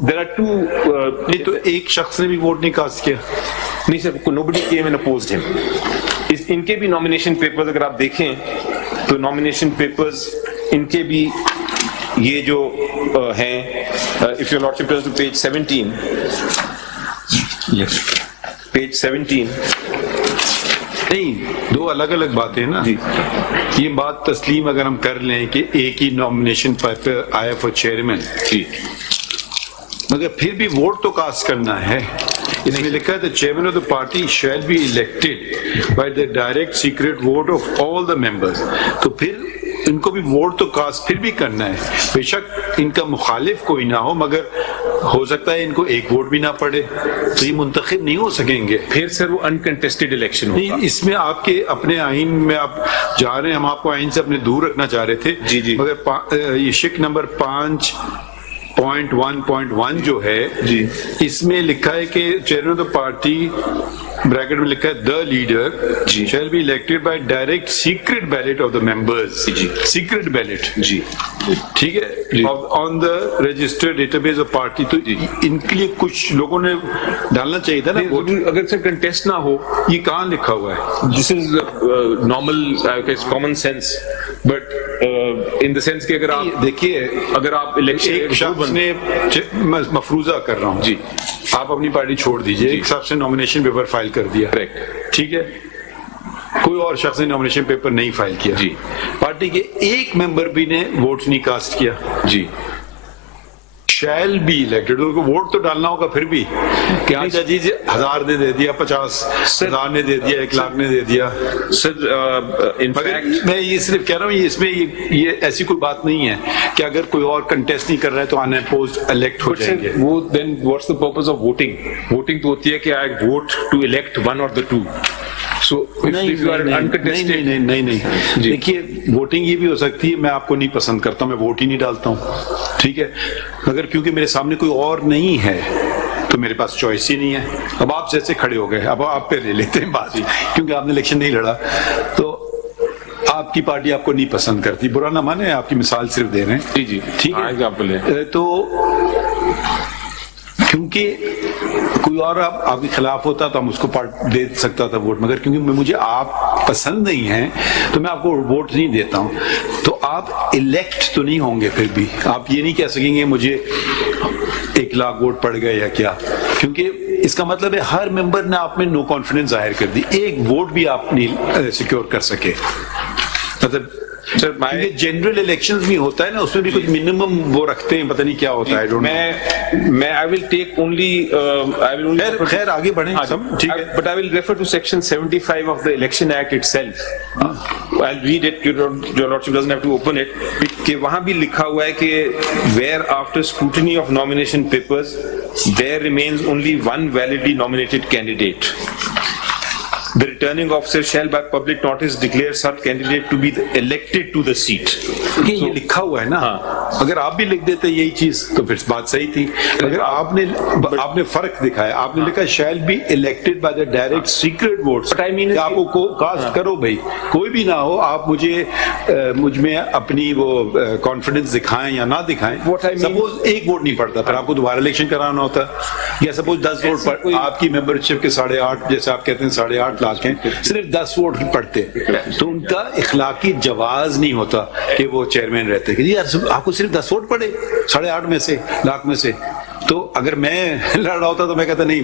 there are two. नहीं तो एक शख्स ने भी वोट नहीं कास्ट किया। नहीं sir, nobody came and opposed him. इनके भी नॉमिनेशन पेपर्स अगर आप देखें तो नॉमिनेशन पेपर्स इनके भी ये जो हैं, if your lordship turns to page 17, yes page 17, नहीं, दो अलग अलग बातें हैं ना जी। ये बात तस्लीम अगर हम कर लें कि एक ही नॉमिनेशन पेपर आया फॉर चेयरमैन, जी, मगर फिर भी वोट तो कास्ट करना है। इसमें लिखा है the chairman of the party shell be elected by the direct secret vote of all the members. तो फिर इनको भी वोट तो कास्ट फिर भी करना है, बेशक इनका मुखालिफ कोई ना हो, मगर हो सकता है इनको एक वोट भी ना पड़े, तो ये मुंतखब नहीं हो सकेंगे। फिर सर वो अनकंटेस्टेड इलेक्शन होगा। नहीं, इसमें आपके अपने आइन में आप जा रहे हैं, हम आपको आइन से अपने दूर रखना चाह रहे थे। जी जी। मगर ये शिक नंबर 5.1.1 जो है जी, इसमें लिखा है कि chairman of the party bracket में लिखा है द लीडर जी shall be elected by direct secret ballot of the members. जी, सीक्रेट बैलेट, जी, ठीक है, on the registered database of party. तो इनके लिए कुछ लोगों ने डालना चाहिए था ना वोट। अगर सर कंटेस्ट ना हो, ये कहाँ लिखा हुआ है? This is normal common sense, but in the sense कि अगर आप देखिए, अगर आप इलेक्शन एक शख्स ने, मफरूजा कर रहा हूँ जी, आप अपनी पार्टी छोड़ दीजिए, एक शख्स ने नॉमिनेशन पेपर फाइल कर दिया, करेक्ट, ठीक है, कोई और शख्स ने नॉमिनेशन पेपर नहीं फाइल किया जी, पार्टी के एक मेंबर भी ने वोट नहीं कास्ट किया जी, शैल बी इलेक्टेड, उनको वोट तो डालना होगा फिर भी। क्या जी 1000 ने दे दिया, 50,000 ने दे दिया, 1 लाख ने दे दिया सर। इनफैक्ट मैं ये सिर्फ कह रहा हूँ, इसमें ये ऐसी कोई बात नहीं है कि अगर कोई और कंटेस्ट नहीं कर रहा है तो अनअपोज्ड इलेक्ट हो जाएंगे। वो then what's the purpose of voting? Voting तो होती है कि I vote to elect one और द टू। So, नहीं, देखिए, वोटिंग ये भी हो सकती है मैं आपको नहीं पसंद करता, मैं वोट ही नहीं डालता हूँ, ठीक है, मगर क्योंकि मेरे सामने कोई और नहीं है तो मेरे पास चॉइस ही नहीं है। अब आप जैसे खड़े हो गए, अब आप पे ले लेते हैं बात, क्योंकि आपने इलेक्शन नहीं लड़ा तो आपकी पार्टी आपको नहीं पसंद करती, बुरा ना माने, आपकी मिसाल सिर्फ दे रहे हैं। जी जी, ठीक है, तो क्योंकि कोई और आपके खिलाफ होता तो हम उसको दे सकता था वोट, मगर क्योंकि मुझे आप पसंद नहीं हैं तो मैं आपको वोट नहीं देता हूं। तो आप इलेक्ट तो नहीं होंगे, फिर भी आप ये नहीं कह सकेंगे मुझे 1 लाख वोट पड़ गए या क्या, क्योंकि इसका मतलब है हर मेंबर ने आप में नो कॉन्फिडेंस जाहिर कर दी, एक वोट भी आप नहीं सिक्योर कर सके। मतलब सर जनरल इलेक्शंस भी होता है ना, उसमें भी कुछ मिनिमम वो रखते हैं, पता नहीं क्या होता है। मैं आई विल टेक ओनली खैर आगे बढ़े सब ठीक है, but I will refer to section 75 of the election act itself. I will read it, your lordship doesn't have to open it, कि वहां भी लिखा हुआ है कि where after scrutiny of nomination papers there remains only one validly nominated candidate. The returning officer shall by public notice declare such candidate to be elected to the seat. ये लिखा हुआ है ना, अगर आप भी लिख देते यही चीज तो फिर बात सही थी। अगर आपने फर्क दिखाया, आपने लिखा shall be elected by the direct secret votes। But I mean आपको कास्ट करो भाई, कोई भी ना हो, आप मुझ में अपनी वो कॉन्फिडेंस दिखाएं या ना दिखाएं। सपोज एक वोट नहीं पड़ता, फिर आपको दोबारा इलेक्शन कराना होता, या सपोज 10 वोट आपकी मेंबरशिप के 8.5, जैसे आप कहते हैं 8.5 लाख हैं, सिर्फ 10 वोट पड़ते तो उनका इखलाकी जवाज नहीं होता कि वो चेयरमैन रहते कि यार आपको सिर्फ 10 वोट पड़े 8.5 में से, लाख में से। तो अगर मैं लड़ रहा होता तो मैं कहता नहीं,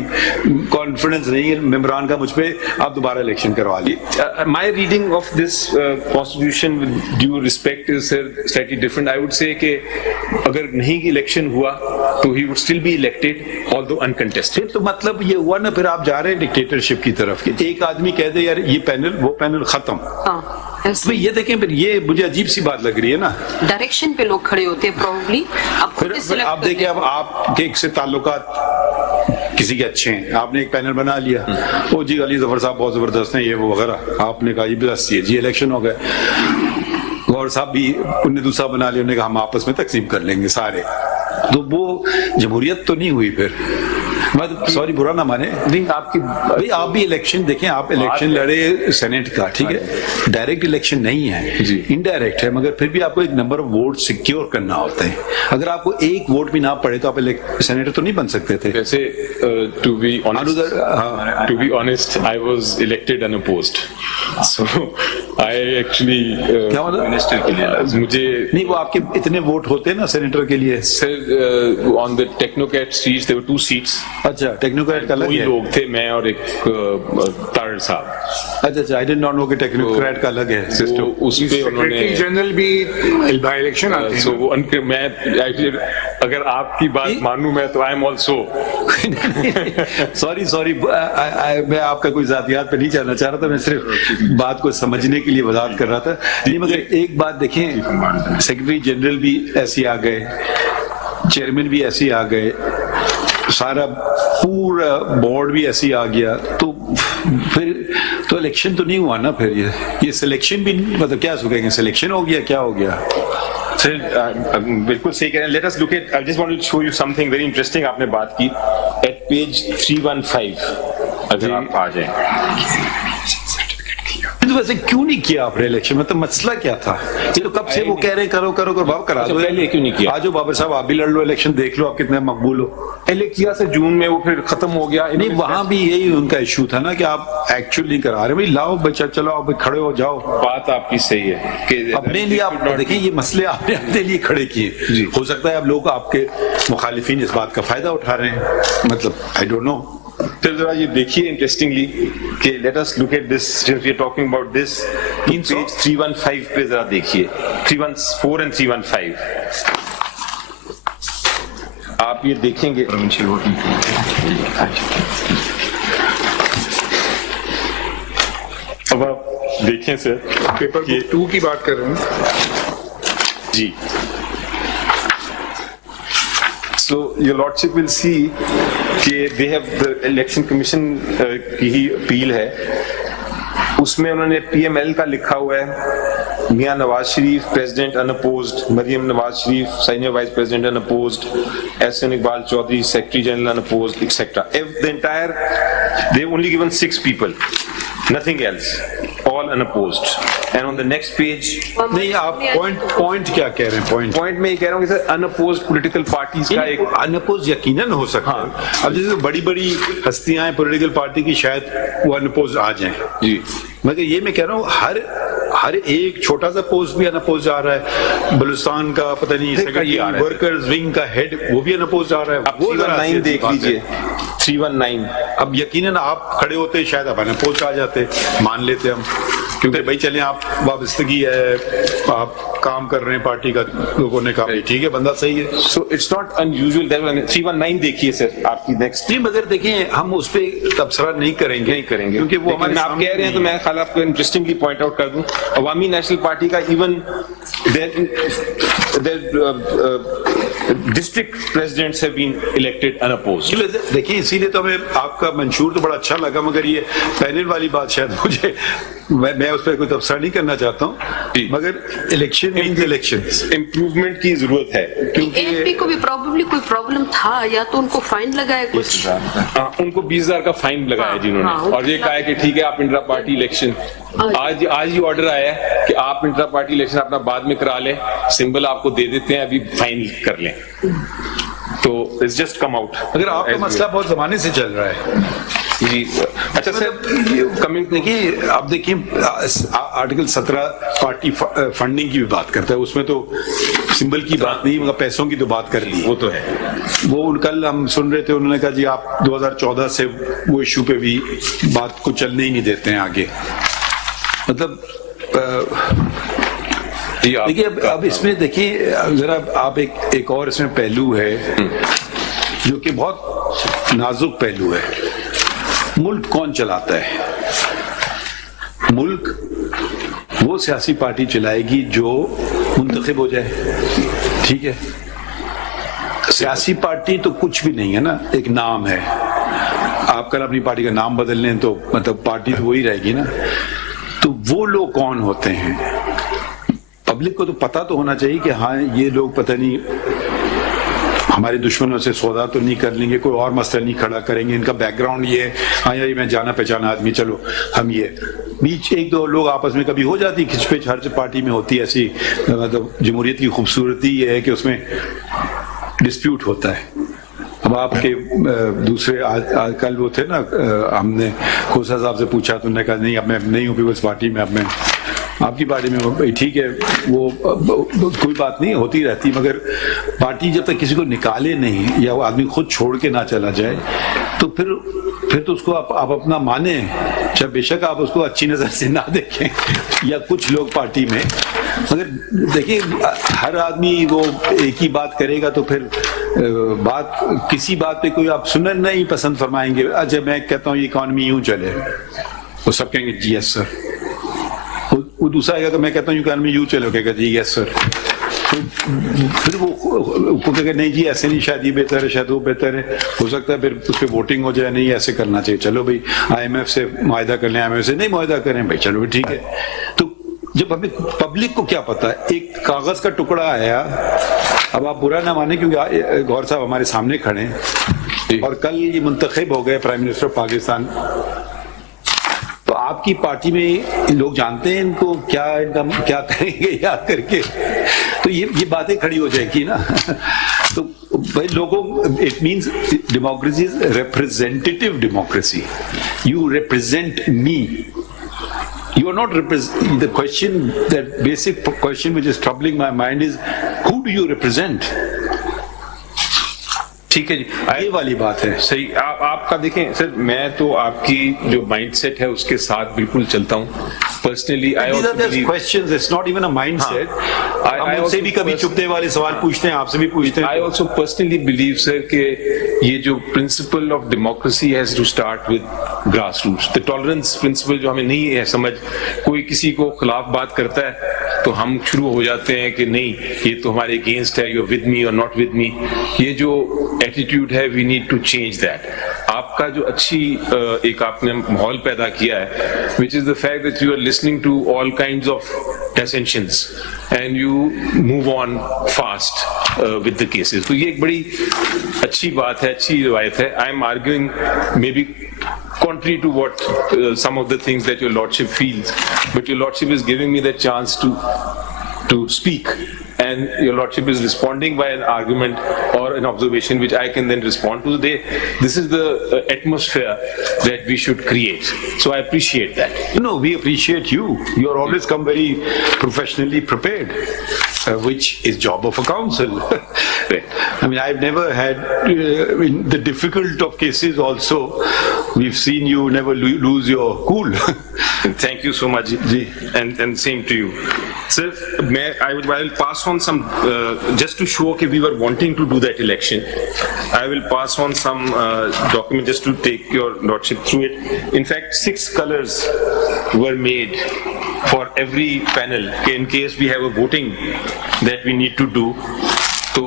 कॉन्फिडेंस नहीं है मेंबरान का मुझ पे, आप दोबारा इलेक्शन करवा लीजिए। My reading of this constitution with due respect is slightly different. I would say कि अगर नहीं इलेक्शन हुआ तो he would still be elected although uncontested. तो मतलब ये हुआ ना, फिर आप जा रहे हैं डिक्टेटरशिप की तरफ कि एक आदमी कह दे यार ये पैनल वो पैनल खत्म। तो ये देखें, फिर ये मुझे अजीब सी बात लग रही है ना, डायरेक्शन पे लोग खड़े होते हैं प्रोबेबली। फिर आप देखिए, अब आपके से ताल्लुकात किसी के अच्छे हैं, आपने एक पैनल बना लिया, ओ जी अली जफर साहब बहुत जबरदस्त हैं ये वो वगैरह, आपने कहा ये बस ये जी इलेक्शन हो गए, गौर साहब भी उन्हें दूसरा बना लिया, उन्होंने कहा हम आपस में तकसीम कर लेंगे सारे, तो वो जमहूरियत तो नहीं हुई फिर। सॉरी बुरा ना माने, नहीं आपकी भाई आप भी इलेक्शन देखें, आप इलेक्शन लड़े सेनेट का, ठीक है, डायरेक्ट इलेक्शन नहीं है, इनडायरेक्ट है, मगर फिर भी आपको एक नंबर ऑफ वोट सिक्योर करना होता है। अगर आपको एक वोट भी ना पड़े तो आप सेनेटर तो नहीं बन सकते थे। वैसे to be honest I was elected unopposed, so I actually क्या मतलब मिनिस्टर के लिए मुझे नहीं, वो आपके इतने वोट होते हैं ना सेनेटर के लिए। Sir on the technocrat seats there were 2 seats. अच्छा, टेक्नोक्रेट का अलग वही है। लोग थे, मैं और एक तार साहब। अच्छा, आई डिड नॉट नो कि टेक्नोक्रेट का अलग है सिस्टम। उस पे उन्होंने सेक्रेटरी जनरल भी बाय इलेक्शन आते सो हैं। मैं actually, अगर आपकी बात मानूं मैं तो आई एम ऑल्सो सॉरी मैं आपका कोई जातियात पे नहीं जाना चाह रहा था, मैं सिर्फ बात को समझने के लिए वजाहत कर रहा था। नहीं, मगर एक बात देखें, सेक्रेटरी जनरल भी ऐसे आ गए, चेयरमैन भी ऐसे आ गए, सारा पूरा बोर्ड भी ऐसे आ गया, तो फिर तो इलेक्शन तो नहीं हुआ ना। फिर ये सिलेक्शन भी मतलब क्या सोचेंगे, सिलेक्शन हो गया, क्या हो गया? सर बिल्कुल सही कह रहे हैं। Let us look at, I just wanted to show you something very interesting. आपने बात की एट पेज 315, अगर आप आ जाएं। तो वैसे क्यों नहीं किया आपने इलेक्शन, मतलब मसला क्या था? ये तो कब से वो कह रहे हैं करो करो करो, बाबा करा दो। पहले क्यों नहीं किया? आज बाबर साहब आप भी लड़ लो इलेक्शन, देख लो आप कितने मकबूल हो। पहले किया सर जून में, वो फिर खत्म हो गया। नहीं, वहां भी यही उनका इशू था ना कि आप एक्चुअली नहीं करा रहे। भाई लाओ बच्चा, चलो आप खड़े हो जाओ। बात आपकी सही है कि अपने लिए आप देखिए, ये मसले आपने अपने लिए खड़े किए। हो सकता है अब लोग आपके मुखालिफिन इस बात का फायदा उठा रहे हैं, मतलब आई डोंट नो। तो जरा ये देखिए इंटरेस्टिंगली कि let us look at this, since we are talking about this, page 315 पे जरा देखिए, 314 एंड 315 आप ये देखेंगे। अब आप देखें सर, पेपर बुक 2 की बात कर रहे हैं जी। So your lordship will see कि they have the election commission की ही अपील है, उसमें उन्होंने PML का लिखा हुआ है, Mian Nawaz Sharif president unopposed, Maryam Nawaz Sharif senior vice president unopposed, Ahsan Iqbal Chaudhry secretary general unopposed, etcetera. The entire, they've only given 6 people, nothing else, all unopposed. And on the next page, नहीं, आप पॉइंट क्या कह रहे हैं? पॉइंट में ये कह रहा हूँ कि सर अनअपोज्ड पॉलिटिकल पार्टीज का एक अनअपोज यकीनन हो सकता है। अब जैसे बड़ी बड़ी हस्तियां हैं पॉलिटिकल पार्टी की, शायद वो अनअपोज आ जाएं जी, मगर ये मैं कह रहा हूँ हर एक छोटा सा पोस्ट भी अनअपोज आ रहा है। बलूचिस्तान का पता नहीं सेक्रेटरी वर्कर्स विंग का हेड, वो भी अनअपोज आ रहा है। वो 319 देख लीजिए, 319। अब यकीनन आप खड़े होते शायद आप अनअपोज आ जाते, मान लेते हम, क्योंकि भाई चले आप वाबस्तगी है, आप काम कर रहे हैं पार्टी का, लोगों ने कहा ठीक है बंदा सही है। So it's not unusual. 319 देखिए सर आपकी नेक्स्ट। नहीं, मगर देखिए हम उस पर तबसरा नहीं करेंगे क्योंकि वो हमारे आप कह रहे हैं, तो मैं खाली आपको इंटरेस्टिंगली पॉइंट आउट कर दूं, अवामी नेशनल पार्टी का even district presidents have been elected unopposed. देखिए इसीलिए तो हमें आपका मंशूर तो बड़ा अच्छा लगा, मगर ये पैनल वाली बात शायद मुझे, मैं उस पर कोई तबसरा नहीं करना चाहता हूँ, मगर इलेक्शन इम्प्रूवमेंट की जरूरत है, क्योंकि एएनपी को भी प्रॉब्लम कोई प्रॉब्लम था, या तो उनको फाइन लगाया कुछ, उनको 20,000 का फाइन लगाया जिन्होंने, और ये कहा है कि ठीक है आप इंट्रा पार्टी इलेक्शन, आज ही ऑर्डर आया है कि आप इंट्रा पार्टी इलेक्शन अपना बाद में करा लें, सिंबल आपको दे देते हैं, अभी फाइन कर लें। तो इट्स जस्ट कम आउट। अगर आपका मसला बहुत जमाने से चल रहा है जी। अच्छा सर, कमिंग देखिए, आप देखिए आर्टिकल 17 पार्टी फंडिंग की भी बात करता है, उसमें तो सिंबल की बात नहीं मगर पैसों की तो बात कर ली। वो तो है, वो कल हम सुन रहे थे, उन्होंने कहा जी आप 2014 से वो इशू पे भी बात को चलने ही नहीं देते हैं आगे। मतलब देखिए अब इसमें देखिए जरा आप एक और इसमें पहलू है जो कि बहुत नाजुक पहलू है। मुल्क कौन चलाता है? मुल्क वो सियासी पार्टी चलाएगी जो मुंतखब हो जाए, ठीक है। सियासी पार्टी तो कुछ भी नहीं है ना, एक नाम है। आप कल अपनी पार्टी का नाम बदल लें तो मतलब पार्टी तो वही रहेगी ना। तो वो लोग कौन होते हैं? पब्लिक को तो पता तो होना चाहिए कि हाँ ये लोग पता नहीं हमारे दुश्मनों से सौदा तो नहीं कर लेंगे, कोई और मसला नहीं खड़ा करेंगे, इनका बैकग्राउंड ये है, हाँ यार मैं जाना पहचाना आदमी, चलो हम ये। बीच एक दो लोग आपस में कभी हो जाती खिंचपिच, हर पार्टी में होती है ऐसी। मतलब जमहूरियत की खूबसूरती ये है कि उसमें डिस्प्यूट होता है। अब आपके दूसरे कल वो थे ना, हमने खोसा साहब से पूछा तो उन्होंने कहा नहीं अब मैं नहीं हूँ पीपल्स पार्टी में, अब मैं आपकी पार्टी में। ठीक है, वो कोई बात नहीं, होती रहती, मगर पार्टी जब तक किसी को निकाले नहीं या वो आदमी खुद छोड़ के ना चला जाए तो फिर तो उसको आप अपना माने, चाहे बेशक आप उसको अच्छी नजर से ना देखें या कुछ लोग पार्टी में, मगर देखिए हर आदमी वो एक ही बात करेगा तो फिर बात किसी बात पे कोई आप सुनना नहीं पसंद फरमाएंगे। अच्छा मैं कहता हूँ ये इकॉनमी यूं चले, वो सब कहेंगे जी यस सर। वो दूसरा आएगा तो मैं कहता हूँ इकॉनमी यूं चले, कहेगा जी यस सर। तो फिर वो कहेगा नहीं जी ऐसे नहीं, शायद ये बेहतर है, शायद वो बेहतर है, हो सकता है फिर उस पर वोटिंग हो जाए, नहीं ऐसे करना चाहिए, चलो भाई IMF से मुआहदा कर लें, IMF से नहीं मुआहदा करें भाई, चलो ठीक है। तो जब हमें पब्लिक को क्या पता है, एक कागज का टुकड़ा आया, अब आप बुरा ना माने क्योंकि गौर साहब हमारे सामने खड़े हैं और कल ये मुंतखब हो गए प्राइम मिनिस्टर पाकिस्तान, तो आपकी पार्टी में लोग जानते हैं इनको क्या करेंगे याद करके, तो ये बातें खड़ी हो जाएगी ना। तो भाई लोगों, it means democracy is representative democracy, you represent me, you are not representing. The question, that basic question which is troubling my mind is who do you represent? ठीक है जी, ये वाली बात है। सही। आपका देखें सर, मैं तो आपकी जो माइंडसेट है उसके साथ बिल्कुल चलता हूँ। Personally I also believe questions, it's not even a mindset. हम उनसे भी कभी चुपते वाले सवाल पूछते हैं, आपसे भी पूछते हैं। I also personally believe sir कि ये जो principle of democracy has to start with grassroots. The tolerance principle जो हमें नहीं है समझ, कोई किसी को खिलाफ बात करता है तो हम शुरू हो जाते हैं कि नहीं ये तो हमारे अगेंस्ट है, यू आर विद मी और नॉट विद मी। ये जो एटीट्यूड है, we need to change that. आपका जो अच्छी एक आपने माहौल पैदा किया है, which is the fact that you are listening to all kinds of dissensions and you move on fast with the cases. तो ये एक बड़ी अच्छी बात है, अच्छी रिवायत है. I am arguing maybe contrary to what some of the things that your lordship feels, but your lordship is giving me the chance to speak, and your lordship is responding by an argument or an observation which I can then respond to. This is the atmosphere that we should create. So I appreciate that. No, we appreciate you. You are always come very professionally prepared, which is job of a council. I mean, I've never had, in the difficult of cases also, we've seen you never lose your cool. Thank you so much, and same to you. Sir, I will pass on some, just to show that we were wanting to do that election, I will pass on some document just to take your lordship through it. In fact, 6 colors were made for every panel in case we have a voting that we need to do. So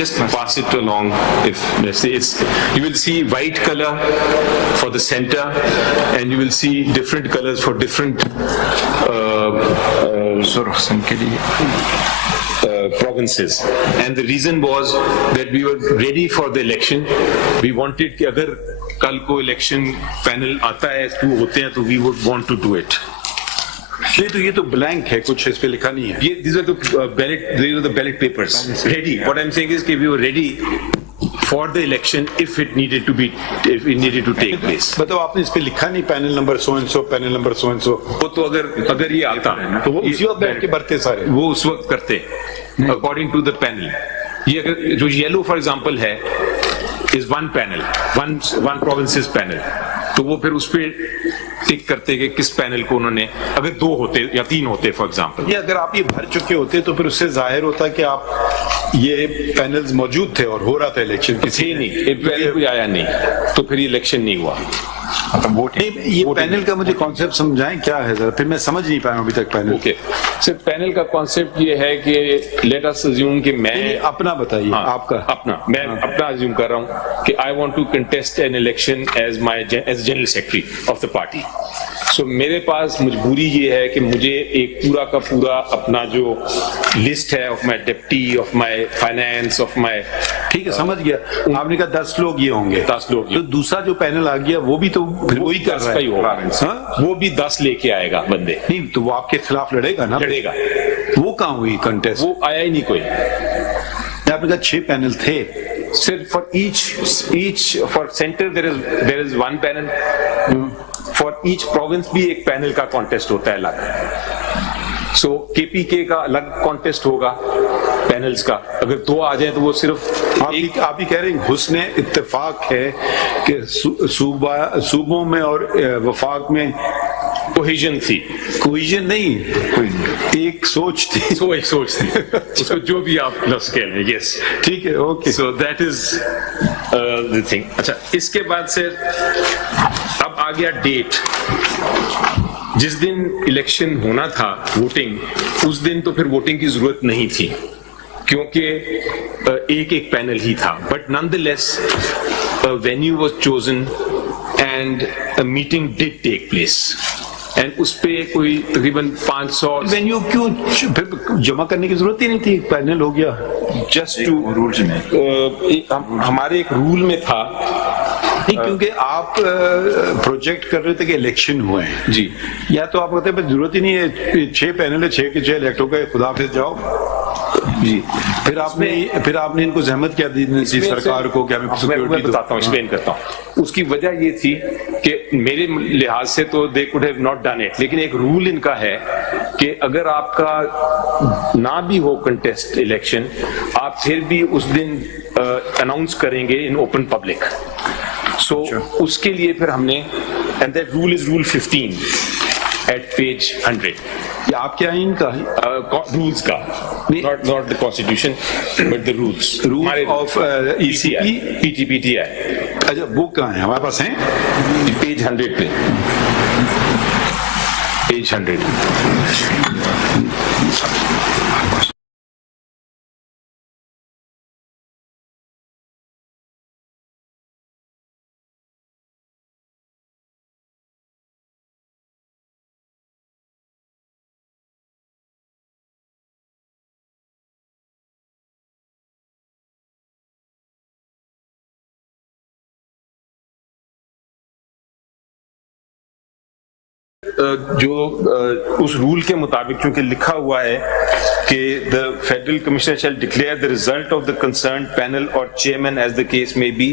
just pass it along. If let's say you will see white color for the center, and you will see different colors for different provinces. And the reason was that we were ready for the election. We wanted कि अगर कल को election panel आता है, तो होते हैं, तो we would want to do it. ये तो ब्लैंक है, कुछ इस पे लिखा नहीं है। These are the ballot papers. Ready. What I'm saying is that we were ready for the election if it needed to take place. बताओ, आपने इस पे लिखा नहीं panel number so and so, panel number so and so. वो तो अगर ये आता तो वो उसी वक्त बैठ के भरते सारे, वो उस वक्त करते अकॉर्डिंग टू द पैनल। ये अगर जो येलो फॉर एग्जांपल है is one panel, one provinces panel, तो वो फिर उस पर टिक करते कि किस पैनल को उन्होंने, अगर 2 होते या 3 होते फॉर एग्जांपल, ये अगर आप ये भर चुके होते तो फिर उससे जाहिर होता कि आप ये पैनल्स मौजूद थे और हो रहा था इलेक्शन। किसी नहीं, पैनल कोई आया नहीं, तो फिर इलेक्शन नहीं हुआ। ये पैनल का मुझे कॉन्सेप्ट समझाएं क्या है जरा, फिर मैं समझ नहीं पाया अभी तक पैनल। ओके, सिर्फ पैनल का कॉन्सेप्ट ये है कि लेट अस अज्यूम कि मैं अपना बताइए, आपका मैं अपना अज्यूम कर रहा हूँ कि I want to contest an election as general secretary of the party. So मेरे पास मजबूरी ये है कि मुझे एक पूरा का पूरा अपना जो लिस्ट है of my deputy, of my finance, of my, ठीक है समझ गया, आपने कहा 10 लोग ये होंगे, 10 लोग, तो दूसरा जो पैनल आ गया वो भी तो फिर वही कर रहा है, होगा, हाँ? वो भी 10 लेके आएगा बंदे। नहीं तो वो आपके खिलाफ लड़ेगा ना, लड़ेगा। वो कहाँ हुई कंटेस्ट? वो आया ही नहीं कोई। आपने कहा 6 पैनल थे सिर्फ for each for centre there is 1 panel, for each province भी एक पैनल का कॉन्टेस्ट होता है अलग। सो केपीके का अलग कॉन्टेस्ट होगा पैनल्स का, अगर 2 आ जाए तो वो सिर्फ आप ही कह रहे हैं हुस्ने इत्तेफाक है कि सूबों में और वफाक में कोहेजन थी, कोहेजन नहीं, एक सोच थी, एक सोच थी उसको जो भी आप लफ्ज कह लें, यस ठीक है, okay, so that is the thing. अच्छा, इसके बाद से अब आ गया डेट, जिस दिन इलेक्शन होना था वोटिंग, उस दिन तो फिर वोटिंग की जरूरत नहीं थी क्योंकि एक पैनल ही था, but nonetheless venue was chosen and a meeting did take place and उस पे कोई तकरीबन 500 वेन्यू क्यों फिर जमा करने की जरूरत ही नहीं थी, पैनल हो गया जस्ट टू रूल्स में, हमारे एक रूल में था नहीं, क्योंकि आप प्रोजेक्ट कर रहे थे कि इलेक्शन हुए हैं जी, या तो आप कहते हैं जरूरत ही नहीं है, 6 पैनल है, 6 के 6 इलेक्ट हो गए, खुदा हाफिज जाओ जी। फिर आपने इनको जहमत क्या दी सरकार को, क्या मैं बताता हूँ, एक्सप्लेन करता हूँ। उसकी वजह ये थी कि मेरे लिहाज से तो they could have not done it, लेकिन एक रूल इनका है कि अगर आपका ना भी हो कंटेस्ट इलेक्शन, आप फिर भी उस दिन अनाउंस करेंगे इन ओपन पब्लिक। सो उसके लिए फिर हमने, and that rule is rule 15 at page 100, ये आपके आइन का रूल्स का, not the constitution but the rules of ECP PTI। अच्छा, वो कहाँ है? हमारे पास है पेज 100 पे, पेज 100। जो उस रूल के मुताबिक चूंकि लिखा हुआ है कि the federal commissioner shall declare the result of the concerned panel और chairman as the case may be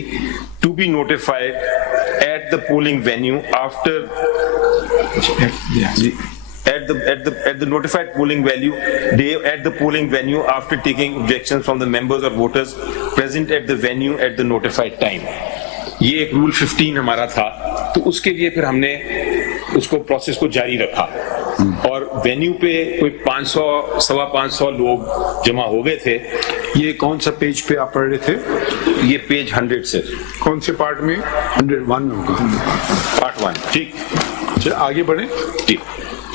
to be notified at the polling venue after at the notified polling venue after taking objections from the members or voters present at the venue at the notified time। ये एक rule 15 हमारा था, तो उसके लिए फिर हमने उसको प्रोसेस को जारी रखा और वेन्यू पे कोई 500 सवा 500 लोग जमा हो गए थे। ये कौन सा पेज पे आप पढ़ रहे थे? ये पेज 100 से। कौन से पार्ट में? 101 में होगा, पार्ट 1, ठीक। चलिए आगे बढ़े, ठीक।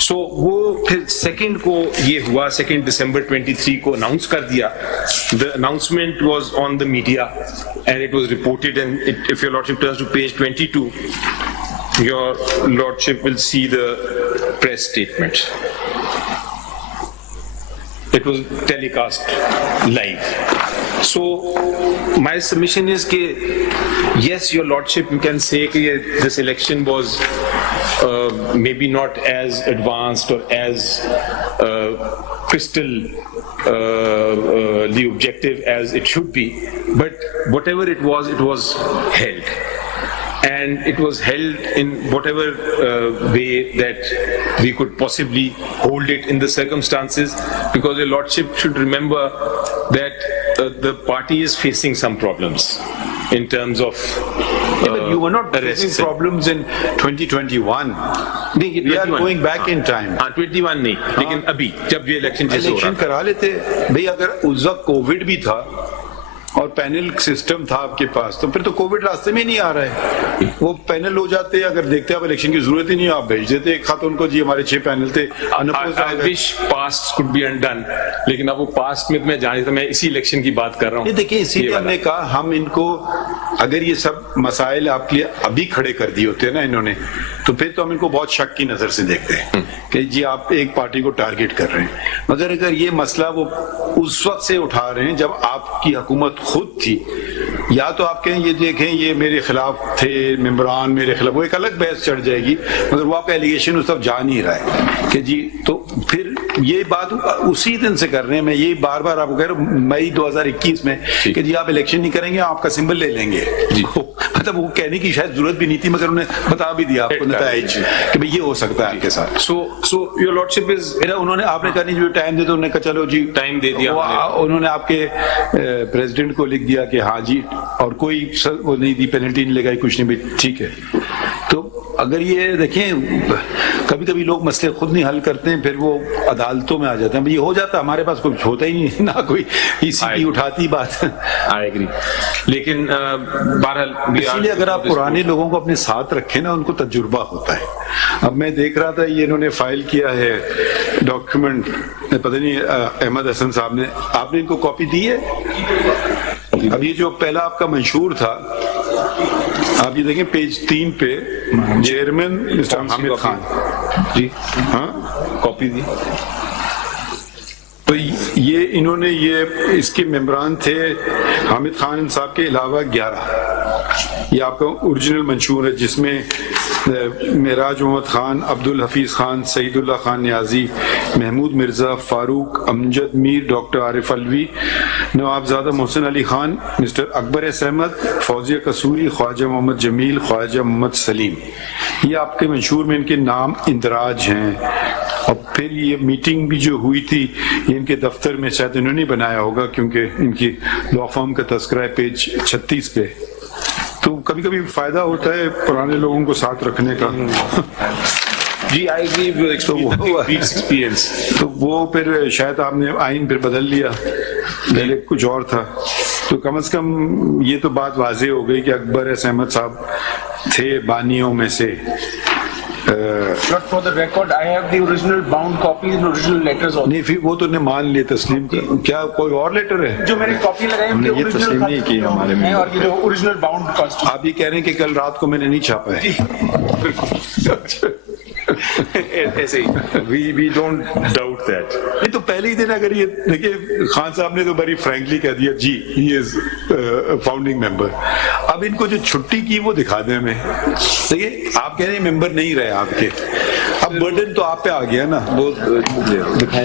सो वो फिर सेकंड को ये हुआ, 2 दिसंबर 23 को अनाउंस कर दिया। The announcement was on the media and it was reported, and if your lordship turns to page 22, your lordship will see the press statement. It was telecast live. So my submission is that yes, your lordship, you can say that this election was maybe not as advanced or as crystal the objective as it should be, but whatever it was held. And it was held in whatever way that we could possibly hold it in the circumstances, because your lordship should remember that the party is facing some problems in terms of but you were not facing problems in 2021. We are going back in time. 21 नहीं, लेकिन अभी जब ये election करा लेते भाई, अगर उस वक्त कोविड भी था और पैनल सिस्टम था आपके पास, तो फिर तो कोविड रास्ते में नहीं आ रहा है। वो पैनल हो जाते, अगर देखते आप इलेक्शन की जरूरत ही नहीं, आप भेज देते एक खत उनको, जी हमारे 6 पैनल थे। I wish past could be undone, लेकिन अब वो पास्ट में मैं जाने, तो मैं इसी इलेक्शन की बात कर रहा हूँ। ये देखिए, इसीलिए हमने कहा हम इनको, अगर ये सब मसाइल आपके लिए अभी खड़े कर दिए होते हैं ना इन्होंने, तो फिर तो हम इनको बहुत शक की नजर से देखते हैं कि जी आप एक पार्टी को टारगेट कर रहे हैं। मगर अगर ये मसला वो उस वक्त से उठा रहे हैं जब आपकी हुकूमत खुद थी, या तो आप कहें ये देखें ये मेरे खिलाफ थे मेंबरान, मेरे खिलाफ, वो एक अलग बहस चढ़ जाएगी, मगर वो आपका एलिगेशन उस वक्त जा नहीं रहा है कि जी, तो फिर ये बात उसी दिन से कर रहे हैं। मैं ये बार बार आपको कह रहा हूँ मई 2021 में कि जी आप इलेक्शन नहीं करेंगे, आपका सिंबल ले लेंगे। मतलब वो कहने की शायद जरूरत भी नहीं थी, मगर उन्हें बता भी दिया आपको नताइज कि भाई ये हो सकता है आपके साथ। So your lordship is, उन्होंने, आपने कहा नहीं जो टाइम दे दो, उन्होंने कहा चलो जी टाइम दे दिया। उन्होंने आपके प्रेसिडेंट को लिख दिया कि हाँ जी, और कोई वो नहीं दी, पेनल्टी नहीं लगाई, कुछ नहीं, भाई ठीक है। तो अगर ये देखें, कभी कभी लोग मसले खुद नहीं हल करते हैं, फिर वो अदालतों में आ जाते हैं। ये हो जाता है, हमारे पास कुछ होता ही नहीं ना, कोई इसी की उठाती बात। आई एग्री, लेकिन बहरहाल इसलिए अगर आप पुराने लोगों को अपने साथ रखें ना, उनको तजुर्बा होता है। अब मैं देख रहा था ये इन्होंने फाइल किया है डॉक्यूमेंट, पता नहीं अहमद हसन साहब ने, आपने इनको कॉपी दी है? अब ये जो पहला आपका मंशूर था, आप ये देखें पेज 3 पे, चेयरमैन मिस्टर हामिद खान जी, हाँ कॉपी दी। तो ये इन्होंने ये इसके मेंबरान थे हामिद खान साहब के अलावा 11। ये आपका ओरिजिनल मंशूर है, जिसमें Meraj Mohammad Khan, Abdul Hafeez Khan, Saeedullah Khan Niazi, Mahmood Mirza, Farooq, Amjad Mir, doctor Arif Alvi, Nawabzada Mohsin Ali Khan, mister Akbar S Ahmad, Fauzia Kasuri, Khawaja Mohammad Jamil, Khawaja Mohammad Saleem. ये आपके मंशूर में इनके नाम इंदराज हैं। और फिर ये मीटिंग भी जो हुई थी, ये इनके दफ्तर में शायद इन्होंने बनाया होगा, क्योंकि इनकी लॉ फर्म का तस्करा है पेज 36 पे। तो कभी कभी फायदा होता है पुराने लोगों को साथ रखने का। जी, आई एग्री, एक्सपीरियंस। तो वो फिर शायद आपने आइन फिर बदल लिया, पहले कुछ और था। तो कम से कम ये तो बात वाज़ेह हो गई कि अकबर एस अहमद साहब थे बानियों में से। Not for the record, I have the original bound copies and original letters also. नहीं, फिर वो तो ने मान लिया तस्लीम। क्या कोई और लेटर है जो मैंने कॉपी लगाई हमने ये तस्लीम नहीं की हमारे में, और ये जो ओरिजिनल बाउंड कॉस्ट। आप ये कह रहे हैं कि कल रात को मैंने नहीं छापा है? ऐसे ही, we don't doubt that। नहीं तो पहले ही दिन अगर ये देखिए, खान साहब ने तो बड़ी फ्रैंकली कह दिया जी ही इज फाउंडिंग मेंबर। अब इनको जो छुट्टी की वो दिखा दें हमें। देखिए, आप कह रहे हैं मेंबर नहीं रहे आपके, अब बर्डन तो आप पे आ गया ना। वो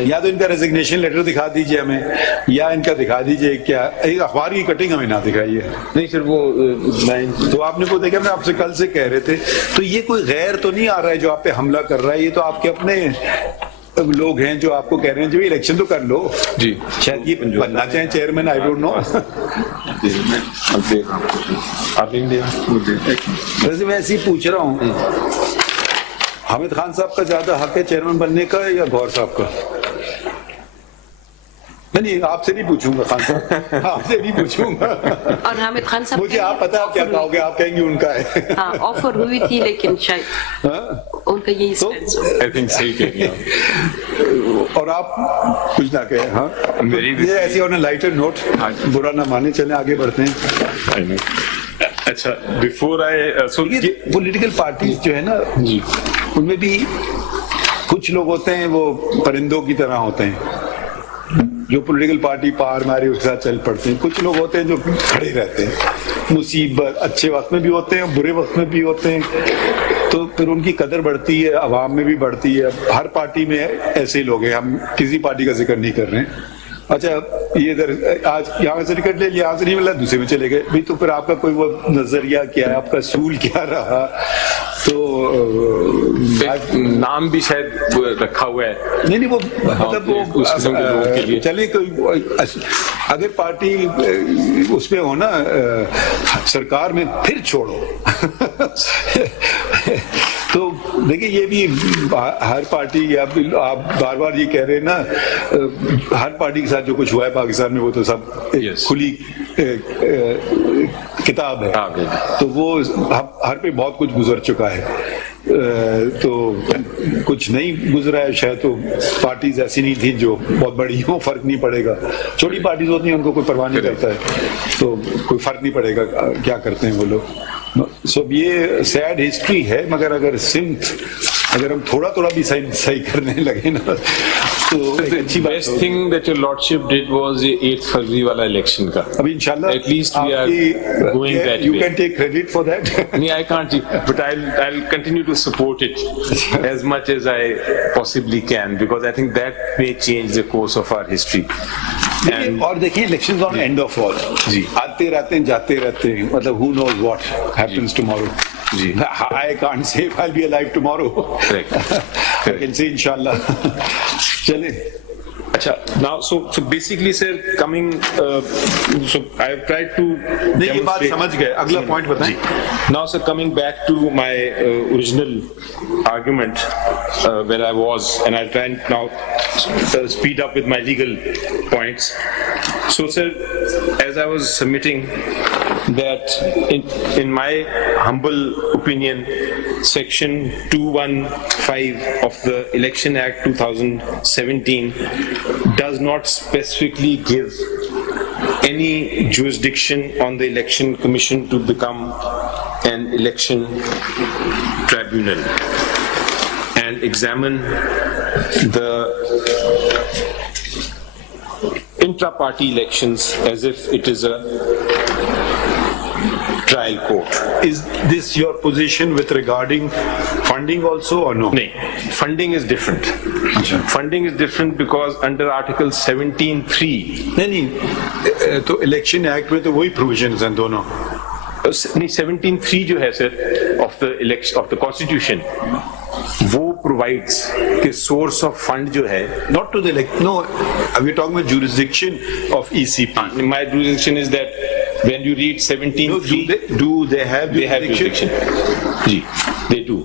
या तो इनका रेजिग्नेशन लेटर दिखा दीजिए हमें, या इनका दिखा दीजिए क्या एक अखबार की कटिंग हमें ना दिखाइए। नहीं सर, वो तो आपने को देखा, मैं आपसे कल से कह रहे थे, तो ये कोई गैर तो नहीं आ रहा है जो आप पे हमला कर रहा है, ये तो आपके अपने लोग हैं जो आपको कह रहे हैं जो इलेक्शन तो कर लो जी, शायद ये बनना चाहें चेयरमैन, आई डोंट नो। वैसे मैं ऐसे ही पूछ रहा हूँ, हामिद खान साहब का ज्यादा हक है चेयरमैन बनने का या गौर साहब का? नहीं, आपसे नहीं पूछूंगा खान साहब, आपसे नहीं पूछूंगा। और हामिद खान साहब, मुझे आप पता आप क्या कहोगे, आप कहेंगे उनका है। हाँ, ऑफर हुई थी, लेकिन शायद उनका यही स्टैंड है। आई थिंक सही कह रही हैं। और आप कुछ ना कहें। हाँ, मेरी ये ऐसे ऑन लाइटर नोट, बुरा ना माने, चलें आगे बढ़ते हैं। अच्छा, बिफोर आई सो ये पॉलिटिकल पार्टीज जो है ना जी, उनमें भी कुछ लोग होते हैं वो परिंदों की तरह होते हैं, जो पॉलिटिकल पार्टी पार मारे उसके साथ चल पड़ते हैं। कुछ लोग होते हैं जो खड़े रहते हैं, मुसीबत अच्छे वक्त में भी होते हैं, बुरे वक्त में भी होते हैं, तो फिर उनकी कदर बढ़ती है, आवाम में भी बढ़ती है। हर पार्टी में ऐसे ही लोग हैं, हम किसी पार्टी का जिक्र नहीं कर रहे हैं। अच्छा, ये इधर आज यहाँ से टिकट ले लिया, यहाँ से नहीं मिला, दूसरे में चले गए भाई, तो फिर आपका कोई वो नजरिया क्या है, आपका सूल क्या रहा? तो नाम भी शायद रखा हुआ है। नहीं, वो मतलब वो उस किस्म के लोगों के लिए चलिए, कोई अगर पार्टी उसमें हो ना सरकार में, फिर छोड़ो। तो देखिए, ये भी हर पार्टी, आप बार बार ये कह रहे हैं ना, हर पार्टी के साथ जो कुछ हुआ है पाकिस्तान में वो तो सब खुली किताब है, किताब है। तो वो हर पे बहुत कुछ गुजर चुका है, तो कुछ नहीं गुजरा है शायद, तो पार्टीज ऐसी नहीं थी जो बहुत बड़ी हो, फर्क नहीं पड़ेगा। छोटी पार्टीज होती हैं उनको कोई परवाह नहीं करता है, तो कोई फर्क नहीं पड़ेगा क्या करते हैं वो लोग। सो ये सैड हिस्ट्री है, मगर अगर अगर हम थोड़ा थोड़ा भी सही करने लगे ना तो एक अच्छी बात best thing that your lordship did was ये 8 फरवरी वाला इलेक्शन का। अभी इंशाल्लाह At least we are going that you way. can take credit for that. No, I can't, but I'll continue to support it as much as I possibly can, because I think that may change the course of our history. And और देखिए elections on and off all, जी, आते रहते हैं जाते रहते हैं, मतलब who knows what happens tomorrow. Ji, I can't say if I'll be alive tomorrow. Correct. I can say inshallah. चले। अच्छा, now so basically sir, coming so I have tried to नहीं, ये बात समझ गए, अगला पॉइंट बताएं। Now sir, coming back to my original argument where I was, and I'll try and now speed up with my legal points. So sir, as I was submitting that in my humble opinion, section 215 of the Election Act 2017 does not specifically give any jurisdiction on the Election Commission to become an election tribunal and examine the intra-party elections as if it is a trial court. Is this your position with regarding funding also or no? No, funding is different. Funding is different because under Article 17(3). नहीं, तो election act में तो वही provisions हैं दोनों। नहीं, 17(3) जो है sir of the election of the constitution, वो प्रोवाइड्स कि सोर्स ऑफ फंड जो है, Not to the no, we are talking about jurisdiction of ECP. my jurisdiction is that when you read 17(3), Do they have they have jurisdiction. Ji, they do.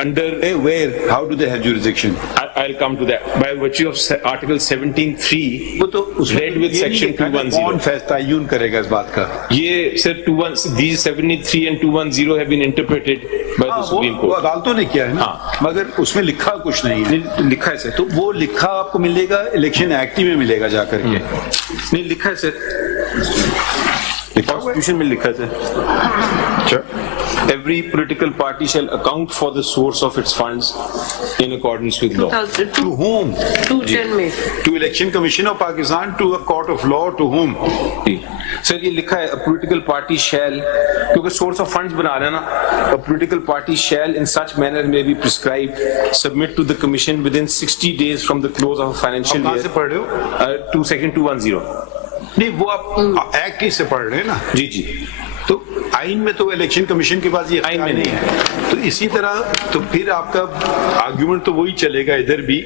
Under Where? How do they have jurisdiction? I'll come to that. By virtue of Article 17(3), वो तो read with section 210. कौन फैसला करेगा इस बात का? ये sir 21 these 73 and 210 have been interpreted by the Supreme वो Court. अदालतों ने किया है ना, हाँ। मगर उसमें लिखा कुछ नहीं है। लिखा है सर, तो वो लिखा आपको मिलेगा इलेक्शन एक्ट ही में मिलेगा जाकर के। नहीं लिखा है सर, कॉन्स्टिट्यूशन में लिखा है sir, every political party shall account for the source of its funds in accordance with law. 2002 To whom? 210 में To Election Commission of Pakistan, to a court of law, to whom? Sir ये लिखा है, a political party shall, क्योंकि source of funds बना रहे हैं ना, a political party shall in such manner may be prescribed submit to the commission within 60 days from the close of a financial कहाँ year. से पढ़ रहे हो? To section 210. नहीं, वो आप एक्ट ही से पढ़ रहे हैं ना। जी जी, तो आइन में तो इलेक्शन कमीशन के पास ये आइन में नहीं है, तो इसी तरह तो फिर आपका आर्ग्यूमेंट तो वही चलेगा इधर भी,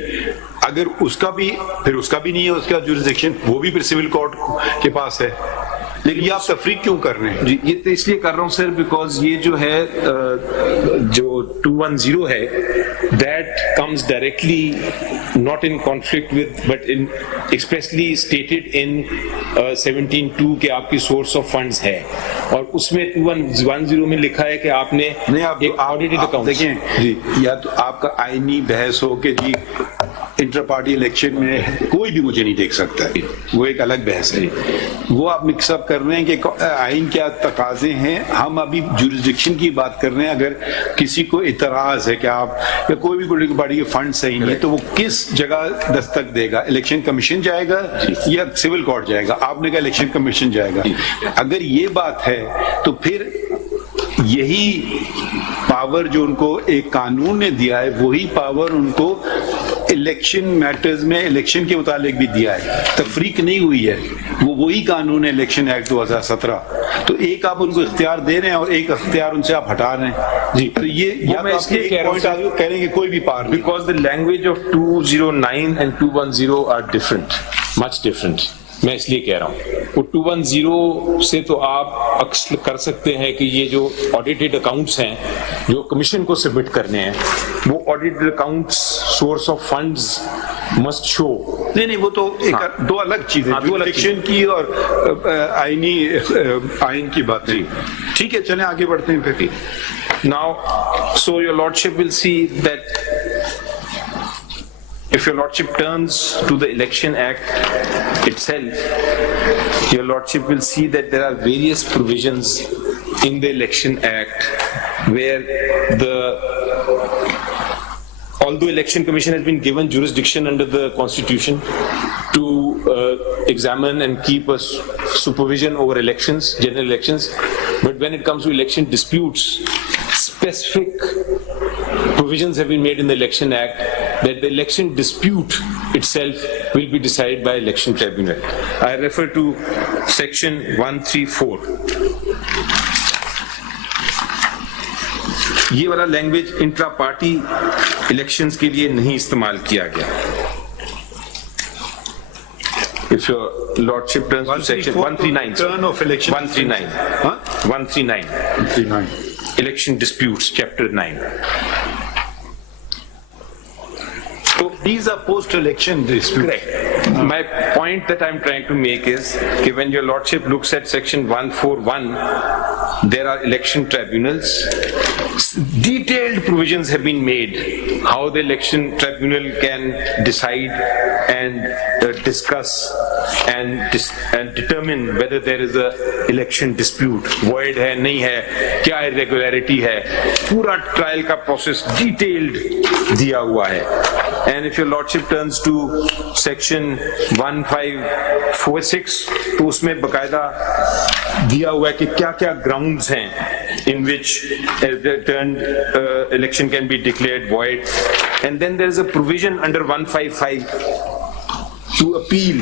अगर उसका भी फिर उसका भी नहीं है उसका जुरिसडिक्शन, वो भी फिर सिविल कोर्ट के पास है। लेकिन ये आप तफरीक क्यों कर रहे हैं? जी ये तो इसलिए कर रहा हूँ सर, बिकॉज ये जो है जो 210 है, that comes directly not in conflict with but in expressly stated in 17(2) के आपकी सोर्स ऑफ फंड्स है, और उसमें 210 में लिखा है कि आपने नहीं, आप ऑडिटेड अकाउंट देखें जी, या तो आपका आईनी बहस हो कि जी इंटर पार्टी इलेक्शन में कोई भी मुझे नहीं देख सकता है, वो एक अलग बहस है। वो आप मिक्सअप कर रहे हैं कि आइन क्या तकाजे हैं, हम अभी जुरिसडिक्शन की बात कर रहे हैं। अगर किसी को इतराज है कि आप या कोई भी पॉलिटिकल पार्टी के फंड सही नहीं है, तो वो किस जगह दस्तक देगा? इलेक्शन कमीशन जाएगा या सिविल कोर्ट जाएगा? आपने कहा इलेक्शन कमीशन जाएगा। अगर ये बात है तो फिर यही पावर जो उनको एक कानून ने दिया है, वही पावर उनको इलेक्शन मैटर्स में इलेक्शन के मुतालिक भी दिया है, तफरीक नहीं हुई है। वो वही कानून है इलेक्शन एक्ट 2017। तो एक आप उनको इख्तियार दे रहे हैं और एक इख्तियार उनसे आप हटा रहे हैं जी। तो ये या मैं तो इसलिए कह रहा हूं पॉइंट कह रहे हैं कि कोई भी पार नहीं, because the language of 209 and 210 are different, much different. मैं इसलिए कह रहा हूँ, वो 210 से तो आप अक्सर कर सकते हैं कि ये जो ऑडिटेड अकाउंट्स हैं जो कमीशन को सबमिट करने हैं, वो audited accounts source of funds must show. नहीं वो तो एक दो अलग चीजें, हाँ, दो अलग जुरिडिक्शन की और आइन की बात है। ठीक है, चलें आगे बढ़ते हैं फिर। Now, so your lordship will see that if your lordship turns to the Election Act itself, your lordship will see that there are various provisions in the Election Act where although Election Commission has been given jurisdiction under the Constitution to examine and keep a supervision over elections, general elections, but when it comes to election disputes, specific provisions have been made in the Election Act that the election dispute itself will be decided by Election Tribunal. I refer to section 134. ये वाला language intra party elections के लिए नहीं इस्तेमाल किया गया। If your lordship turns to section 139, turn of election 139, huh? 139, election disputes, chapter 9. So these are post-election disputes. Correct. My point that I'm trying to make is that when your lordship looks at section 141, there are election tribunals. Detailed provisions have been made how the election tribunal can decide and discuss and determine whether there is a election dispute, void है नहीं है, क्या irregularity है, पूरा trial का process detailed दिया हुआ है। And if your lordship turns to section 1546, तो उसमें बकायदा दिया हुआ है कि क्या-क्या grounds हैं in which the election can be declared void. And then there is a provision under 155 to appeal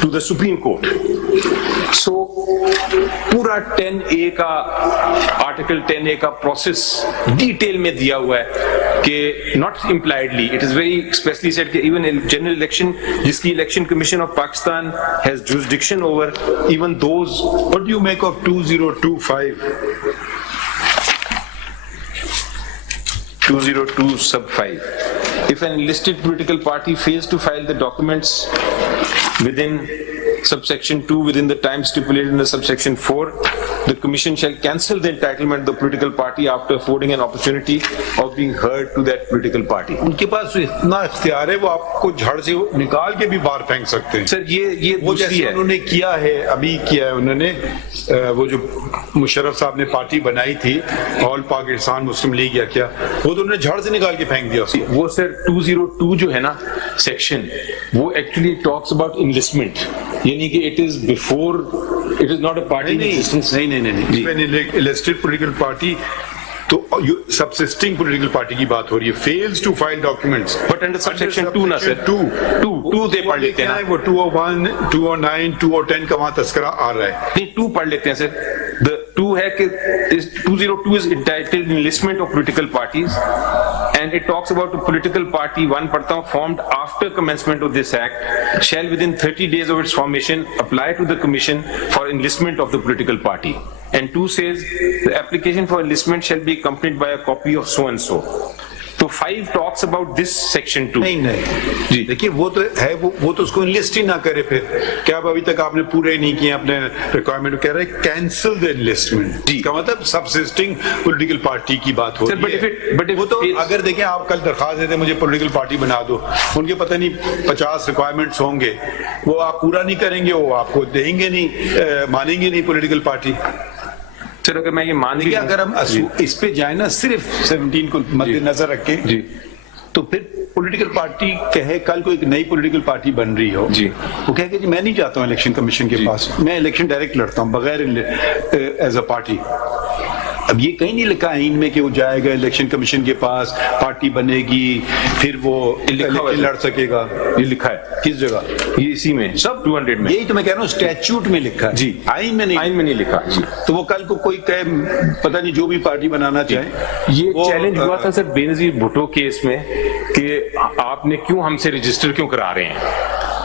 to the Supreme Court. So पूरा 10A का आर्टिकल 10A का प्रोसेस डिटेल में दिया हुआ है कि not impliedly, it is very expressly said कि even in general election जिसकी Election Commission of Pakistan has jurisdiction over, even those. What do you make of 2025? 202 sub 5. If an enlisted political party fails to file the documents within subsection 2 within the time stipulated in the subsection 4, the commission shall cancel the entitlement of the political party after affording an opportunity of being heard to that political party. उनके पास इतना इख्तियार है वो आपको झड़ से निकाल के भी बाहर फेंक सकते हैं। सर ये वो जैसे उन्होंने किया है, अभी किया है उन्होंने, वो जो मुशर्रफ साहब ने पार्टी बनाई थी ऑल पाकिस्तान मुस्लिम लीग या क्या, वो तो उन्होंने झड़ से निकाल के फेंक दिया उसको। वो सर 202 जो है ना सेक्शन, वो एक्चुअली टॉक्स अबाउट इनलिस्टमेंट, यानी कि it is before, it is not a party in existence. नहीं, इलेक्टेड पॉलिटिकल पार्टी तो सबसिस्टिंग पॉलिटिकल पार्टी की बात हो रही है, fails to file documents, but under subsection 2 ना सर, 2 दे पढ़ लेते हैं ना, वो 201, 209, 210 का वहां तस्करा आ रहा है। नहीं 2 पढ़ लेते हैं सर। द 2 है कि 202 is entitled enlistment of political parties and it talks about a political party, one पढ़ता हूँ, formed after commencement of this act shall within 30 days of its formation apply to the commission for enlistment of the political party. And 2 says the application for enlistment shall be accompanied by a copy of so and so. तो 5 talks about this section 2. नहीं जी, देखिए वो तो है, वो तो उसको enlist ही ना करे, फिर क्या अभी तक आपने पूरे नहीं किए अपने रिक्वायरमेंट, कह रहे हैं कैंसिल द एनलिस्टमेंट जी, का मतलब सबसिस्टिंग पॉलिटिकल पार्टी की बात हो रही है। बट वो तो अगर देखें आप कल दरखास्त देते मुझे पॉलिटिकल पार्टी बना दो, उनके पता नहीं 50 रिक्वायरमेंट्स होंगे, वो आप पूरा नहीं करेंगे, वो आपको देंगे नहीं, मानेंगे नहीं पॉलिटिकल पार्टी। सर अगर मैं ये मान ली, अगर हम इस पे जाए ना सिर्फ 17 को मद्देनजर रख के जी, तो फिर पॉलिटिकल पार्टी कहे कल को एक नई पॉलिटिकल पार्टी बन रही हो जी, वो कहे कि जी मैं नहीं जाता हूँ इलेक्शन कमीशन के पास, मैं इलेक्शन डायरेक्ट लड़ता हूँ बगैर एज अ पार्टी। अब ये कहीं नहीं लिखा है में कि वो जाएगा इलेक्शन कमीशन के पास, पार्टी बनेगी, फिर वो लड़ सकेगा। ये लिखा है किस जगह? ये इसी में सब 200 में। यही तो मैं कह रहा हूँ, स्टैट्यूट में लिखा है जी, आइन में नहीं, आइन में नहीं लिखा जी। तो वो कल को कोई कहे पता नहीं जो भी पार्टी बनाना चाहे। ये चैलेंज हुआ था सर बेनजीर भुट्टो केस में कि आपने क्यों हमसे रजिस्टर क्यों करा रहे हैं,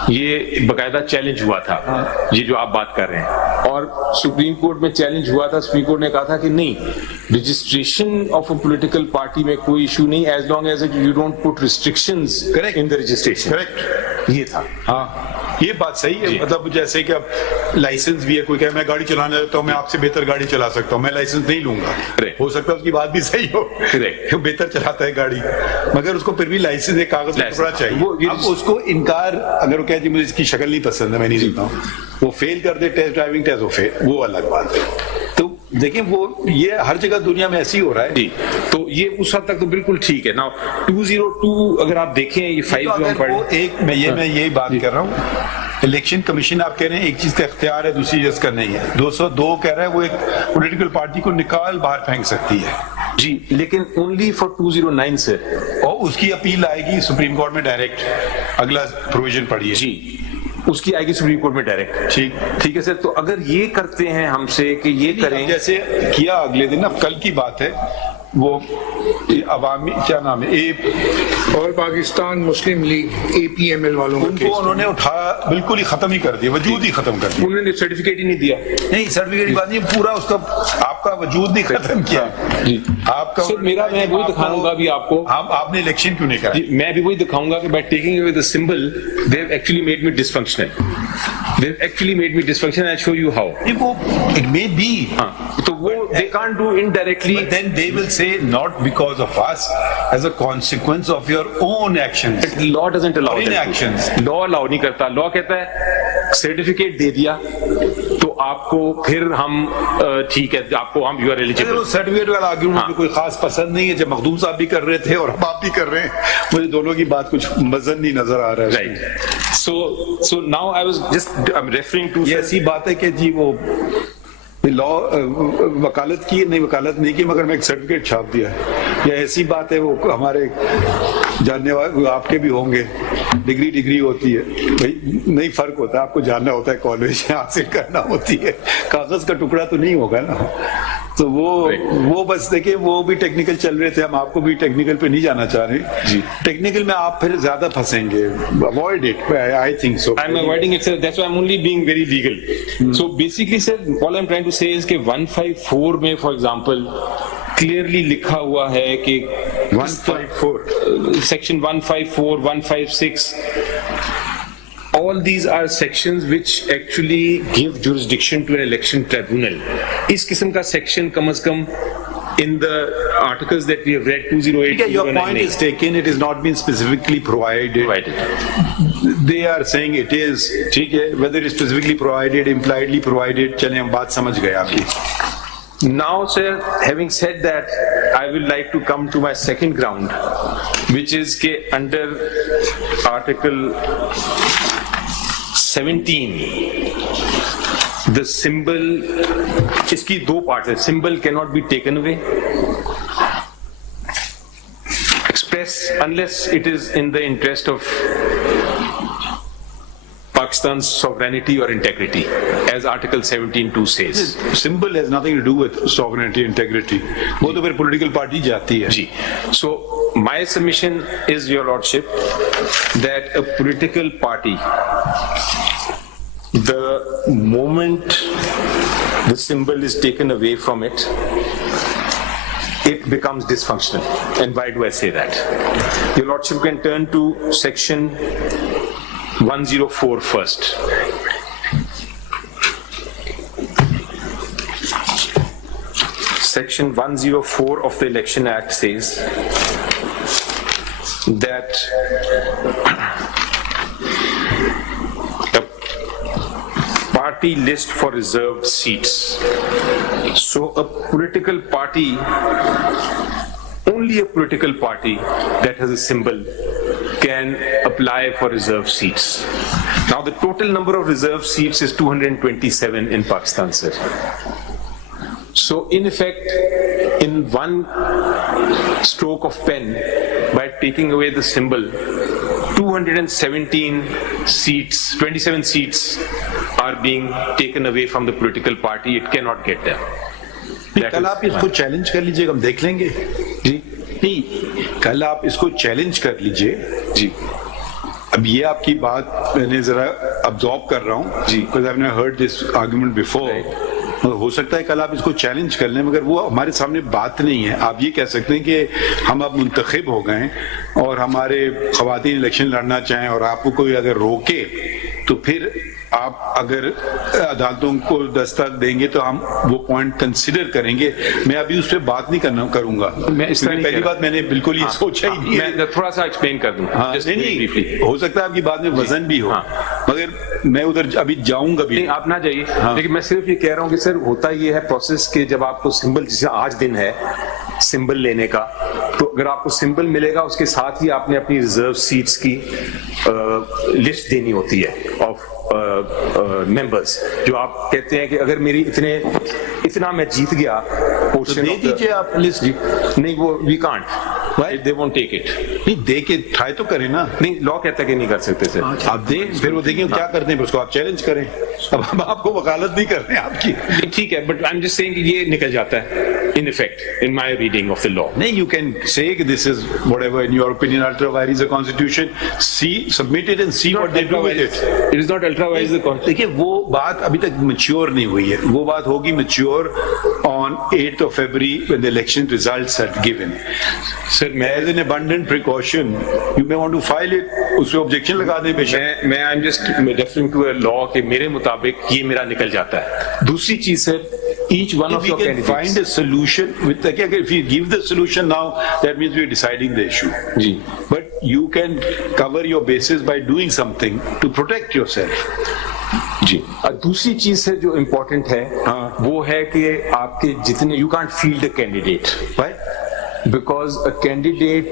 ये बकायदा चैलेंज हुआ था, ये जो आप बात कर रहे हैं, और सुप्रीम कोर्ट में चैलेंज हुआ था। सुप्रीम कोर्ट ने कहा था कि नहीं, registration of a political party में कोई इशू नहीं, as long as you don't put restrictions in the registration. Correct, ये था। हाँ ये बात सही है। मतलब जैसे कि अब लाइसेंस भी है, कोई कहे मैं गाड़ी चलाने लगता हूँ, मैं आपसे बेहतर गाड़ी चला सकता हूँ, मैं लाइसेंस नहीं लूंगा, हो सकता है उसकी बात भी सही हो, बेहतर चलाता है गाड़ी, मगर उसको फिर भी लाइसेंस एक कागज का टुकड़ा चाहिए। अब उसको इनकार, अगर वो कहती मुझे इसकी शक्ल नहीं पसंद है, मैं नहीं सीखता हूँ, वो फेल कर दे टेस्ट ड्राइविंग टेस्ट, वो अलग बात है। तो देखिए वो ये हर जगह दुनिया में ऐसे ही हो रहा है। जी, तो ये उस हद तक तो बिल्कुल ठीक है ना। 202 अगर आप देखें, ये 5 जो हम पढ़े, मैं यही बात कर रहा हूँ, इलेक्शन कमीशन आप कह रहे हैं एक चीज का इख्तियार है, दूसरी चीज का नहीं है। 202 कह रहा है वो एक पॉलिटिकल पार्टी को निकाल बाहर फेंक सकती है जी, लेकिन ओनली फॉर 209 से, और उसकी अपील आएगी सुप्रीम कोर्ट में डायरेक्ट, अगला प्रोविजन पढ़िए जी, उसकी आएगी सुप्रीम कोर्ट में डायरेक्ट। ठीक है सर। तो अगर ये करते हैं हमसे कि ये करें, जैसे किया अगले दिन, अब कल की बात है, वो अवामी क्या नाम है, और पाकिस्तान मुस्लिम लीग APML वालों उनको उन्होंने उठा बिल्कुल ही खत्म ही कर दिया, वजूद ही खत्म कर दिया। उन्होंने सर्टिफिकेट ही नहीं दिया। नहीं, सर्टिफिकेट की बात नहीं, पूरा उसका आपका वजूद नहीं खत्म किया जी आपका। मेरा मैं वही दिखाऊंगा अभी आपको। आपने इलेक्शन क्यों नहीं करा? मैं भी वही दिखाऊंगा कि by taking away the symbol they have actually made me dysfunctional, they have actually made me dysfunctional. I show you how. वो इट मे बी, तो वो they can't do indirectly, then they will say not because of us, as a consequence of your own actions. Law doesn't allow actions. Law allow नहीं करता। Law कहता है certificate दे दिया तो आपको फिर हम ठीक है, आपको हम यू आर एलिजिबल। सर्टिफिकेट वाला आर्ग्यूमेंट मुझे कोई खास पसंद नहीं है, जब मखदूम साहब भी कर रहे थे और अब आप भी कर रहे हैं, मुझे दोनों की बात कुछ मजन नहीं नजर आ रहा है। Right. So now I was just I am referring to, ये ऐसी बात है कि जी वो लॉ वकालत की नहीं, वकालत नहीं की, मगर मैं एक सर्टिफिकेट छाप दिया है, या ऐसी बात है, वो हमारे जानने वाले आपके भी होंगे, डिग्री होती है भाई, नहीं फर्क होता है, आपको जानना होता है, कॉलेज हासिल करना होती है, कागज का टुकड़ा तो नहीं होगा ना। तो वो बस देखिए, वो भी टेक्निकल चल रहे थे, हम आपको भी टेक्निकल पे नहीं जाना चाह रहे जी। टेक्निकल में आप फिर ज्यादा फंसेंगे, avoid it, I think so. I am avoiding it sir, that's why I am only being very legal. So basically sir, all I am trying to say is कि 154 में फॉर एग्जांपल क्लियरली लिखा हुआ है कि 154 section 154, 156, all these are sections which actually give jurisdiction to an election tribunal. इस किस्म का section कम से कम in the articles that we have read 208. Your point is taken. It is not been specifically provided. They are saying it is. ठीक है, whether it's specifically provided, impliedly provided, चलें हम बात समझ गए आपकी। Now, sir, having said that, I would like to come to my second ground, which is कि under Article 17, the symbol, इसकी दो पार्ट है, symbol cannot be taken away, express unless it is in the interest of Pakistan's sovereignty or integrity, as Article 17(2) says. Symbol has nothing to do with sovereignty, integrity. वो तो फिर political party जाती है। जी, so my submission is, Your Lordship, that a political party, the moment the symbol is taken away from it, it becomes dysfunctional. And why do I say that? Your Lordship can turn to section 104 first. Section 104 of the Election Act says that the party list for reserved seats. So a political party, only a political party that has a symbol can apply for reserved seats. Now the total number of reserved seats is 227 in Pakistan, sir. So in effect, in one stroke of pen, by taking away the symbol, 217 seats, 27 seats are being taken away from the political party. It cannot get them. कल आप इसको challenge कर लीजिए, हम देख लेंगे जी। नहीं, कल आप इसको चैलेंज कर लीजिए जी, अब ये आपकी बात मैंने जरा अब्जॉर्ब कर रहा हूँ जी, because I have heard this argument before. हो सकता है कल आप इसको चैलेंज कर लें, मगर वो हमारे सामने बात नहीं है। आप ये कह सकते हैं कि हम अब मुंतखब हो गए और हमारे ख्वातीन इलेक्शन लड़ना चाहें और आपको कोई अगर रोके तो फिर आप अगर अदालतों को दस्तक देंगे तो हम वो पॉइंट कंसिडर करेंगे। मैं अभी उस पर बात नहीं करूंगा। मैं इस तरह पहली बात मैंने बिल्कुल ये सोचा ही नहीं है। मैं थोड़ा सा एक्सप्लेन कर दूं। नहीं, हो सकता है आपकी बात में वजन भी हो, मगर मैं उधर अभी जाऊंगा भी नहीं, आप ना जाइए। लेकिन मैं सिर्फ ये कह रहा हूँ कि सर होता ये है प्रोसेस कि जब आपको सिंबल, जैसे आज दिन है सिंबल लेने का, तो अगर आपको सिंबल मिलेगा उसके साथ ही आपने अपनी रिजर्व सीट्स की लिस्ट देनी होती है ऑफ मेंबर्स, जो आप कहते हैं कि अगर मेरी इतना मैं जीत गया तो दे दीजिए आप लिस्ट। नहीं, वो we can't, they won't take it. नहीं, दे के ट्राई तो करें ना। नहीं, लॉ कहता है कि नहीं कर सकते सर। आप दें, फिर वो देखें क्या करते हैं, उसको आप चैलेंज करें। अब हम आपको वकालत नहीं कर रहे हैं आपकी। ठीक है, but I am just saying कि ये निकल जाता है in effect in my reading of the law. नहीं, you can say this is whatever in your opinion ultra vires the constitution, see submit it and see what they do with it. It is not ultra vires the constitution. देखिए, वो बात अभी तक mature नहीं हुई है। वो बात होगी mature on 8th of February when the election results are given. Sir, as an abundant precaution, you may want to file it. उसमें objection लगा दें बेशक। मैं I'm just referring to a law कि मेरे मुताबिक ये मेरा निकल जाता है। दूसरी चीज sir, each one of your candidates find a solution with the, if you give the solution now, that means we are deciding the issue. जी, but you can cover your bases by doing something to protect yourself. जी। दूसरी चीज से जो important है वो है कि आपके जितने, you can't field a candidate, because a candidate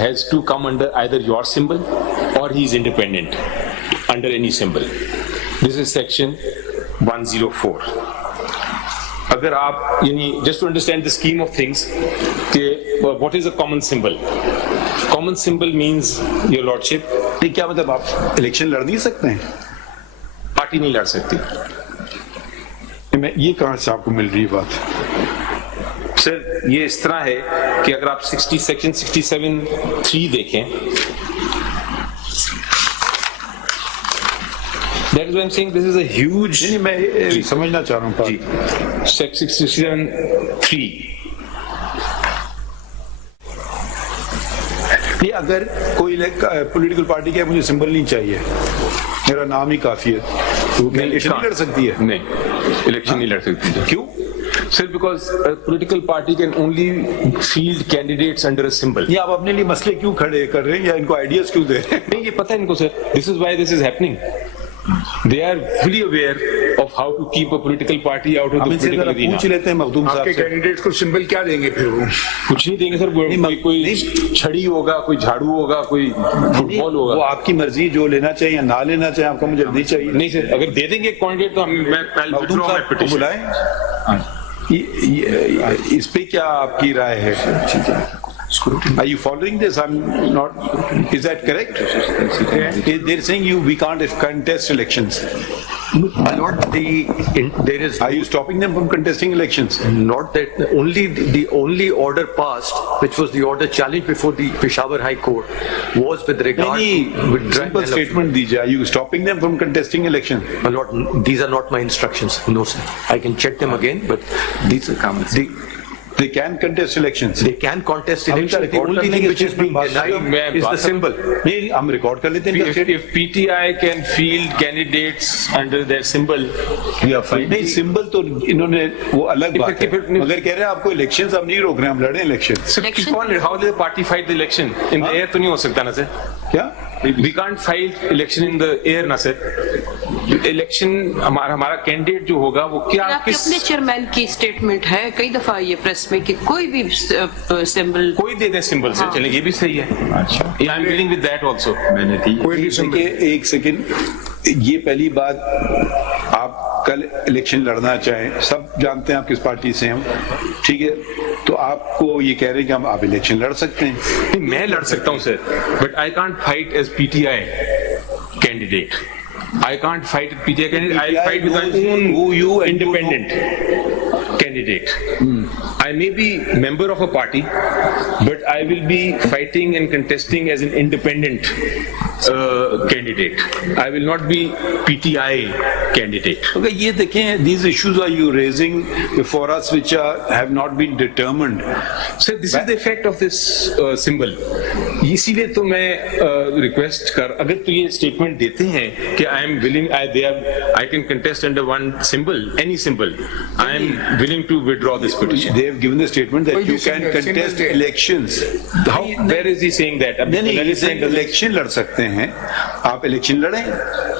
has to come under either your symbol और he is independent under any symbol. This is section 104। अगर आप, यानी just to understand the scheme of things कि what is a common symbol. Common symbol means your lordship. क्या मतलब, आप election लड़ नहीं सकते हैं, पार्टी नहीं लड़ सकती। मैं ये कहां से आपको मिल रही बात? सर, ये इस तरह है कि अगर आप सेक्शन 67(3) देखें, that is why I'm saying this is a huge। नहीं, मैं समझना चाह रहा हूँ जी। सेक्शन 67(3) ये अगर कोई पॉलिटिकल पार्टी का मुझे सिंबल नहीं चाहिए, मेरा नाम ही काफी है, तो इलेक्शन नहीं लड़ सकती है? नहीं, इलेक्शन नहीं लड़ सकती। क्यों? Sir, because political party can only field candidates under a symbol. ये आप अपने लिए मसले क्यों खड़े कर रहे हैं या इनको आइडियाज क्यों दे रहे हैं? नहीं, ये पता है इनको sir, this is why this is happening. They are fully aware of how to keep a political party out of the political arena। पूछ लेते हैं मखदूम साहब आपके से। कैंडिडेट्स को सिंबल क्या देंगे फिर वो? कुछ नहीं देंगे सर, कोई छड़ी होगा, कोई झाड़ू होगा, कोई फुटबॉल होगा। वो आपकी मर्जी, जो लेना चाहिए या ना लेना चाहिए, आपको मुझे नहीं चाहिए। नहीं सर, अगर दे देंगे कैंडिडेट तो मखदूम साहब को बुलाएं। इस पे क्या आपकी राय है? Are you following this? I'm not. Is that correct? They're saying we can't contest elections. Not there is. Are you stopping them from contesting elections? Not that. The only order passed, which was the order challenged before the Peshawar High Court, was with regard to withdrawal. Simple statement दीजिए. Are you stopping them from contesting elections? These are not my instructions. No, sir. I can check them again, but these are comments. They can contest elections. They can contest elections. The only thing which is being denied is the symbol. नहीं, हम record कर लेते हैं। If PTI can field candidates under their symbol, नहीं, symbol तो इन्होंने वो अलग बात है, मगर कह रहे हैं आपको इलेक्शंस हम नहीं रोक रहे हैं, हम लड़े election. how will the party fight the election in the air? तो नहीं हो सकता ना सर। क्या? We can't fight election in the air ना सर। इलेक्शन हमारा कैंडिडेट जो होगा वो क्या आपके अपने चेयरमैन की स्टेटमेंट है कई दफा ये प्रेस में कि कोई भी सिंबल कोई दे दे सिंबल से चले, ये भी सही है। अच्छा, I am dealing with that also. मैंने कोई भी सिंबल। एक सेकंड, ये पहली बात, आप कल इलेक्शन लड़ना चाहें, सब जानते हैं आप किस पार्टी से हैं, ठीक है, तो आपको ये कह रहे हैं कि आप इलेक्शन लड़ सकते हैं। मैं लड़ सकता हूं sir, but I can't fight as PTI कैंडिडेट। I can't fight PTI candidate. I fight with my own independent candidate. I may be member of a party, but I will be fighting and contesting as an independent candidate. I will not be PTI candidate. Okay, ये देखें, these issues are you raising before us which have not been determined. Sir, this is the effect of this symbol. इसीलिए तो मैं request अगर तो ये statement देते हैं कि I am willing, I can contest under one symbol, any symbol. I am willing to withdraw this petition. They have given the statement that you can contest elections. Where is he saying that? नहीं, election लड़ सकते हैं, आप election लड़ें।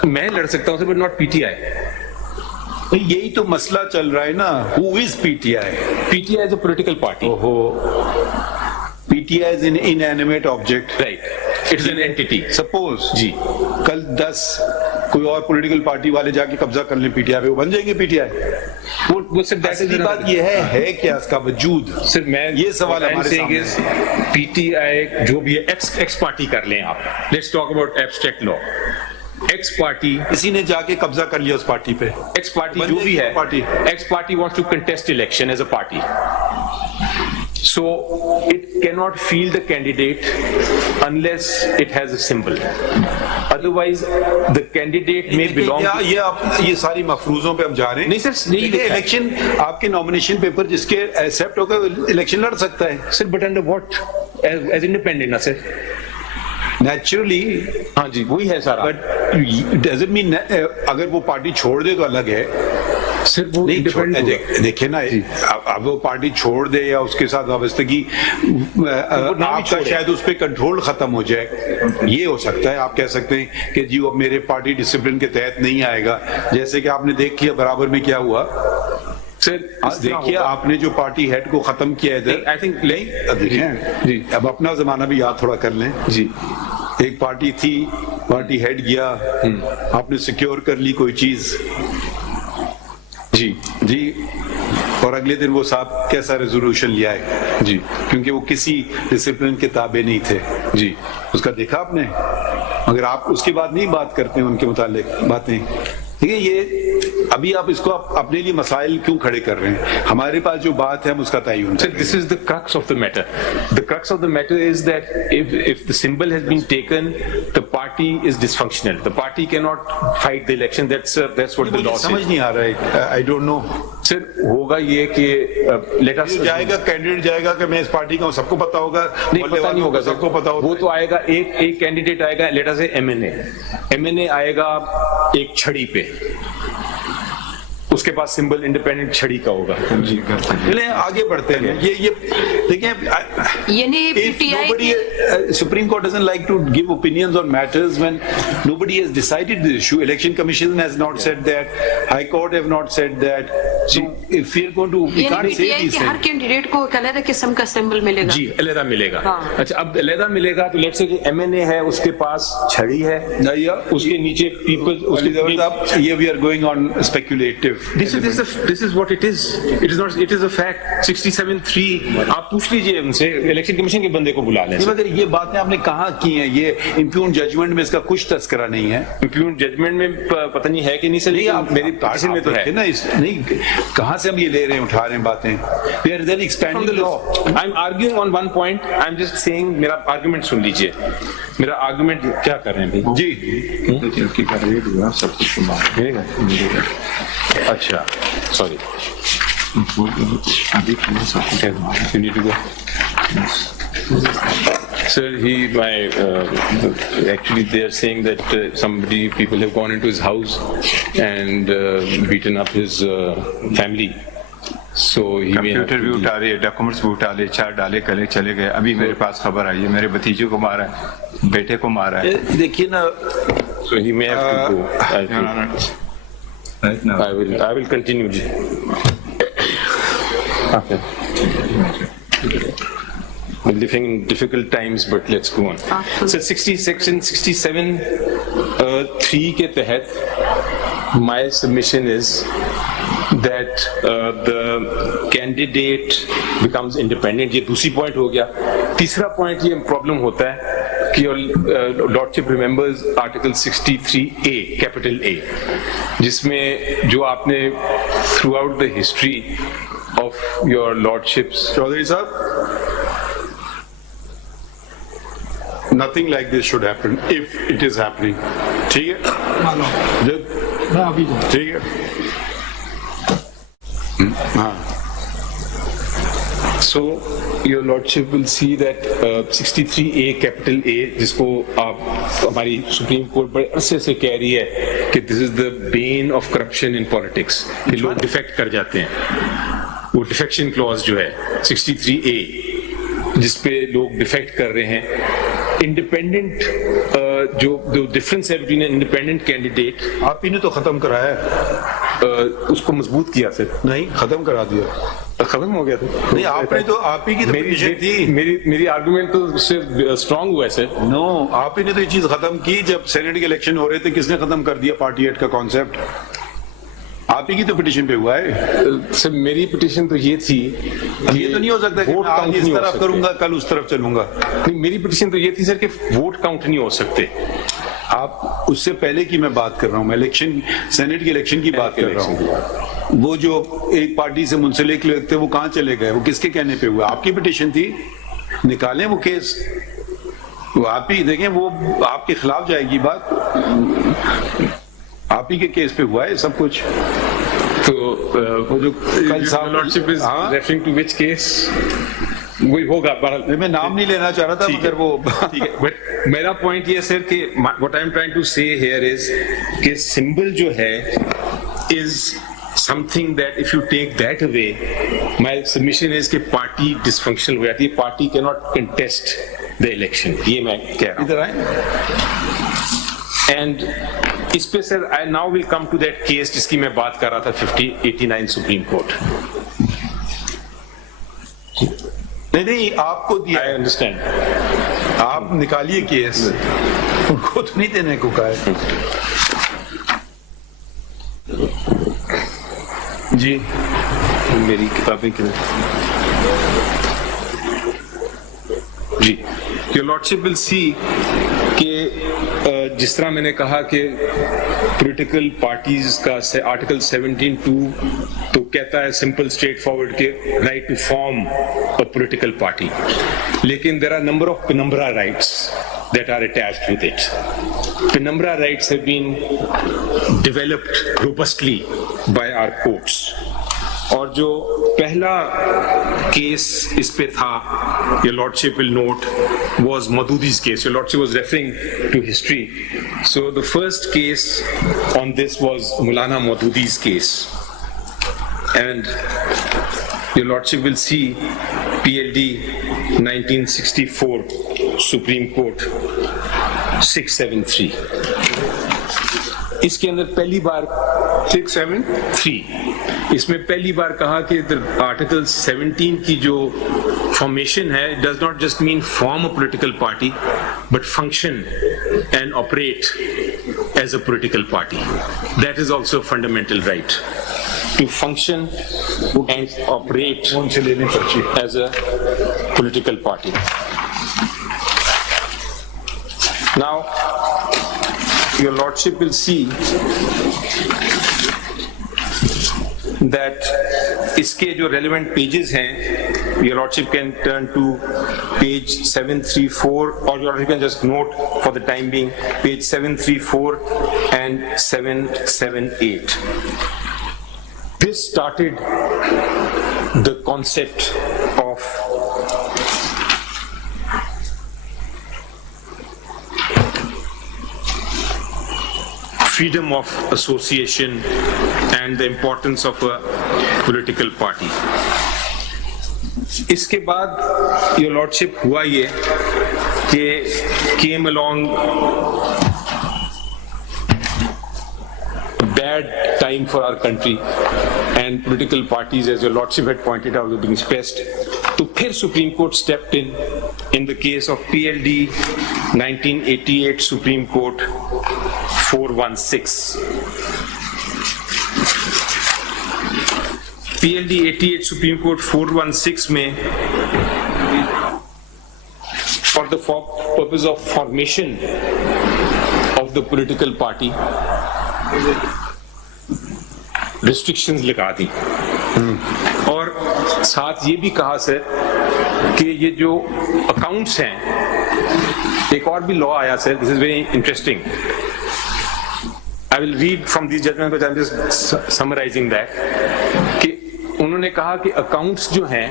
मैं लड़ सकता हूँ सर, but not PTI. यही तो मसला चल रहा है ना, who is PTI? PTI is a political party. ओहो, PTI is an inanimate object. Right. It is an entity. Suppose जी कल 10 कोई और पॉलिटिकल पार्टी वाले जाके कब्जा कर लें PTI पे, वो बन जाएंगे PTI। वो सिर्फ असली बात ये है क्या इसका वजूद? सिर्फ मैं ये सवाल हमारे सामने है। PTI जो भी है एक्स पार्टी कर लें आप। Let's talk about abstract law. X party किसी ने जाके कब्जा कर लिया उस पार्टी पे, एक्स पार्टी जो भी है, x party wants to contest election as a party. So it cannot field the candidate unless it has a symbol. Otherwise, the candidate may belong. ये सारी मफरूजों पे हम जा रहे हैं। नहीं सर, नहीं लिखा है। इलेक्शन आपके नॉमिनेशन पेपर जिसके एक्सेप्ट होकर इलेक्शन लड़ सकता है। Sir, but under what? As independent ना सर? नेचुरली हाँ जी, वही है सारा। बट डजंट मीन अगर वो पार्टी छोड़ दे तो अलग है। सिर्फ वो देखिए ना, अब वो पार्टी छोड़ दे या उसके साथ वाबस्तगी आपका शायद उस पर कंट्रोल खत्म हो जाए, ये हो सकता है। आप कह सकते हैं कि जी अब मेरे पार्टी डिसिप्लिन के तहत नहीं आएगा, जैसे कि आपने देख लिया बराबर में क्या हुआ। सर देखिए आपने जो पार्टी हेड को खत्म किया इधर, आई थिंक देखिए जी, अब अपना जमाना भी याद थोड़ा कर लें जी। एक पार्टी थी, पार्टी हेड गया, आपने सिक्योर कर ली कोई चीज जी जी, और अगले दिन वो साहब कैसा रेजोल्यूशन लिया है जी, क्योंकि वो किसी डिसिप्लिन के ताबे नहीं थे जी। उसका देखा आपने? मगर आप उसके बाद नहीं बात करते हैं उनके मुतालिक बातें। ठीक है, ये अभी आप इसको अपने लिए मसाइल क्यों खड़े कर रहे हैं? हमारे पास जो बात है हम उसका तयन करें। This is the crux of the matter. The crux of the matter is that if the symbol has been taken, the party is dysfunctional. The party cannot fight the election. That's what the law says. समझ नहीं आ रहा है, I don't know. Sir होगा ये कि let us जाएगा candidate जाएगा कि मैं इस पार्टी का हूँ, सबको पता होगा? नहीं, पता नहीं होगा, सबको पता होगा। वो तो आएगा, एक कैंडिडेट आएगा, लेट अस से MNA आएगा एक छड़ी पे, उसके पास सिंबल इंडिपेंडेंट छड़ी का होगा जी। चलिए आगे बढ़ते हैं। ये देखिए, supreme court doesn't like to give opinions on matters when nobody has decided the issue. Election Commission has not said that, High Court have not said that. So if we are going to, we can't say these things. Her candidate को अलग किस्म का symbol मिलेगा जी, अलग मिलेगा। अच्छा, अब अलग मिलेगा तो लेट्स से कि MNA है, उसके पास छड़ी है, उसके नीचे पीपल, उसके ये we are going on speculative. This is what it is. It is not. It is a fact. 67(3). आप पूछ लीजिए उनसे, इलेक्शन कमीशन के बंदे को बुला लें। मगर ये बातें आपने कहाँ की हैं? ये इम्प्यून जजमेंट में इसका कुछ तस्करा नहीं है। इम्प्यून जजमेंट में पता नहीं है कि नहीं सर, आप मेरी पिटीशन में तो है ना। नहीं, कहाँ से हम ये ले रहे हैं, उठा रहे हैं बातें? We are then expanding the law. I'm arguing on one point. I'm just saying, मेरा आर्गुमेंट सुन लीजिए। मेरा आर्गुमेंट क्या कर रहे हैं भाई जी? सब कुछ मिलेगा। अच्छा, sorry. You need to go. Sir, actually they are saying that people have gone into his house and beaten up his family. So he computer भी उठा रहे, डॉक्यूमेंट्स भी उठा ले, चार डाले कले चले गए। अभी मेरे पास खबर आई है, मेरे भतीजे को मारा है, बेटे को मारा है। देखिए ना, so he may have to go. Right now. I will continue. Okay. We're living in difficult times, but let's go on. So section 67(3) के तहत, my submission is that the candidate becomes independent. ये दूसरी point हो गया। तीसरा point ये problem होता है कि your lordship remembers Article 63A, capital A, जिसमें जो आपने throughout the history of your lordships, Chaudhary साहब, Nothing like this should happen if it is happening. ठीक है? ठीक है? हाँ. So, your lordship will see that 63A capital A, जिसको आप हमारी सुप्रीम कोर्ट बड़े अरसे से कह रही है कि this is the bane of corruption in politics, कि लोग डिफेक्ट कर जाते हैं. वो डिफेक्शन क्लॉज जो है 63A, जिसपे लोग डिफेक्ट कर रहे हैं, इंडिपेंडेंट जो डिफरेंस है बिटवीन इंडिपेंडेंट कैंडिडेट, आप ही ने तो खत्म कराया है. उसको मजबूत किया सर. नहीं, खत्म करा दिया. खत्म हो गया था. नहीं, आपने तो आप ही की तो पोजीशन थी. मेरी आर्गुमेंट तो उससे स्ट्रांग हुआ है सर. नो, आप ही ने तो ये चीज खत्म की. जब सेनेट के इलेक्शन हो रहे थे, किसने खत्म कर दिया पार्टी एक्ट का कॉन्सेप्ट? आप ही की तो पिटीशन पे हुआ है. सर मेरी पिटीशन तो ये थी, ये तो नहीं हो सकता कि मैं आज इस तरफ करूंगा, कल उस तरफ चलूंगा. नहीं, मेरी पिटीशन तो ये थी सर कि वोट काउंट नहीं हो सकते. आप उससे पहले की मैं बात कर रहा हूँ. मैं इलेक्शन, सेनेट के इलेक्शन की बात कर रहा हूँ. वो जो एक पार्टी से मुंसलिक लोग थे, वो कहाँ चले गए? वो किसके कहने पे हुआ? आपकी पिटीशन थी. निकालें वो केस. वो आप ही देखें, वो आपके खिलाफ जाएगी बात. आप ही के केस पे हुआ है सब कुछ. तो वो जो कल lordship is referring to which case वही होगा. मैं नाम नहीं लेना चाह रहा था, मगर वो ठीक है. बट मेरा पॉइंट ये सर कि what I am trying to say here is कि सिंबल जो है is something that if you take that away, my submission is कि पार्टी डिसफंक्शनल हो जाती है. Party cannot contest the election. ये मैं कह रहा हूँ. इधर आए. And इस पे sir I now will come to that case जिसकी मैं बात कर रहा था 5089 सुप्रीम कोर्ट. नहीं, आपको दिया. I understand. आप निकालिए केस. उनको तो नहीं देने को कहा है. जी, मेरी किताबें क्यों? जी, योर लॉर्डशिप विल सी कि जिस तरह मैंने कहा कि पॉलिटिकल पार्टीज का आर्टिकल 17(2) तो कहता है सिंपल स्ट्रेट फॉरवर्ड के right to form a political party, लेकिन there are number of penumbra rights that are attached with it. Penumbra rights have been developed robustly by our courts. और जो पहला case इस पे था, your lordship will note, was Madhudi's case. Your lordship was referring to history. So the first case on this was Maulana Madhudi's case. And your lordship will see PLD 1964 Supreme Court 673. इसके अंदर पहली बार 673 इसमें पहली बार कहा कि article 17 की जो formation है does not just mean form a political party but function and operate as a political party. That is also fundamental right to function and operate as a political party. Now, your lordship will see that इसके जो relevant pages हैं, your lordship can turn to page 734, or your lordship can just note for the time being page 734 and 778. This started the concept of freedom of association and the importance of a political party. इसके बाद your lordship हुआ ये कि came along bad time for our country and political parties, as your lordship had pointed out, were being stressed. तो फिर Supreme Court stepped in the case of PLD 1988 Supreme Court 416. PLD 88 Supreme Court 416 में for the purpose of formation of the political party restrictions लगा दी और साथ ये भी कहा sir कि ये जो अकाउंट्स हैं, एक और भी लॉ आया sir, this is very interesting. I will read from these judgments, but I'm just summarizing that. कि उन्होंने कहा कि अकाउंट्स जो हैं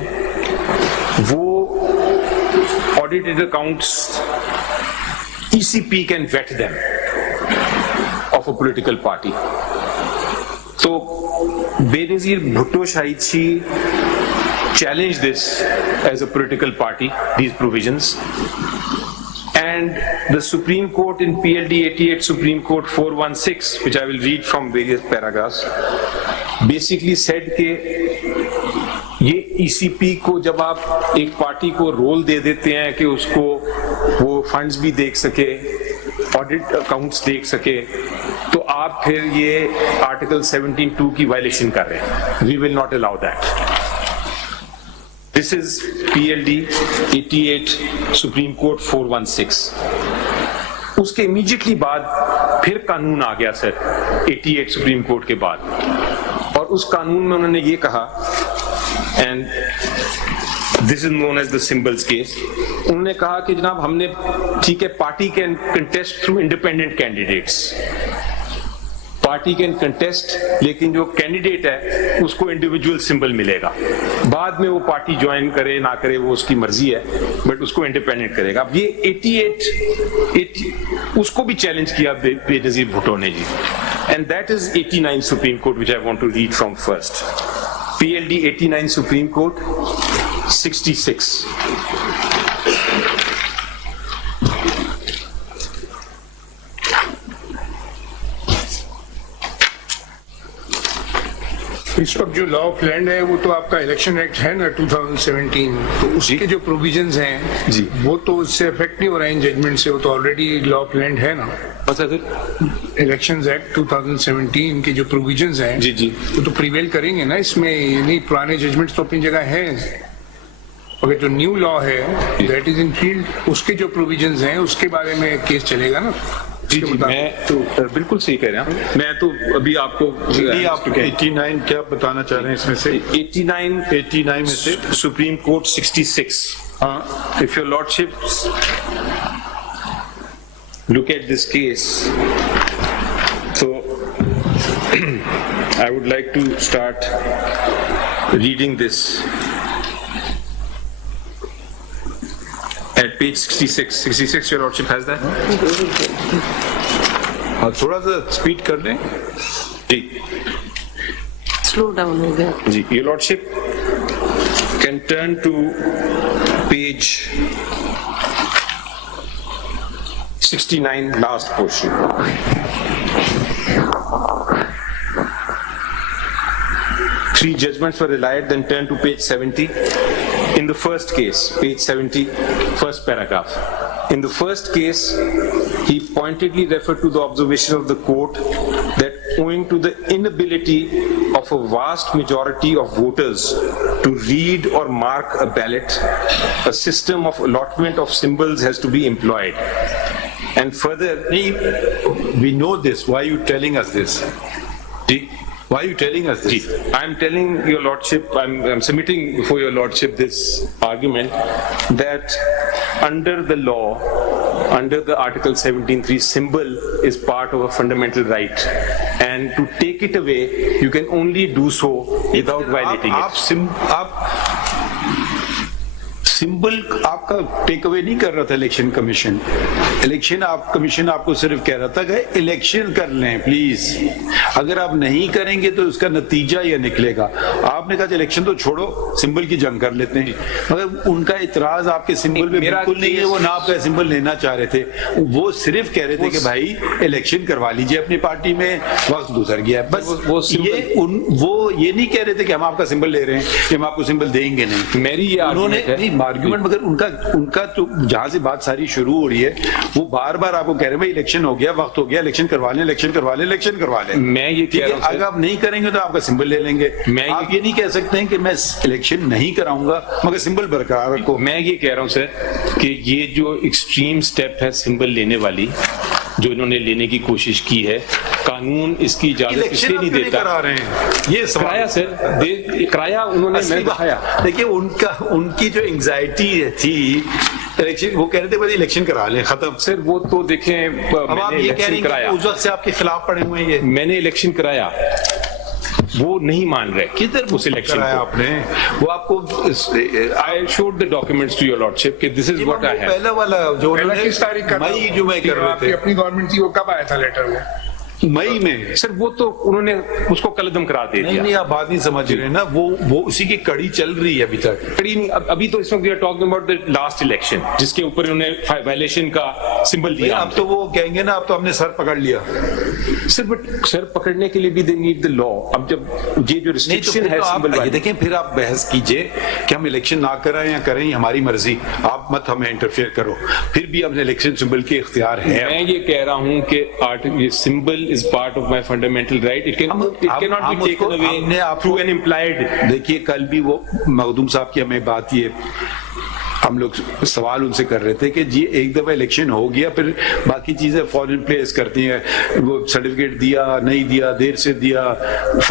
वो audited accounts ECP can vet them of a political party. So Benazir Bhutto Shahidchi challenged this as a political party, these provisions. And the Supreme Court in PLD 88, Supreme Court 416, which I will read from various paragraphs, basically said कि ये ECP को जब आप एक party को role दे देते हैं कि उसको वो फंड्स भी देख सके, ऑडिट अकाउंट्स देख सके, तो आप फिर ये आर्टिकल 17(2) की वायलेशन कर रहे हैं. We will not allow that. This is PLD 88 Supreme Court 416. उसके immediately बाद फिर कानून आ गया सर 88 सुप्रीम कोर्ट के बाद, और उस कानून में उन्होंने ये कहा, and this is known as the symbols case. उन्होंने कहा कि जनाब हमने, ठीक है, party can contest through independent candidates, party can contest, लेकिन जो कैंडिडेट है उसको इंडिविजुअल सिंबल मिलेगा. बाद में वो पार्टी ज्वाइन करे ना करे वो उसकी मर्जी है, बट उसको इंडिपेंडेंट करेगा. अब ये 88 उसको भी चैलेंज किया बेनजीर भुट्टो ने जी. And that is 89 supreme court which I want to read from first. PLD 89 supreme court 66. इस वक्त जो लॉ ऑफ लैंड है वो तो आपका इलेक्शन एक्ट है ना 2017, तो उसके जो प्रोविजंस हैं जी, वो तो उससे अफेक्ट नहीं हो रहा है इन जजमेंट से, वो तो ऑलरेडी लॉ ऑफ लैंड है ना. इलेक्शंस एक्ट 2017 के जो प्रोविजंस हैं जी जी, वो तो प्रिवेल करेंगे ना इसमें. नहीं, पुराने जजमेंट्स तो अपनी जगह हैं, अगर जो न्यू लॉ है दैट इज इन फील्ड, उसके जो प्रोविजंस हैं उसके बारे में केस चलेगा ना. जी जी, मैं तो बिल्कुल सही कह रहे हैं. मैं तो अभी आपको ये आप 89 क्या बताना चाह रहे हैं इसमें से? 89 में से supreme court 66. If your lordships look at this case, so I would like to start reading this at page 66. Your lordship has that? थोड़ा सा स्पीड कर लें जी. स्लो डाउन हो गया जी. Your lordship can turn to page 69, last portion. Three judgments were relied, then turn to page 70. In the first case, page 70, first paragraph. In the first case, he pointedly referred to the observation of the court that owing to the inability of a vast majority of voters to read or mark a ballot, a system of allotment of symbols has to be employed. And further, we know this. Why are you telling us this? Why are you telling us this? I'm telling your lordship, I'm submitting before your lordship this argument that under the law, under the Article 17(3), symbol is part of a fundamental right, and to take it away, you can only do so without violating it. Symbol आपका take away नहीं कर रहा था election commission. Commission आपको सिर्फ कह रहा था कि इलेक्शन कर लें प्लीज. अगर आप नहीं करेंगे तो उसका नतीजा यह निकलेगा. आपने कहा इलेक्शन तो छोड़ो, सिंबल की जंग कर लेते हैं. मगर उनका इतराज आपके सिंबल पे बिल्कुल नहीं है. वो ना आपका सिंबल लेना चाह रहे थे, वो सिर्फ कह रहे थे कि भाई इलेक्शन करवा लीजिए अपनी पार्टी में, वक्त गुजर गया बस. वो ये नहीं कह रहे थे कि हम आपका सिंबल ले रहे हैं, कि हम आपको सिंबल देंगे नहीं. मेरी ये उन्होंने आर्ग्यूमेंट, मगर उनका तो जहां से बात सारी शुरू हो रही है वो बार बार आपको कह रहे हैं भाई इलेक्शन हो गया, वक्त हो गया, इलेक्शन करवा लें, इलेक्शन करवा लें, इलेक्शन करवा लें. मैं ये कह रहा हूं, अगर आप नहीं करेंगे तो आपका सिंबल ले लेंगे. आप ये नहीं कह सकते हैं कि मैं इलेक्शन नहीं कराऊंगा मगर सिंबल बरकरार रखो. मैं ये कह रहा हूं सर कि ये जो एक्सट्रीम स्टेप है सिंबल लेने वाली, जो इन्होंने लेने की कोशिश की है। कानून इसकी इजाजत इसलिए नहीं देता। करा रहे हैं ये कराया सर, कराया उन्होंने, मैं दिखाया। देखिए उनकी जो एंजाइटी थी इलेक्शन, वो कह रहे थे बस इलेक्शन करा लें, खत्म। सर वो तो देखें, अब आप ये कह रहे हैं कि उस वक्त से आपके खिलाफ पड़े हुए हैं ये। मैंने इलेक्शन कराया, वो नहीं मान रहे। किधर उस इलेक्शन कराया आपने? वो आपको I showed the documents to your lordship कि this is what I have। पहला वाला जो पहला किस तारीख का? मई जो मैं कर रहे थे, अपनी गवर्नमेंट थी, वो कब आया था लेटर वो? मई में। सर वो तो उन्होंने उसको कलदम करा दे दिया। नहीं आप बात नहीं समझ रहे ना, वो उसी की कड़ी चल रही है अभी तक। कड़ी नहीं, अभी तो इसमें we are talking about the last election, जिसके ऊपर उन्होंने वायलेशन का सिंबल दिया। अब तो वो कहेंगे ना, अब तो हमने सर पकड़ लिया। सर बट सर पकड़ने के लिए भी दे नीड द लॉ। अब जब ये जो रिस्ट्रिक्शन है सिंबल वाली, देखें फिर आप बहस कीजिए कि हम इलेक्शन ना कराएं या करें, हमारी मर्जी, आप मत हमें इंटरफेयर करो। फिर भी हमने इलेक्शन सिंबल के इख्तियार है। मैं ये कह रहा हूँ कि ये symbol is part of my fundamental right, it cannot be taken away through an implied. देखिए कल भी वो मखदूम साहब की हमें बात, ये हम लोग सवाल उनसे कर रहे थे कि जी एक दफा इलेक्शन हो गया, फिर बाकी चीजें फॉरेन प्लेस करती हैं, वो सर्टिफिकेट दिया नहीं दिया, देर से दिया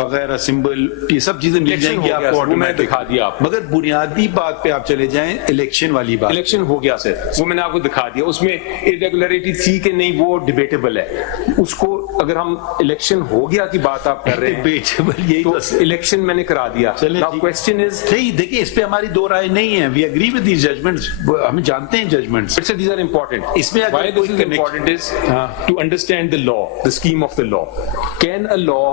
वगैरह, सिंबल, ये सब चीजें मिल जाएंगी आपको, मैं दिखा दिया आपको। मगर बुनियादी बात पे आप चले जाएं, इलेक्शन वाली बात। इलेक्शन हो गया सर, वो मैंने आपको दिखा दिया। उसमें इरेगुलरिटी थी कि नहीं, वो डिबेटेबल है। उसको अगर हम इलेक्शन हो गया की बात आप कर रहे हैं, डिबेटेबल यही तो इलेक्शन मैंने करा दिया। नाउ क्वेश्चन इज, नहीं देखिए इस पे हमारी दो राय नहीं है, we agree with these judgments, हम जानते हैं judgments. But sir, these are important. इसमें why this is important is to understand the law, the scheme of the law. Can a law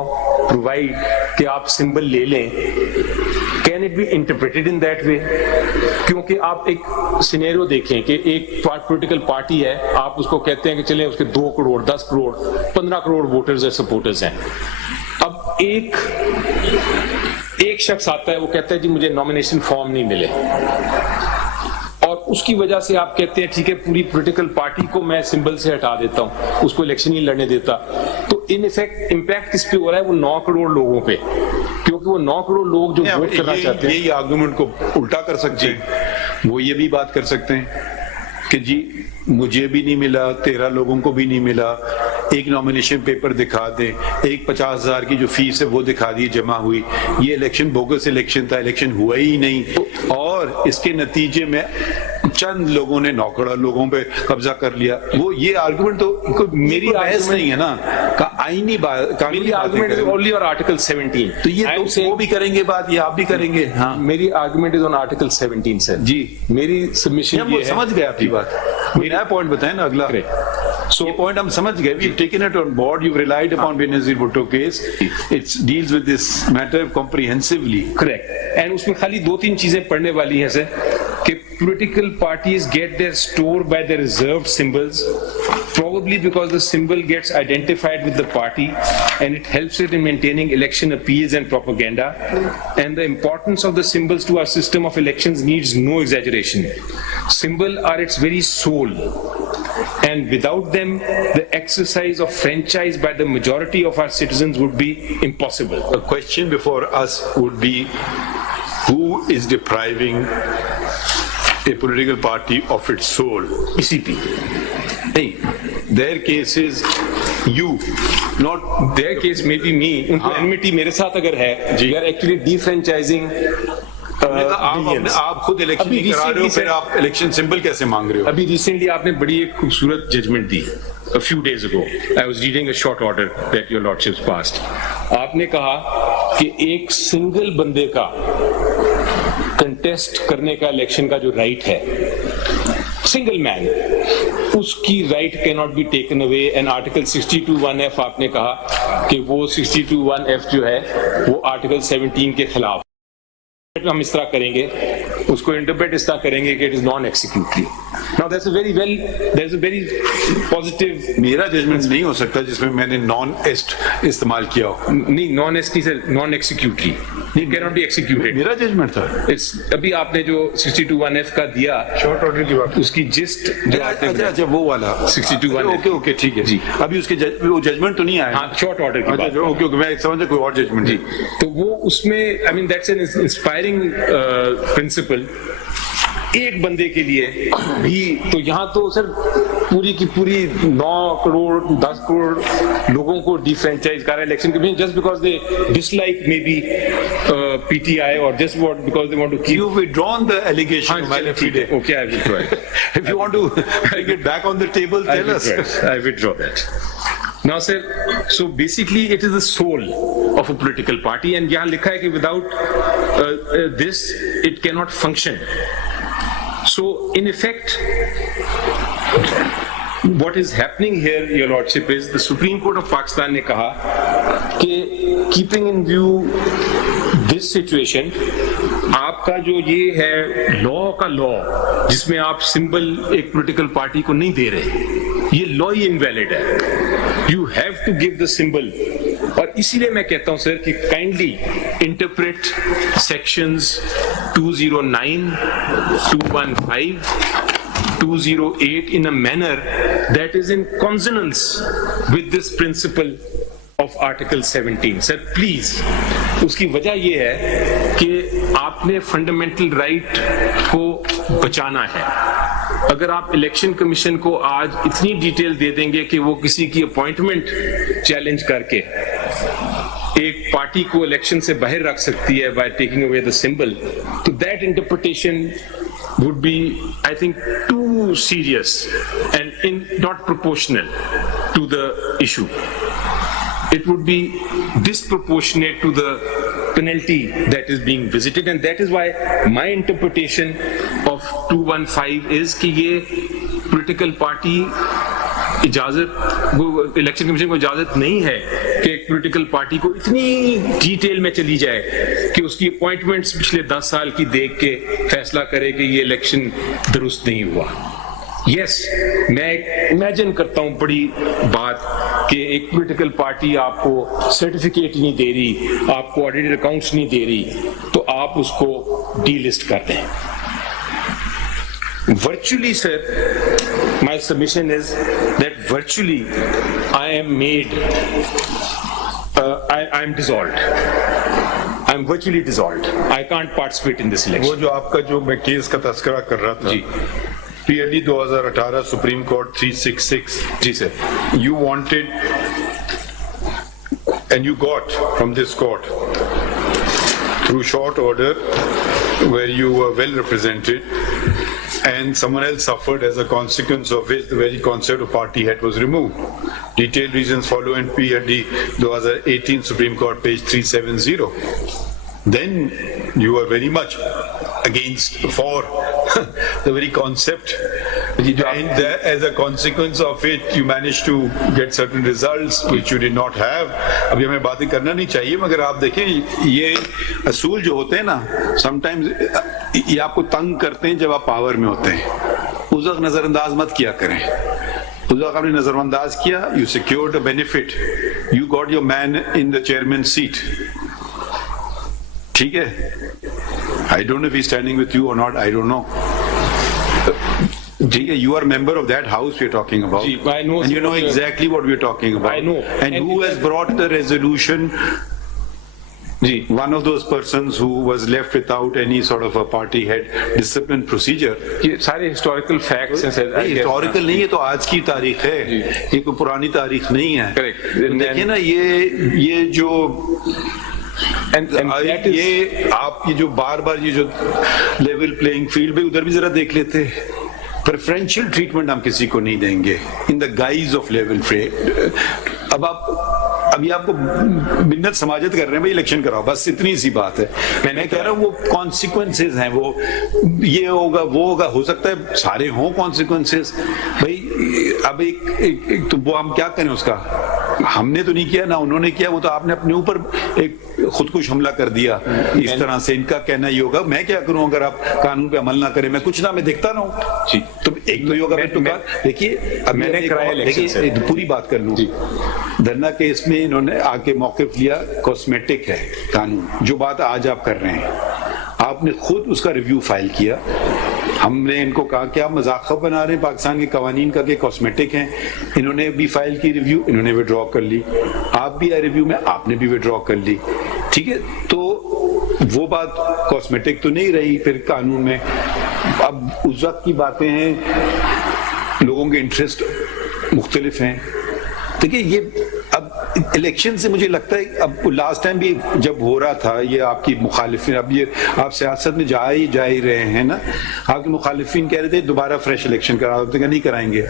provide कि आप सिंबल ले लें? Can it be interpreted in that way? क्योंकि आप एक scenario देखें कि एक पॉलिटिकल पार्टी है, आप उसको कहते हैं कि चले उसके 2 करोड़ 10 करोड़ 15 करोड़ वोटर्स या सपोर्टर्स हैं। अब एक शख्स आता है, वो कहता है जी मुझे नॉमिनेशन फॉर्म नहीं मिले, और उसकी वजह से आप कहते हैं ठीक है पूरी पॉलिटिकल पार्टी को मैं सिंबल से हटा देता हूं, उसको इलेक्शन ही लड़ने देता। तो इन इफेक्ट इम्पैक्ट किस पे हो रहा है? वो 9 करोड़ लोगों पे, क्योंकि वो 9 करोड़ लोग जो वोट करना चाहते हैं। यही आर्गुमेंट को उल्टा कर सकते हैं, वो ये भी बात कर सकते हैं कि जी मुझे भी नहीं मिला, 13 लोगों को भी नहीं मिला, एक नॉमिनेशन पेपर दिखा दें, एक 50,000 की जो फीस है वो दिखा दी जमा हुई, ये इलेक्शन बोगस इलेक्शन था, इलेक्शन हुआ ही नहीं, और इसके नतीजे में चंद लोगों ने 9 करोड़ लोगों पे कब्जा कर लिया। वो ये आर्गुमेंट तो मेरी बहस नहीं है ना, आईनी कानूनी argument is only on article 17। तो ये तो वो भी करेंगे बात, ये आप भी करेंगे। हाँ मेरी argument is on article 17 sir जी। मेरी सबमिशन ये है, समझ गए आपकी बात, कोई नया पॉइंट बताएं ना अगला। So ये पॉइंट हम समझ गए, we've taken it on board, you've relied upon Benazir Bhutto case, it deals with this matter comprehensively. Correct. And उसमें खाली 2-3 चीजें पढ़ने वाली हैं सर, कि political parties get their store by the reserved symbols, probably because the symbol gets identified with the party and it helps it in maintaining election appeals and propaganda. And the importance of the symbols to our system of elections needs no exaggeration. Symbol are its very soul. And without them, the exercise of franchise by the majority of our citizens would be impossible. The question before us would be, who is depriving a political party of its soul? ECP. Hey, their case is you, not their case may be me. उनको enmity मेरे साथ अगर है, we are actually defranchising. आप खुद election नहीं करा रहे हो, फिर आप इलेक्शन सिंबल कैसे मांग रहे हो? अभी रिसेंटली आपने बड़ी एक खूबसूरत जजमेंट दी, a few days ago. I was reading a short order that your lordships passed. आपने कहा कि एक सिंगल बंदे का कंटेस्ट करने का इलेक्शन का जो राइट है, सिंगल मैन, उसकी right can not be taken away. And article 62(1)(f) आपने कहा कि वो 62(1)(f) जो है वो आर्टिकल 17 के खिलाफ। हम इस तरह करेंगे, उसको इंटरप्रेट इस तरह करेंगे कि it is non executory. Now that's a very positive. मेरा जजमेंट नहीं हो सकता जिसमें मैंने नॉन एस्ट इस्तेमाल किया हो। नहीं, नॉन एस्ट से non executory, it can not be executed. मेरा जजमेंट था। अभी आपने जो 62(1)(f) का दिया, शॉर्ट ऑर्डर की बात, उसकी जिस्ट जो अच्छा वो वाला 62(1)(f). ओके ठीक है जी। अभी उसके वो जजमेंट तो नहीं आया। हाँ, शॉर्ट ऑर्डर की बात। ओके मैं समझ कोई और जजमेंट जी। तो वो उसमें I mean that's an inspiring principle. एक बंदे के लिए भी, तो यहाँ तो सर पूरी की पूरी 9 करोड़ 10 करोड़ लोगों को डिफ्रेंचाइज कर रहा है election commission just because they dislike may be PTI or just because they want to keep. You've withdrawn the allegation of malafide. Okay, I withdraw it. If you want to bring it back on the table, tell us. I withdraw that. Now, sir, so basically it is the soul of a political party and यहाँ लिखा है कि without this it cannot function. So in effect, what is happening here, Your Lordship, is the Supreme Court of Pakistan ने कहा कि keeping in view this situation, आपका जो ये है लॉ का लॉ जिसमें आप सिंबल एक पॉलिटिकल पार्टी को नहीं दे रहे, ये लॉ ही इनवैलिड है. You have to give the symbol. और इसीलिए मैं कहता हूं सर कि kindly interpret sections 209, 215, 208 in a manner that is in consonance with this principle of Article 17. Sir, please. उसकी वजह ये है कि आपने फंडामेंटल राइट को बचाना है. अगर आप इलेक्शन कमीशन को आज इतनी डिटेल दे देंगे कि वो किसी की अपॉइंटमेंट चैलेंज करके एक पार्टी को इलेक्शन से बाहर रख सकती है by taking away the symbol, तो that interpretation would be, I think, too serious and not proportional to the issue. It would be disproportionate to the penalty that is being visited, and that is why my interpretation of 215 is कि ये political party इजाजत, election commission को इजाजत नहीं है कि एक political party को इतनी डिटेल में चली जाए कि उसकी अपॉइंटमेंट्स पिछले 10 साल की देख के फैसला करे कि ये इलेक्शन दुरुस्त नहीं हुआ. यस, मैं इमेजिन करता हूं बड़ी बात कि एक पॉलिटिकल पार्टी आपको सर्टिफिकेट नहीं दे रही, आपको ऑडिटेड अकाउंट्स नहीं दे रही, तो आप उसको डीलिस्ट कर दें. Virtually, sir, my submission is that virtually I am made, I am dissolved. I am virtually dissolved. I can't participate in this election. वो जो आपका जो मैं केस का तस्करा कर रहा था, जी, PLD 2018 सुप्रीम कोर्ट 366. जी sir. You wanted and you got from this court through short order where you were well represented and someone else suffered as a consequence of which the very concept of party head was removed. Detailed reasons follow in PLD 2018 Supreme Court page 370. Then you were very much against, for the very concept, and as a consequence of it you managed to get certain results which you did not have. अभी हमें बातें करना नहीं चाहिए, मगर आप देखें ये असूल जो होते हैं ना, समटाइम्स ये आपको तंग करते हैं जब आप पावर में होते हैं. उस वक्त नजरअंदाज मत किया करें. उस वक्त आपने नजरअंदाज किया, you secured a benefit, you got your man in the chairman's seat. ठीक है? I don't know if he's standing with you or not, I don't know. You are a member of that house we're talking about. I know, and you know exactly what we're talking about. I know. And who has brought the resolution? One of those persons who was left without any sort of a party head discipline procedure. ये सारे historical facts हैं sir. Historical नहीं है, तो आज की तारीख है, ये कोई पुरानी तारीख नहीं है. Correct. देखिए ना, ये जो ये आप ये जो बार ये जो लेवल प्लेइंग फील्ड पे उधर भी जरा देख लेते. प्रेफरेंशियल ट्रीटमेंट हम किसी को नहीं देंगे in the guys of level field. अब आप अभी आपको मिन्नत समाजत कर रहे हैं भाई इलेक्शन कराओ, बस इतनी सी बात है. मैं कह रहा हूँ वो कॉन्सिक्वेंसेज हैं, वो ये होगा वो होगा, हो सकता है सारे हों कॉन्सिक्वेंसेज भाई. अब एक तो वो हम क्या करें, उसका हमने तो नहीं किया ना उन्होंने किया, वो तो आपने अपने ऊपर एक खुदकुश हमला कर दिया इस तरह से. इनका कहना ये होगा, मैं क्या करूं अगर आप कानून पे अमल ना करें, मैं कुछ ना मैं देखता रहूं. जी, तो एक तो योगा देखिए, अब मैंने देखिए पूरी बात कर लूं. धरना केस में इन्होंने आके मौकिफ लिया, कॉस्मेटिक है कानून. जो बात आज आप कर रहे हैं, आपने खुद उसका रिव्यू फाइल किया. हमने इनको कहा कि आप मजाक बना रहे हैं पाकिस्तान के कवानीन का, के कॉस्मेटिक हैं. इन्होंने भी फाइल की रिव्यू, इन्होंने विड्रॉ कर ली. आप भी आए रिव्यू में, आपने भी विड्रॉ कर ली. ठीक है, तो वो बात कॉस्मेटिक तो नहीं रही फिर कानून में. अब उस वक्त की बातें हैं लोगों के इंटरेस्ट मुख्तलिफ हैं। देखिए ये अब इलेक्शन से मुझे लगता है, अब लास्ट टाइम भी जब हो रहा था ये आपकी मुखालिफिन, अब ये आप सियासत में जा ही रहे हैं ना, आपके मुखालिफिन कह रहे थे दोबारा फ्रेश इलेक्शन करा दो, तो नहीं कराएंगे।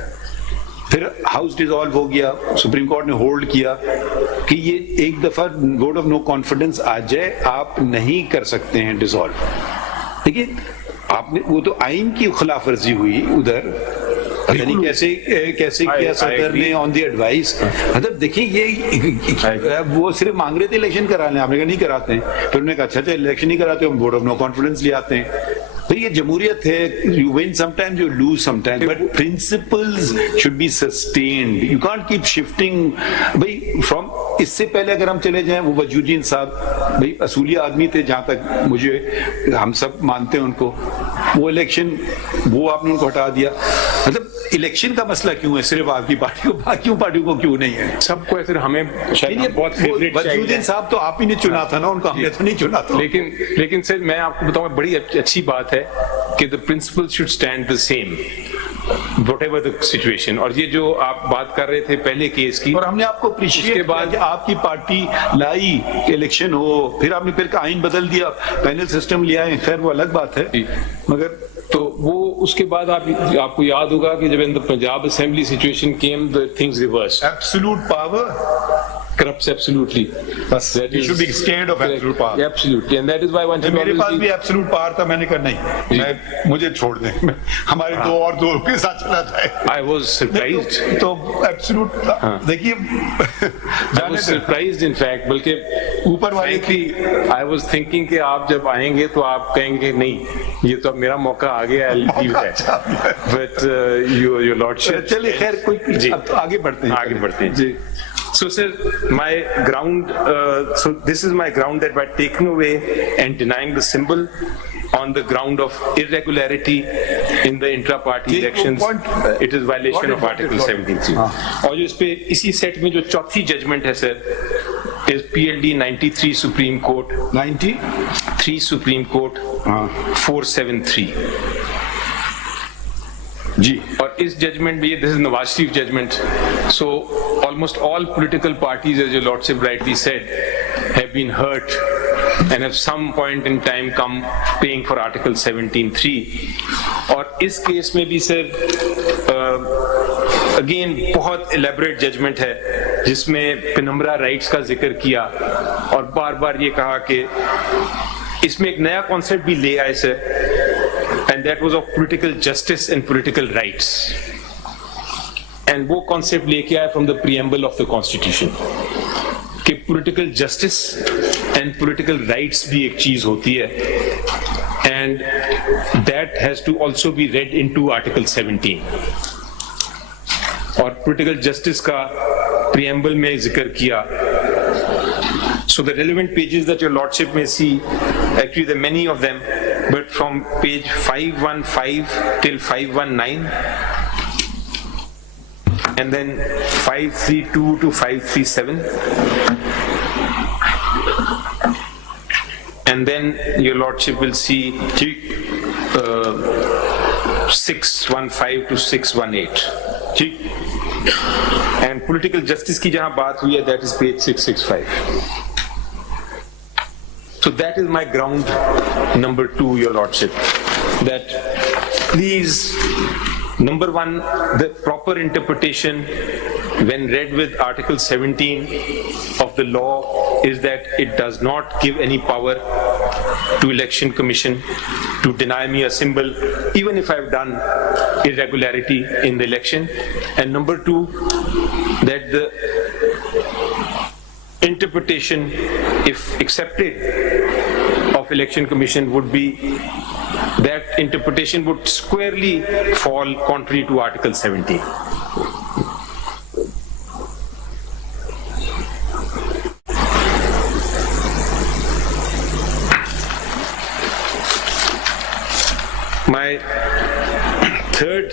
फिर हाउस डिसॉल्व हो गया, सुप्रीम कोर्ट ने होल्ड किया कि ये एक दफा वोट ऑफ नो कॉन्फिडेंस आ जाए, आप नहीं कर सकते हैं डिसॉल्व। देखिए आपने वो तो आइन की खिलाफ वर्जी हुई उधर, पता नहीं कैसे किया सदर ने ऑन द एडवाइस। मतलब देखिए ये वो सिर्फ मांग रहे थे इलेक्शन करा लें, आपने कहा नहीं कराते हैं, फिर उन्होंने कहा अच्छा इलेक्शन नहीं कराते, हम वोट ऑफ नो कॉन्फिडेंस ले आते हैं। तो ये जमहूरियत है, you win sometimes, you lose sometimes, but principles should be sustained, you can't keep shifting. भाई फ्रॉम इससे पहले अगर हम चले जाएं, वो वजूद्दीन साहब भाई असूली आदमी थे, जहां तक मुझे हम सब मानते हैं उनको, वो इलेक्शन वो आपने उनको हटा दिया। मतलब इलेक्शन का मसला क्यों है सिर्फ आपकी पार्टी को, बाकी पार्टियों को क्यों नहीं है? सबको है, सिर्फ हमें शायद बहुत फेवरेट वजूद्दीन साहब तो आप ही ने चुना था ना उनको, हमने तो नहीं चुना था। लेकिन सर मैं आपको बताऊंगा, बड़ी अच्छी बात है कि the principle should stand the same whatever the situation। और ये जो आप बात कर रहे थे पहले केस की, और हमने आपको अप्रिशिएट के बाद आपकी पार्टी लाई इलेक्शन हो, फिर आपने फिर आइन बदल दिया, पैनल सिस्टम लिया है, खैर वो अलग बात है, मगर तो वो उसके बाद आपको याद होगा कि जब in the Punjab assembly situation came, the things reverse. Absolute power corrupts absolutely. बस you should be scared of absolute power. Absolutely, and that is why one should मेरे पास always भी absolute power था, मैंने कहा नहीं, मुझे छोड़ दें, हमारे दो के साथ चला जाए। I was surprised. तो absolute देखिए, I was surprised in fact, बल्कि ऊपर वाले की I was thinking कि आप जब आएंगे तो आप कहेंगे नहीं, ये तो अब मेरा मौका आ गया है, but your lordship। चलिए खैर कोई, अब आगे बढ़ते हैं जी। So sir, my ground, so this is my ground that by taking away and denying the symbol on the ground of irregularity in the intra-party elections, it is violation of Article 17(3). और जो इस पे इसी set में जो चौथी judgment है sir, is PLD 93 Supreme Court 93 Supreme Court 473 जी। और इस जजमेंट में, this is Nawaz Sharif judgment, so almost all political parties, as your lordship rightly said, have been hurt and at some point in time come paying for Article 17(3). और इस case में भी sir again बहुत elaborate judgment है, जिसमें penumbra rights का जिक्र किया और बार बार ये कहा कि इसमें एक नया कॉन्सेप्ट भी ले आए sir, and that was of political justice and political rights। and वो कॉन्सेप्ट लेके आया from the preamble of the constitution कि political justice and political rights भी एक चीज होती है, and that has to also be read into Article 17। और political justice का preamble में जिक्र किया। So the relevant pages that your lordship may see, actually there are many of them, but from page 515 till 519, and then 532 to 537, and then your lordship will see 615 to 618, and political justice की जहां बात हुई है, that is page 665। So that is my ground number 2, your lordship, that please, number 1, the proper interpretation when read with Article 17 of the law is that it does not give any power to Election Commission to deny me a symbol, even if I've done irregularity in the election. And number 2, that the interpretation, if accepted, of Election Commission would be that interpretation would squarely fall contrary to Article 17. My third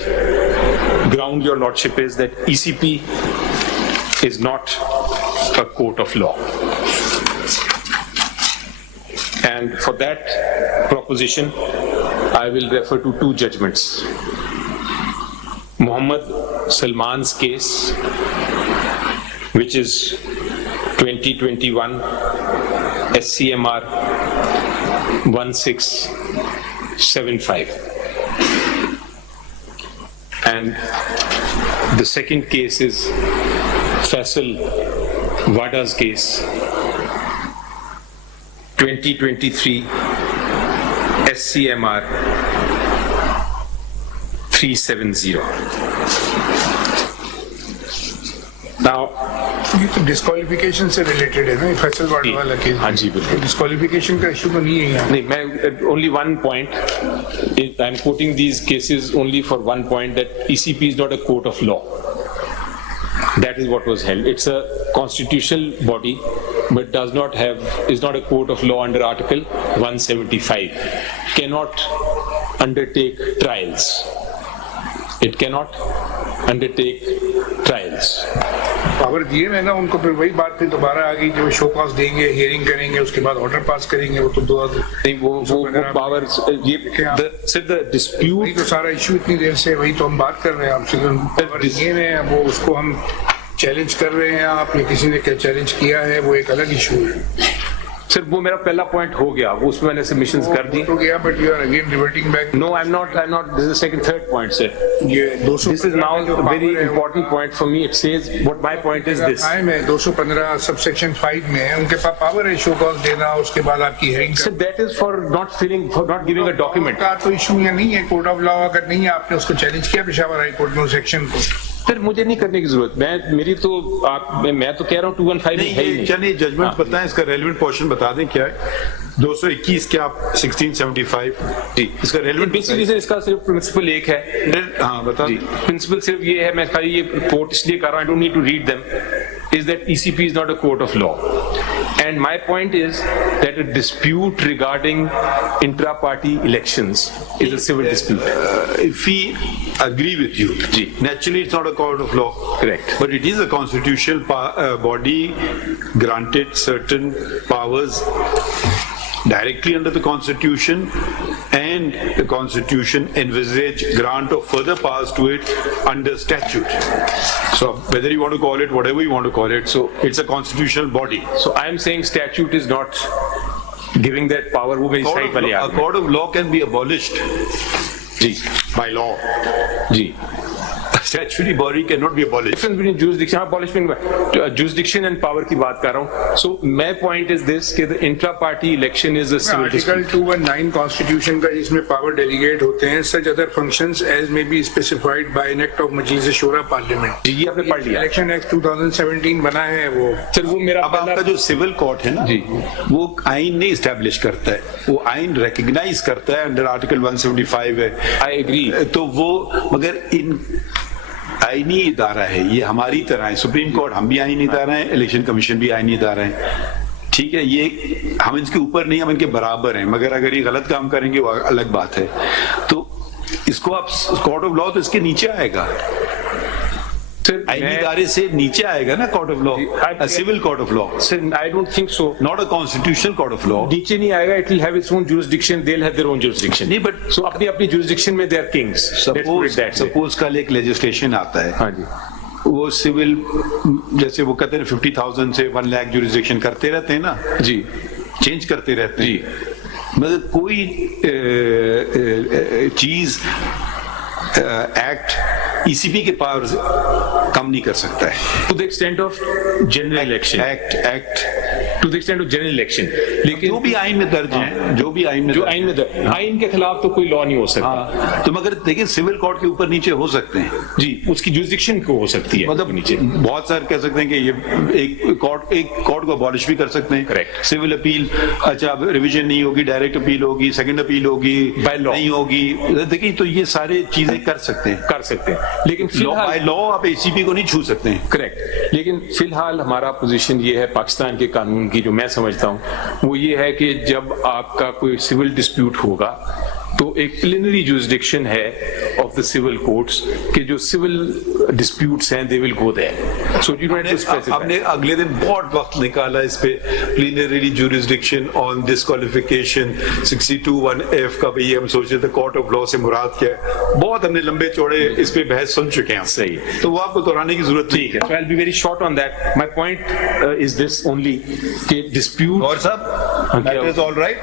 ground, your lordship, is that ECP is not a court of law. And for that proposition, I will refer to 2 judgments. Muhammad Salman's case, which is 2021 SCMR 1675. And the second case is Faisal Wada's case, 2023 SCMR 370. Now, ये तो disqualification से related है ना, Faisal ward वाला case. हाँ जी, बिल्कुल। Disqualification का issue तो नहीं है यहाँ। नहीं, मैं only one point. I'm quoting these cases only for one point, that ECP is not a court of law. That is what was held. It's a constitutional body, but is not a court of law under Article 175. Cannot undertake trials. It cannot undertake trials. Power दिए मैं ना उनको, फिर वही बात फिर दोबारा आ गई, जो शो कॉज देंगे, हियरिंग करेंगे, उसके बाद ऑर्डर पास करेंगे, वो तो नहीं, वो पावर ये सिर्फ द डिस्प्यूट, वही तो सारा इशू इतनी देर से, वही तो हम बात कर रहे हैं आपसे, पावर दिए हैं, वो उसको हम चैलेंज कर रहे हैं, आपने किसी ने क्या चैलेंज किया है, वो एक अलग इशू है। सिर्फ वो मेरा पहला पॉइंट हो गया, वो उसमें मैंने सबमिशंस कर दी। हो गया, but you are again reverting back. No, I'm not. This is the second, third point, sir. ये 200 This is now a very important point for me. It says what my point is this. Time है 215 subsection 5 में उनके पास power है show cause देना, उसके बाद आपकी hearing. So that is for not giving a document. का तो इशू या नहीं है, कोर्ट ऑफ लॉ अगर नहीं है, आपने उसको चैलेंज किया पेशावर हाई कोर्ट में उस सेक्शन को, सर मुझे नहीं करने की जरूरत, मैं तो कह रहा हूँ 215 में है ही नहीं। चलिए जजमेंट बताएं, इसका रेलेवेंट पोर्शन बता दें क्या है। 221 के आप 1675 जी, इसका रेलेवेंट बेसिकली सर इसका सिर्फ प्रिंसिपल एक है। हाँ बता। प्रिंसिपल सिर्फ ये है, मैं खाली ये कोट इसलिए कर रहा हूँ, I don't need to read them, is that ECP is not a court of law. And my point is that a dispute regarding intra-party elections is a civil dispute. If we agree with you, naturally it's not a court of law. Correct. But it is a constitutional body granted certain powers directly under the Constitution, and the Constitution envisage grant of further powers to it under statute. So whether you want to call it whatever you want to call it, so it's a constitutional body. So I am saying statute is not giving that power. वो मेरी side वाली A court of law can be abolished by law. Ji. Statutory body cannot be abolished. Difference between jurisdiction and power की बात कर रहा हूँ. So my point is this, कि the intra-party election is a civil dispute. Article 219 Constitution का इसमें power delegate होते हैं, such other functions as may be specified by an act of Majlis Shura Parliament. जी, ये आपने पढ़ लिया. Election Act 2017 बना है वो. सर वो मेरा अब आपका जो सिविल कोर्ट है ना जी, वो आइन नहीं स्टैब्लिश करता है, वो आइन रिकॉग्नाइज करता है अंडर आर्टिकल 175 है। I agree. तो वो मगर इन आईनी इदारा है, ये हमारी तरह है, सुप्रीम कोर्ट हम भी आईनी इदारा है, इलेक्शन कमीशन भी आईनी इदारा है, ठीक है, ये हम इनके ऊपर नहीं, हम इनके बराबर हैं, मगर अगर ये गलत काम करेंगे वो अलग बात है। तो इसको आप कोर्ट ऑफ लॉ तो इसके नीचे आएगा, आईनी इदारे से नीचे आएगा ना court of law, civil court of law. I don't think so. Not a constitutional court of law. नीचे नहीं आएगा, it will have its own jurisdiction, they'll have their own jurisdiction. नहीं, but so अपनी jurisdiction में they are kings. Suppose कल एक legislation आता है, हाँ जी, वो सिविल जैसे वो कहते हैं 50,000 से 1 लाख jurisdiction करते रहते हैं ना जी, चेंज करते रहते हैं, मतलब कोई चीज एक्ट ईसीपी के पावर कम नहीं कर सकता है। To the extent of general election. Act To the extent of general election. लेकिन जो भी आइन में दर्ज है, जो आइन में दर्ज, आइन के खिलाफ तो कोई लॉ नहीं हो सकता। हाँ, तो मगर देखिए सिविल कोर्ट के ऊपर नीचे हो सकते हैं जी, उसकी jurisdiction को हो सकती है, मतलब नीचे बहुत सारे कह सकते हैं कि ये एक कोर्ट को अबॉलिश भी कर सकते हैं। Correct. सिविल अपील, अच्छा रिवीजन नहीं होगी, डायरेक्ट अपील होगी, सेकंड अपील होगी, नहीं होगी, देखिए तो ये सारे चीजें कर सकते हैं, लेकिन बाय लॉ आप एसीपी को नहीं छू सकते हैं। करेक्ट, लेकिन फिलहाल हमारा पोजीशन ये है पाकिस्तान के कानून की, जो मैं समझता हूँ वो ये है कि जब आपका कोई सिविल डिस्प्यूट होगा तो एक प्लिनरी जुरिसडिक्शन है ऑफ द सिविल कोर्ट्स कि जो सिविल डिस्प्यूट्स हैं they will go there, so you don't have to specify. हमने अगले दिन बहुत वक्त निकाला इस पे, plenary jurisdiction on disqualification 62(1)(f का, भाई हम सोचे थे कोर्ट ऑफ लॉ से मुराद क्या है, बहुत हमने लंबे चौड़े इस पे बहस सुन चुके हैं। सही, तो वो आपको दोहराने की जरूरत नहीं है। So I'll be very short on that. My point is this only कि dispute और साहब that is all right,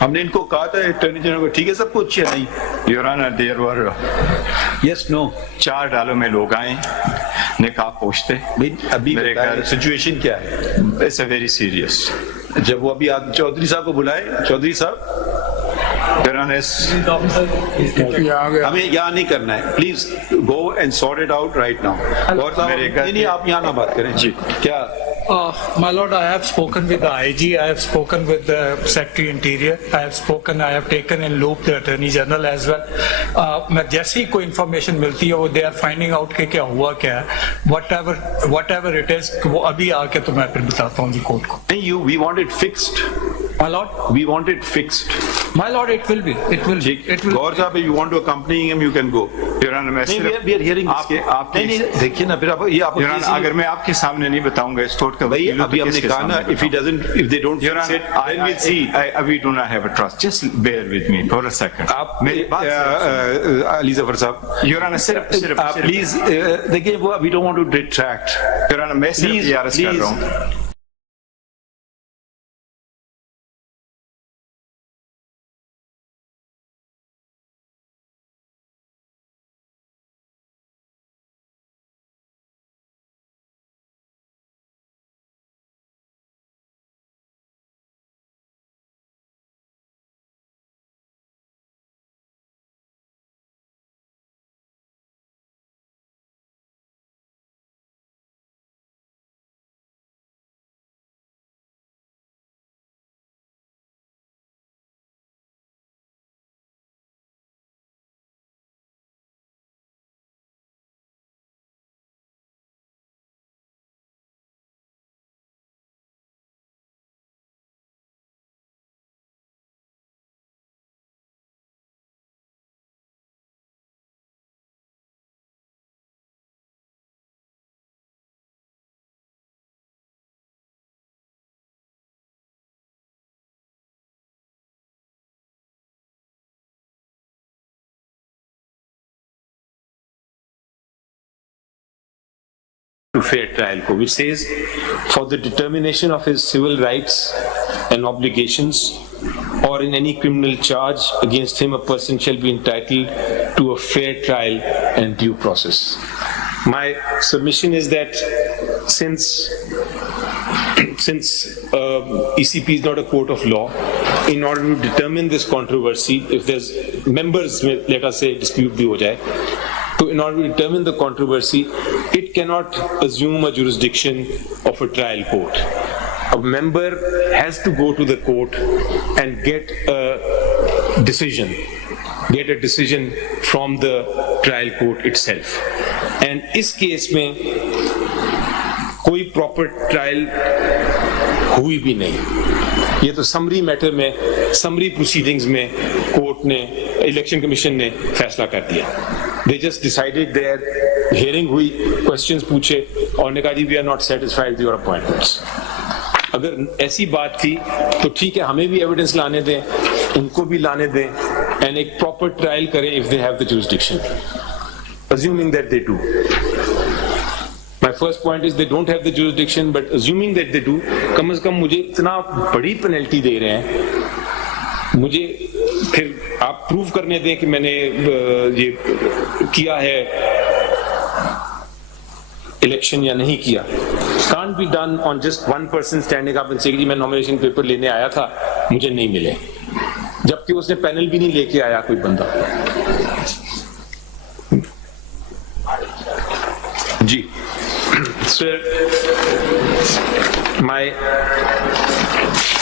हमने इनको कहा था अटॉर्नी जनरल को, ठीक है सब कुछ है नहीं। Your honour, there were yes no 4 डालों में लोग आए, निकाह पोछते। अभी मेरे घर सिचुएशन क्या है? It's a very serious. जब वो अभी चौधरी साहब को बुलाए, चौधरी साहब योर ऑनर, हमें यहाँ नहीं करना है, please go and sort it out right now. और साहब नहीं आप यहाँ ना बात करें जी। क्या My lord, I have spoken with the IG, I have spoken with the Secretary Interior, I have taken in loop the Attorney General as well. मैं जैसे ही कोई information मिलती है वो they are finding out कि क्या हुआ क्या है, whatever it is, वो अभी आके तो मैं फिर बताता हूँ जी कोर्ट को। नहीं, we want it fixed. My lord, we want it fixed. My lord, it will be. गौर साहब, you want to accompany him, you can go. Your honour, मैं सिर्फ we are hearing नहीं देखिए ना, फिर आप ये आप अगर मैं आपके सामने नहीं बताऊंगा इस कोर्ट का भाई, अभी हमने कहा ना, if they don't Your fix Honor, it, then we'll see. We do not have a trust. Just bear with me for a second. आप मेरी बात अली जफर साहब, Your Honor, सिर्फ आप प्लीज देखिए, वो we don't want to detract. Your Honor, मैं सिर्फ ये अर्ज कर रहा हूँ। to fair trial को, which says for the determination of his civil rights and obligations or in any criminal charge against him, a person shall be entitled to a fair trial and due process. My submission is that since ECP is not a court of law, in order to determine this controversy, if there's members, let us say dispute bhi ho jaye, so in order to determine the controversy, it cannot assume a jurisdiction of a trial court. A member has to go to the court and get a decision from the trial court itself. And इस case में कोई proper trial हुई भी नहीं। ये तो summary matter में, summary proceedings में कोर्ट ने, इलेक्शन कमीशन ने फैसला कर दिया। They just decided their hearing हुई, questions पूछे और ने कहा जी we are not satisfied with your appointments. अगर ऐसी बात थी तो ठीक है, हमें भी एविडेंस लाने दें, उनको भी लाने दें, and एक प्रॉपर ट्रायल करें if they have the jurisdiction. Assuming that they do. My first point is they don't have the jurisdiction, but assuming that they do, कम से कम मुझे इतना बड़ी पेनल्टी दे रहे हैं, मुझे फिर आप प्रूव करने दें कि मैंने ये किया है इलेक्शन या नहीं किया. Can't be done on just one person standing up and saying कि मैं नॉमिनेशन पेपर लेने आया था, मुझे नहीं मिले, जबकि उसने पैनल भी नहीं लेके आया कोई बंदा. जी sir, my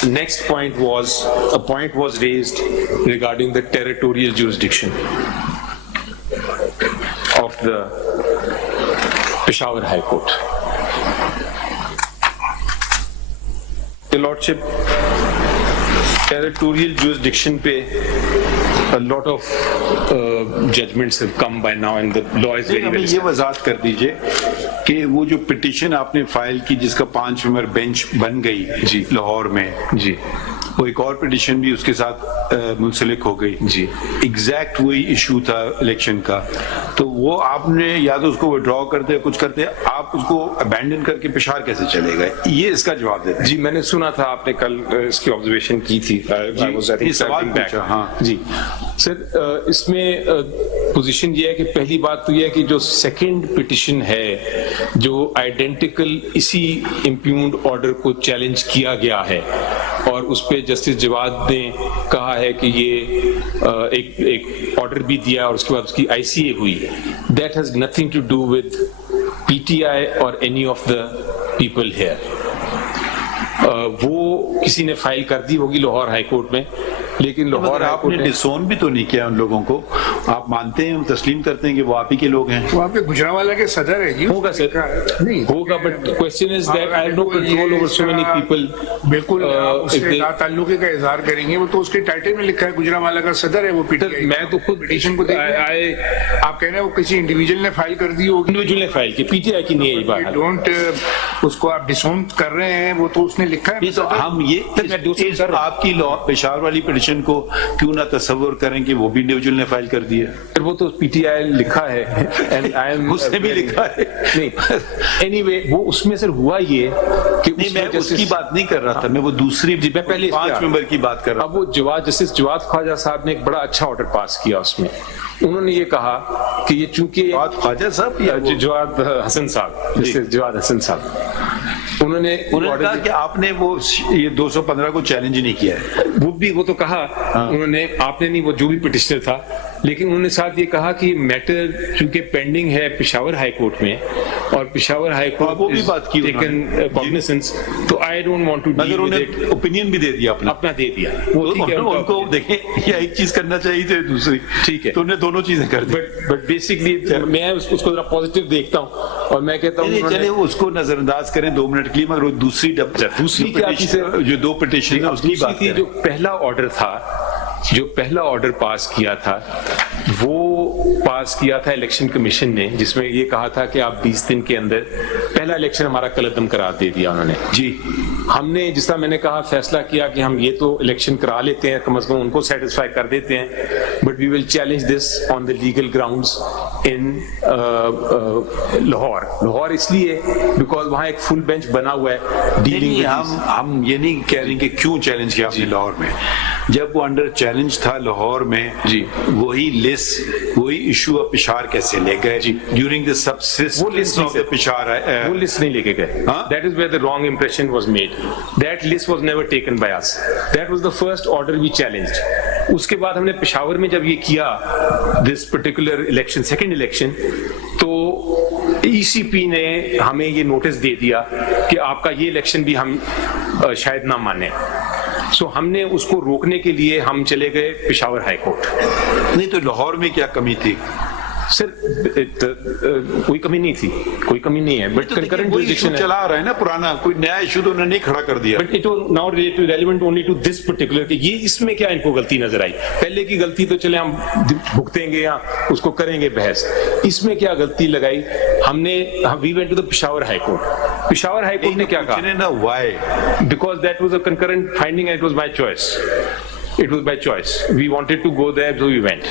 next point was raised regarding the territorial jurisdiction of the Peshawar High Court. Your Lordship, territorial jurisdiction पे a lot of judgments have come by now and the law is very हमें well ये वजाहत कर दीजिए कि वो जो petition आपने file की जिसका 5 मेंबर बेंच बन गई जी लाहौर में जी वो एक और पिटीशन भी उसके साथ मुंसलिक हो गई जी एग्जैक्ट वही इशू था इलेक्शन का तो वो आपने या तो उसको विड्रॉ करते कुछ करते आप उसको अबैंडन करके पेशावर कैसे चलेगा ये इसका जवाब देते जी मैंने सुना था आपने कल इसकी ऑब्जर्वेशन की थी ये सवाल पूछा हाँ जी सर इसमें पोजीशन ये है कि पहली बात तो ये है कि जो सेकंड पिटीशन है जो आइडेंटिकल इसी इम्प्यून्ड ऑर्डर को चैलेंज किया गया है और उस पे जस्टिस जवाद ने कहा है कि ये एक ऑर्डर भी दिया और उसके बाद उसकी आईसीए हुई that has nothing to do with PTI और any of the people here वो किसी ने फाइल कर दी होगी लाहौर हाई कोर्ट में लेकिन लाहौर आपने डिसोन भी तो नहीं किया उन लोगों को आप मानते हैं हम तस्लीम करते हैं कि वो आप ही के लोग हैं वहाँ पे गुजरांवाला के सदर है जी होगा सर नहीं होगा but question is that I have no control over so many people बिल्कुल उससे ताल्लुके का इजहार करेंगे वो तो उसके टाइटल में लिखा है गुजरांवाला का सदर है वो पीटीआई मैं तो खुद पिटीशन को आप कह रहे हैं वो किसी इंडिविजुअल ने फाइल कर दी होगी इंडिविजुअल ने फाइल की पीटीआई की नहीं है ये बात डोंट उसको आप डिसोन कर रहे हैं वो तो उसने लिखा है तो हम ये आपकी पेशावर वाली पिटीशन को क्यों ना तस्वुर करें कि वो भी इंडिविजुअल ने फाइल कर दिया वो तो पीटीआई लिखा है एंड आई एम उसने भी लिखा है नहीं एनीवे वो उसमें सर हुआ ये कि नहीं मैं उसकी बात नहीं कर रहा था मैं वो दूसरी मैं पहले 5 मेंबर की बात कर रहा अब वो जस्टिस जवाद ख्वाजा साहब ने एक बड़ा अच्छा ऑर्डर पास किया उसमें उन्होंने ये कहा कि ये चूंकि ख्वाजा साहब या जवाद हसन साहब जस्टिस जवाद हसन साहब उन्होंने कहा कि आपने वो ये 215 को चैलेंज नहीं किया है वो तो कहा उन्होंने आपने नहीं वो जो भी पिटिशनर था लेकिन उन्होंने साथ ये कहा कि मैटर चूंकि पेंडिंग है पेशावर हाई कोर्ट में और पेशावर हाई कोर्ट वो भी बात की टेकन कॉग्निसेंस तो आई डोंट वांट टू मगर उन्होंने ओपिनियन भी दे दिया अपना दे दिया वो ठीक है उनको देखें ये एक चीज करना चाहिए थी दूसरी ठीक है तो उन्होंने दोनों चीजें कर दी बट बेसिकली मैं उसको जरा पॉजिटिव देखता हूँ और मैं कहता हूँ चलिए उसको नजरअंदाज करें 2 मिनट के लिए मगर दूसरी जो 2 पिटीशन है उसकी बात जो पहला ऑर्डर था जो पहला ऑर्डर पास किया था वो पास किया था इलेक्शन कमीशन ने जिसमें ये कहा था कि आप 20 दिन के अंदर पहला इलेक्शन हमारा कलअदम करार दे दिया उन्होंने जी हमने जिस तरह मैंने कहा फैसला किया कि हम ये तो इलेक्शन करा लेते हैं कम से कम उनको सेटिस्फाई कर देते हैं but we will challenge this on the legal grounds in Lahore इसलिए बिकॉज वहां एक फुल बेंच बना हुआ है डीलिंग हम ये नहीं कह रहे कि क्यों चैलेंज किया आपने लाहौर में जब वो अंडर चैलेंज था लाहौर में जी वही लिस्ट वही इशू ऑफ पेशावर कैसे ले गए during the subsistence of the Peshawar वो लिस्ट नहीं लेके गए that is where the wrong impression was made that list was never taken by us that was the first order we challenged उसके बाद हमने पेशावर में जब ये किया this particular election second election तो ईसीपी ने हमें ये नोटिस दे दिया कि आपका ये इलेक्शन भी हम शायद ना माने सो हमने उसको रोकने के लिए हम चले गए पेशावर हाई कोर्ट नहीं तो लाहौर में क्या कमी थी सर कोई कमी नहीं थी कोई कमी नहीं है बट कंकरेंट जुरिसडिक्शन चला रहा है ना पुराना कोई नया इशू तो उन्होंने नहीं खड़ा कर दिया but it was now relevant only to this particular कि ये इसमें क्या इनको गलती नजर आई पहले की गलती तो चले हम भुगतेंगे या उसको करेंगे बहस इसमें क्या गलती लगाई हमने we went to the Peshawar high court ने क्या कहा ना why because that was a concurrent finding and it was my choice It was by choice. We wanted to go there, so we went.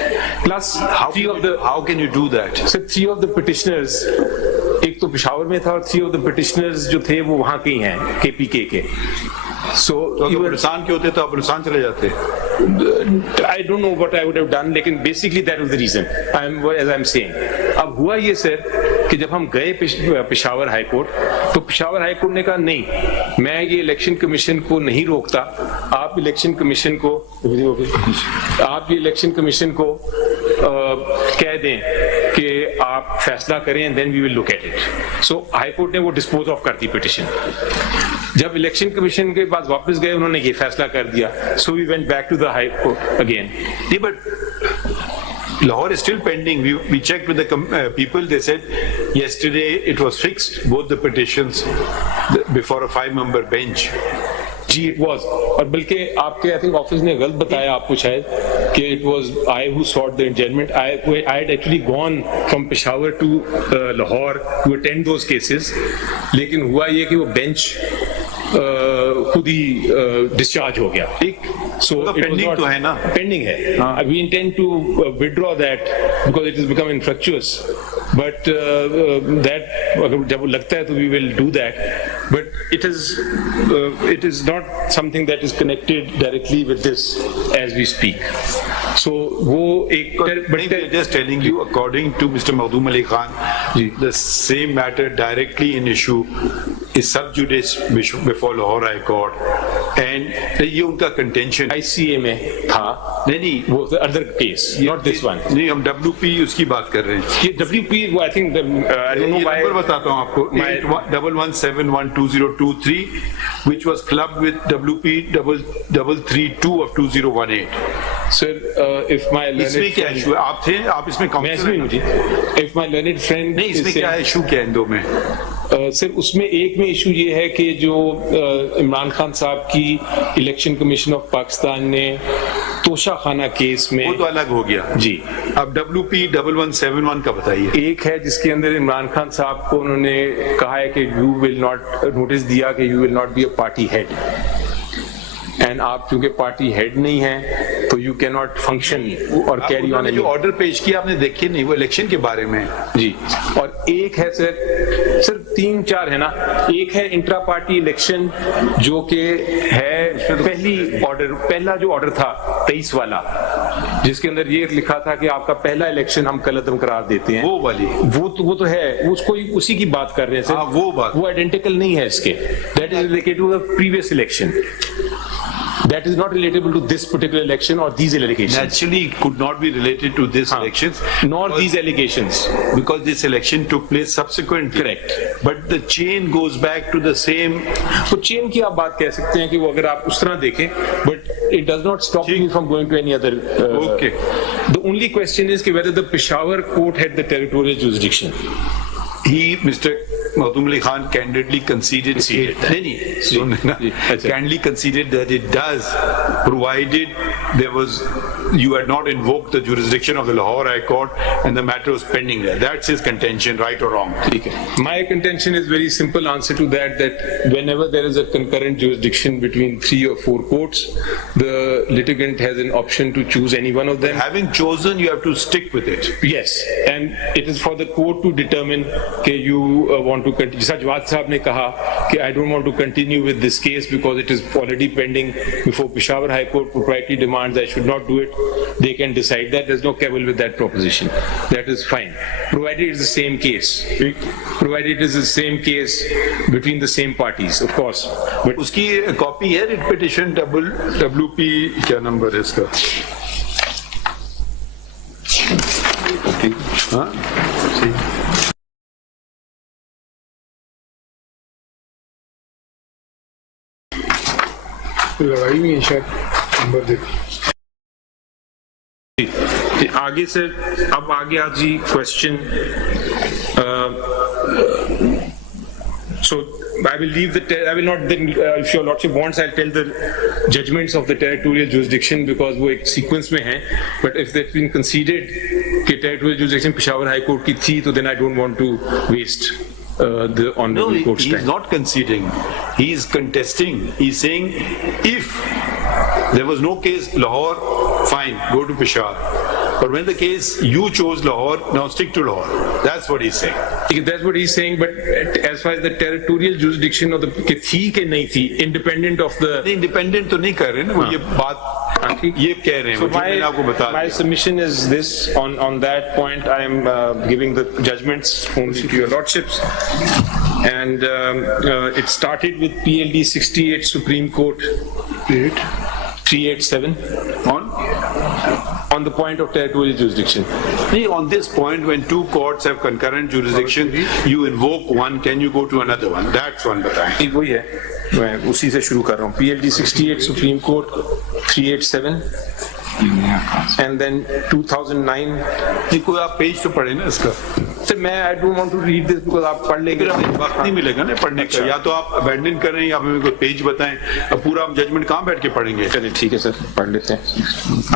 Plus, how can you do that? So 3 of the petitioners, एक तो पेशावर में था और 3 of the petitioners जो थे वो वहाँ के ही हैं, KPK के. So अगर बलुस्तान के होते तो आप बलुस्तान चले जाते. I don't know what I would have done, लेकिन basically that was the reason. As I'm saying. अब हुआ ये सर कि जब हम गए पेशावर हाई कोर्ट तो पेशावर हाई कोर्ट ने कहा नहीं मैं ये इलेक्शन कमीशन को नहीं रोकता आप इलेक्शन कमीशन को कह दें कि आप फैसला करें and then we will look at it so high court ने वो डिस्पोज ऑफ कर दी पिटीशन जब इलेक्शन कमीशन के पास वापस गए उन्होंने ये फैसला कर दिया so we went back to the high court again but Lahore is still pending. We checked with the people. They said yesterday it was fixed, both the petitions, before a 5-member bench. जी it was, और बल्कि आपके I think office ने गलत बताया आपको शायद कि it was I who sought the adjournment. I had actually gone from Peshawar to Lahore to attend those cases, लेकिन हुआ ये कि वो बेंच खुद ही डिस्चार्ज हो गया. ठीक, सो पेंडिंग तो है ना, पेंडिंग है. We intend to withdraw that because it is become infructuous, but that अगर जब लगता है तो we will do that, but it is not something that is connected directly with this as we speak. So वो एक but just telling you, according to Mr. Mahdum Ali Khan, the same matter directly in issue is sub judice before Lahore High Court, and ये उनका contention ICA में था. नहीं वो other case, not this one. नहीं, हम WP उसकी बात कर रहे हैं. ये WP वो I think I don't know why. Number बताता हूँ आपको, 8117120323, which was clubbed with WP 332 of 2018. Sir, if my learned इसमें क्या इशू है? आप थे, आप इसमें counsellor. If my learned friend नहीं, इसमें क्या इशू क्या है इन दो में? सर उसमें एक में इशू ये है कि जो इमरान खान साहब की इलेक्शन कमीशन ऑफ पाकिस्तान ने तोशा खाना केस में, वो तो अलग हो गया जी. अब WP 1171 का बताइए. एक है जिसके अंदर इमरान खान साहब को उन्होंने कहा है कि यू विल नॉट, नोटिस दिया कि you will not be a party head, and आप क्योंकि पार्टी हेड नहीं है तो यू कैन नॉट फंक्शन और कैरी ऑन. जो ऑर्डर पेश किया आपने देखे नहीं, वो इलेक्शन के बारे में जी. और एक है सर 3-4 है ना. एक है इंट्रा पार्टी इलेक्शन जो कि है पहला जो ऑर्डर था 23 वाला, जिसके अंदर ये लिखा था कि आपका पहला इलेक्शन हम कल अदम करार देते हैं. वो वाली वो तो है, उसको उसी की बात कर रहे हैं सर. वो आइडेंटिकल नहीं है इसके. That is related to the previous election. That is not relatable to this particular election or these allegations. Naturally, it could not be related to this elections, nor these allegations, because this election took place subsequently. Correct. But the chain goes back to the same. तो chain की आप बात कह सकते हैं कि वो अगर आप उस तरह देखें, but it does not stop you from going to any other. Okay. The only question is कि whether the Peshawar court had the territorial jurisdiction. Mr. Mahdum Ali Khan candidly conceded that it does, provided you had not invoked the jurisdiction of the Lahore High Court and the matter was pending there. That's his contention, right or wrong? My contention is very simple answer to that whenever there is a concurrent jurisdiction between 3 or 4 courts, the litigant has an option to choose any one of them. Having chosen, you have to stick with it. Yes, and it is for the court to determine कि you want to continue. जैसा जवाद साहब ने कहा कि I don't want to continue with this case because it is already pending before Peshawar High Court. Propriety demands I should not do it. They can decide that. There's no quibble with that proposition. That is fine, provided it's the same case. Provided it is the same case between the same parties, of course. But उसकी copy है writ petition WP क्या number है इसका? हाँ लड़ाई में है शायद नंबर देखो. आगे सर, अब आ गया जी question. So I will leave I will not then, if your lordship wants, I'll tell the judgments of the territorial jurisdiction because वो एक sequence में है. But if that's been conceded कि territorial jurisdiction Peshawar High Court की थी, तो then I don't want to waste the honorable court's time. He's not conceding. He's contesting. He's saying if there was no case Lahore, fine, go to Peshawar. But when the case you chose Lahore, now stick to Lahore. That's what he's saying. That's what he's saying. But as far as the territorial jurisdiction of the थी कि नहीं थी, independent of the independent तो नहीं कर रहे ना, वो ये बात ये कह रहे हैं. So my submission is this on that point. I am giving the judgments only to your lordships. And it started with PLD 68 Supreme Court 387 on the point of territorial jurisdiction. On this point, when 2 courts have concurrent jurisdiction, you invoke one, can you go to another one? That's one बताएं. वही है, मैं उसी से शुरू कर रहा हूँ. PLD 68 Supreme Court 387 and then 2009. नहीं, कोई आप पेज तो पढ़े ना इसका, Sir, I don't want to read this because आप पढ़ लेंगे. फिर हमें वक्त नहीं मिलेगा ना पढ़ने का. या तो आप अबैंडन करें या हमें कोई पेज बताएं. अब पूरा हम जजमेंट कहाँ बैठ के पढ़ेंगे? चलिए ठीक है सर, पढ़ लेते हैं.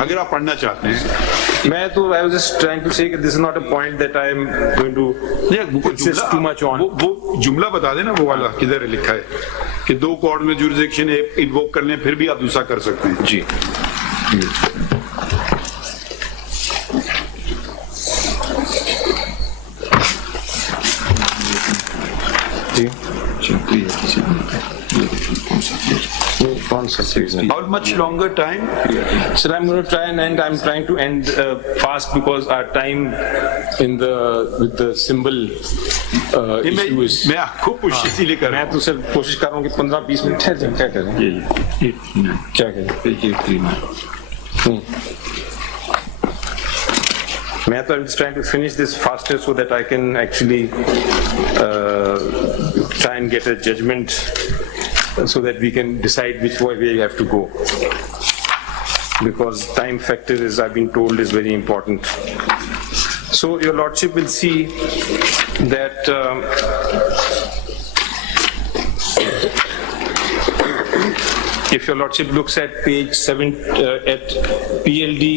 अगर आप पढ़ना चाहते हैं. मैं तो I was just trying to say that this is not a point that I am going to insist too much on. वो जुमला बता देना, वो वाला किधर है लिखा है कि दो कोर्ट में जुरिसडिक्शन इन्वोक कर लें, फिर भी आप दूसरा कर सकते हैं. जी. How much longer time? Sir, I'm going to try and end. I'm trying to end fast because our time in with the symbol issue is. मैं आपको पुश इसीलिए कर रहा हूँ. मैं तो सर कोशिश कर रहा हूँ कि 15-20 मिनट ठहर जाए. क्या करें? क्या करें? मैं तो I'm just trying to finish this faster so that I can actually try and get a judgment so that we can decide which way we have to go. Because time factor is, I've been told, is very important. So your lordship will see that if your lordship looks at page 7 at PLD.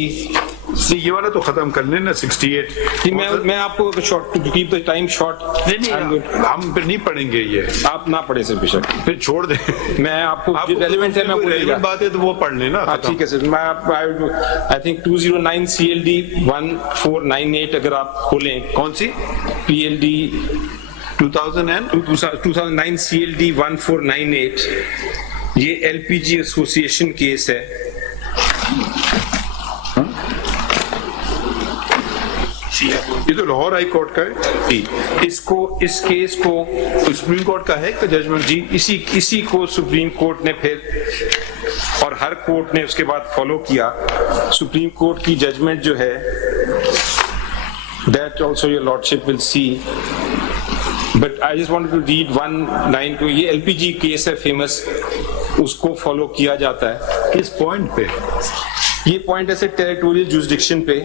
ये वाला तो खत्म कर लेना 68. मैं आपको short to keep the time short. नहीं, हम फिर नहीं पढ़ेंगे ये. आप ना पढ़े सर बेशक, फिर छोड़ दें. मैं आपको रेलेवेंट है, मैं रेलेवेंट बात है तो वो पढ़ लेना. हाँ ठीक है सर. मैं आई थिंक 209 CLD 1498 अगर आप खोलें. कौन सी? PLD 2009 CLD 1498. ये LPG एसोसिएशन केस है. ये तो लाहौर हाई कोर्ट का है. इस केस को सुप्रीम कोर्ट का है का जजमेंट. जी, इसी को सुप्रीम कोर्ट ने फिर और हर कोर्ट ने उसके बाद फॉलो किया. सुप्रीम कोर्ट की जजमेंट जो है, that also your lordship will see. But I just wanted to read 192. ये LPG केस है फेमस, उसको फॉलो किया जाता है. किस पॉइंट पे? ये पॉइंट ऐसे टेरिटोरियल जुरिसडिक्शन पे.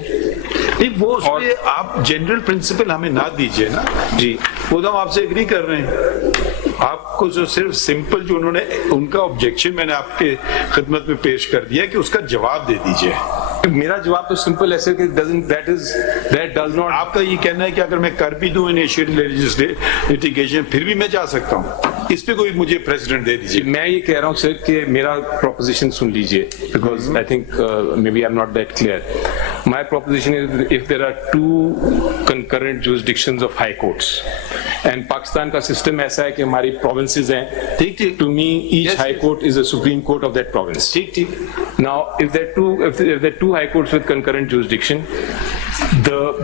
नहीं, वो उसमें आप जनरल प्रिंसिपल हमें ना दीजिए ना. जी, वो तो हम आपसे एग्री कर रहे हैं. आपको जो सिर्फ सिंपल जो उन्होंने उनका ऑब्जेक्शन मैंने आपके खिदमत में पेश कर दिया कि उसका जवाब दे दीजिए. मेरा जवाब तो सिंपल ऐसे कि that does not. आपका ये कहना है कि अगर मैं कर भी दूं इनिशिएटेड लिटिगेशन फिर भी मैं जा सकता हूं. इस पे कोई मुझे प्रेसिडेंट दे दीजिए. मैं ये कह रहा हूँ सर कि मेरा प्रोपोजिशन सुन लीजिए, because I think may be I am not that clear. My proposition is if there are 2 concurrent jurisdictions of high courts and Pakistan का सिस्टम ऐसा है कि हमारी provinces हैं. ठीक ठीक. To me each high court is a supreme court of that province. ठीक ठीक. Now if there are two high courts with concurrent jurisdiction,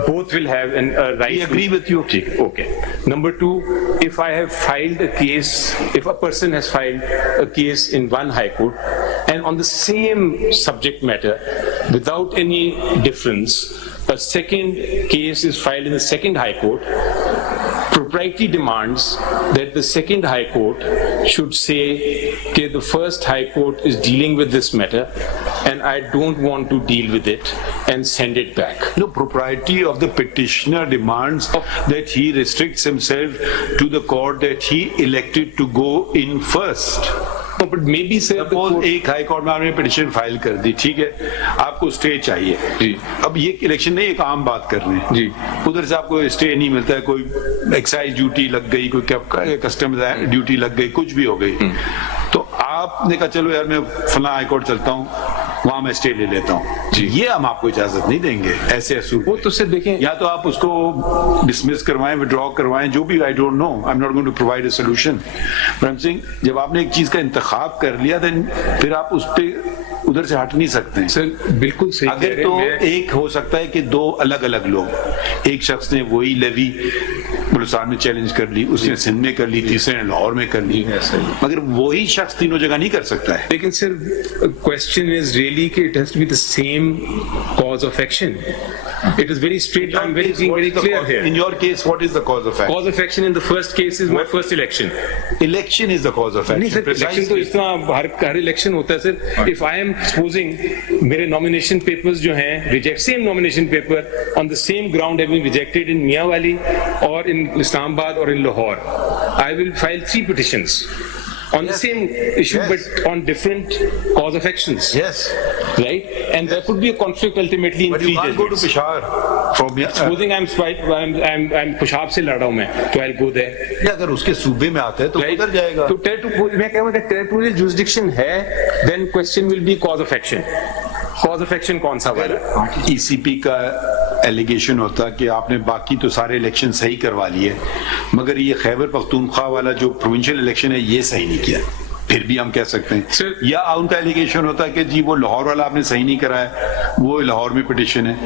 both will have a right. We agree with you. Okay. Number 2, if I have filed a case, if a person has filed a case in one high court and on the same subject matter without any difference, a second case is filed in the second high court, propriety demands that the second high court should say that the first high court is dealing with this matter and I don't want to deal with it and send it back. No, propriety of the petitioner demands that he restricts himself to the court that he elected to go in first. No, but maybe say suppose एक high court में आपने petition file कर दी, ठीक है, आपको stay चाहिए जी. अब ये इलेक्शन नहीं, एक आम बात कर रहे हैं जी. उधर से आपको स्टे नहीं मिलता है, कोई एक्साइज ड्यूटी लग गई, कोई कस्टम ड्यूटी लग गई, कुछ भी हो गई, तो आपने कहा चलो यार मैं फला हाई कोर्ट चलता हूँ, वहां मैं स्टे ले लेता हूँ जी. ये हम आपको इजाजत नहीं देंगे ऐसे असूल. वो तो सिर्फ देखें, या तो आप उसको डिसमिस करवाएं, विड्रॉ करवाएं, जो भी. I don't know, I am not going to provide a solution. Brahm Singh, जब आपने एक चीज का इंतखाब कर लिया देन फिर आप उस पे उधर से हट नहीं सकते हैं. सर बिल्कुल सही. अगर तो एक हो सकता है कि 2 अलग अलग लोग, एक शख्स ने वही लेवी बलूचिस्तान में चैलेंज कर ली, उसने सिंध में कर ली, तीसरे ने लाहौर में कर ली, मगर वही शख्स तीनों जगह नहीं कर सकता है. लेकिन सर क्वेश्चन इज really कि it has to be the same cause of action. It is very straight. I'm being very clear here. In your case, what is the cause of action? Cause of action in the first case is my first election. Election is the cause of action. नहीं sir, election तो इस तरह हर election होता है sir. If I am supposing मेरे nomination papers जो हैं reject same nomination paper on the same ground have been rejected in Mianwali or in Islamabad or in Lahore, I will file 3 petitions on the same issue but on different cause of actions. Yes. Right? And there could be a conflict ultimately in But three you can't go to judgments. Peshawar from Supposing I'm Punjab से लड़ रहा हूँ मैं, तो I'll go there. या अगर उसके सूबे में आता है तो Right? उधर जाएगा. तो मैं कह रहा हूँ territorial jurisdiction है, then question will be cause of action. Cause of action कौन सा वाला? ECP का एलिगेशन होता कि आपने बाकी तो सारे इलेक्शन सही करवा लिए, मगर ये खैबर पख्तूनख्वा वाला जो प्रोविंशियल इलेक्शन है ये सही नहीं किया. फिर भी हम कह सकते हैं. या उनका एलिगेशन होता है कि जी वो लाहौर वाला आपने सही नहीं कराया, वो लाहौर में पिटिशन है.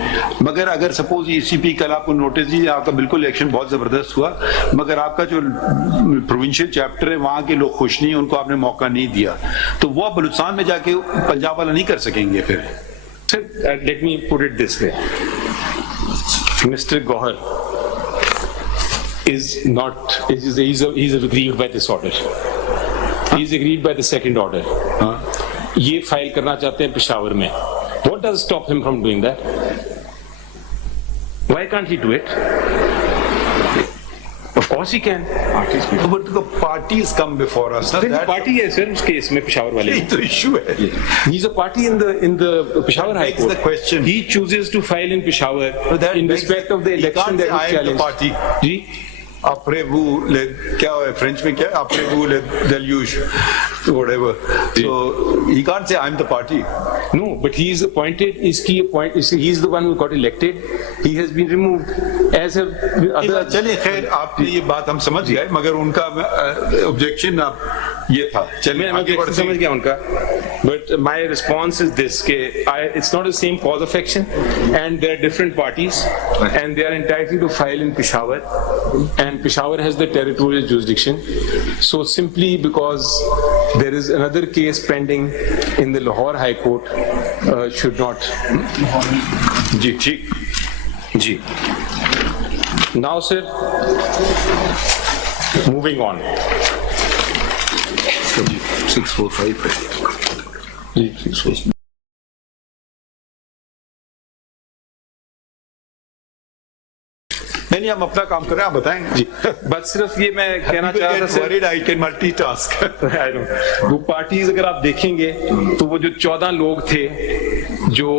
मगर अगर सपोज ECP कल आपको नोटिस दी, आपका बिल्कुल इलेक्शन बहुत जबरदस्त हुआ, मगर आपका जो प्रोविंशियल चैप्टर है वहां के लोग खुश नहीं, उनको आपने मौका नहीं दिया, तो वो बलूचिस्तान में जाके पंजाब वाला नहीं कर सकेंगे फिर. Sir, let me put it this way. Mr. Gohar is not, he's aggrieved by this order. He's aggrieved by the second order. ये फाइल करना चाहते हैं पेशावर में. What does stop him from doing that? Why can't he do it? Of course he can. But the parties come before us. Then the party है sir उस case में पेशावर वाले. यही तो इशू है. He's a party in the Peshawar High Court. the question. He chooses to file in Peshawar in respect of the election that is challenged. Party. Ji. Après vous, क्या है French में क्या है? Après vous le deluge, whatever. So he can't say I'm the party. No, but he is appointed. He is the one who got elected. He has been removed as a other. चलिए खैर आपने ये बात हम समझ गए, मगर उनका ऑब्जेक्शन ये था. चलिए आगे बढ़ते समझ गया उनका. But my response is this: it's not the same cause of action, and there are different parties, and they are entitled to file in Peshawar, and Peshawar has the territorial jurisdiction. So simply because there is another case pending in the Lahore High Court, should not. जी ठीक. जी. Now, sir, moving on. 645 पे. नहीं हम अपना काम करें, आप बताएं जी. बस सिर्फ ये मैं कहना चाह रहा था सर, I can multitask. वो पार्टीज अगर आप देखेंगे तो वो जो 14 लोग थे जो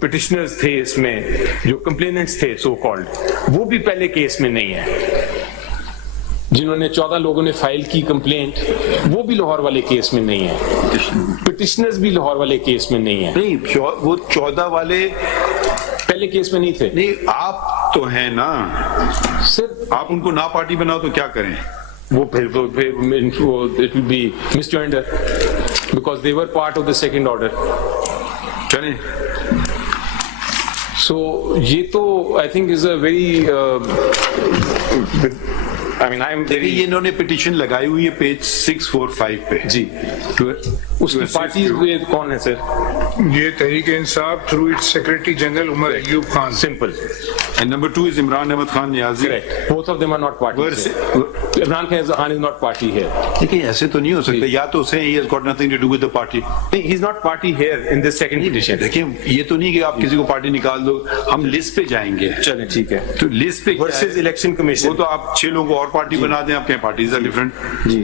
पिटिशनर्स थे इसमें, जो कंप्लेनेंट्स थे सो कॉल्ड, वो भी पहले केस में नहीं है. जिन्होंने 14 लोगों ने फाइल की कंप्लेंट, वो भी लाहौर वाले केस में नहीं है. पिटिशनर्स भी लाहौर वाले केस में नहीं है. नहीं वो 14 वाले पहले केस में नहीं थे. नहीं आप तो हैं ना सर. आप उनको ना पार्टी बनाओ तो क्या करें? वो फिर it will be misjoinder because they were part of the second order. चलें. So ये तो I think is a very I mean I'm very. ये इन्होंने पिटीशन लगाई हुई है पेज 645 पे. जी. उसकी पार्टी कौन है सर? ये Tehreek Insaf through its secretary general Umar Ayub Khan. Simple. And number 2 is Imran Ahmad Khan Niazi. Correct. Both of them are not parties. Imran Khan is not party here. लेकिन ऐसे तो नहीं हो सकता. या तो say he has got nothing to do with the party. He's not party here in this second petition. देखिए ये तो नहीं कि आप किसी को पार्टी निकाल दो. हम लिस्ट पे जाएंगे. चलें ठीक है. तो लिस्ट पे वर्सेस इलेक्शन कमीशन, वो तो आप 6 लोगों को और पार्टी बना दें. आपके पार्टीज आर डिफरेंट. जी.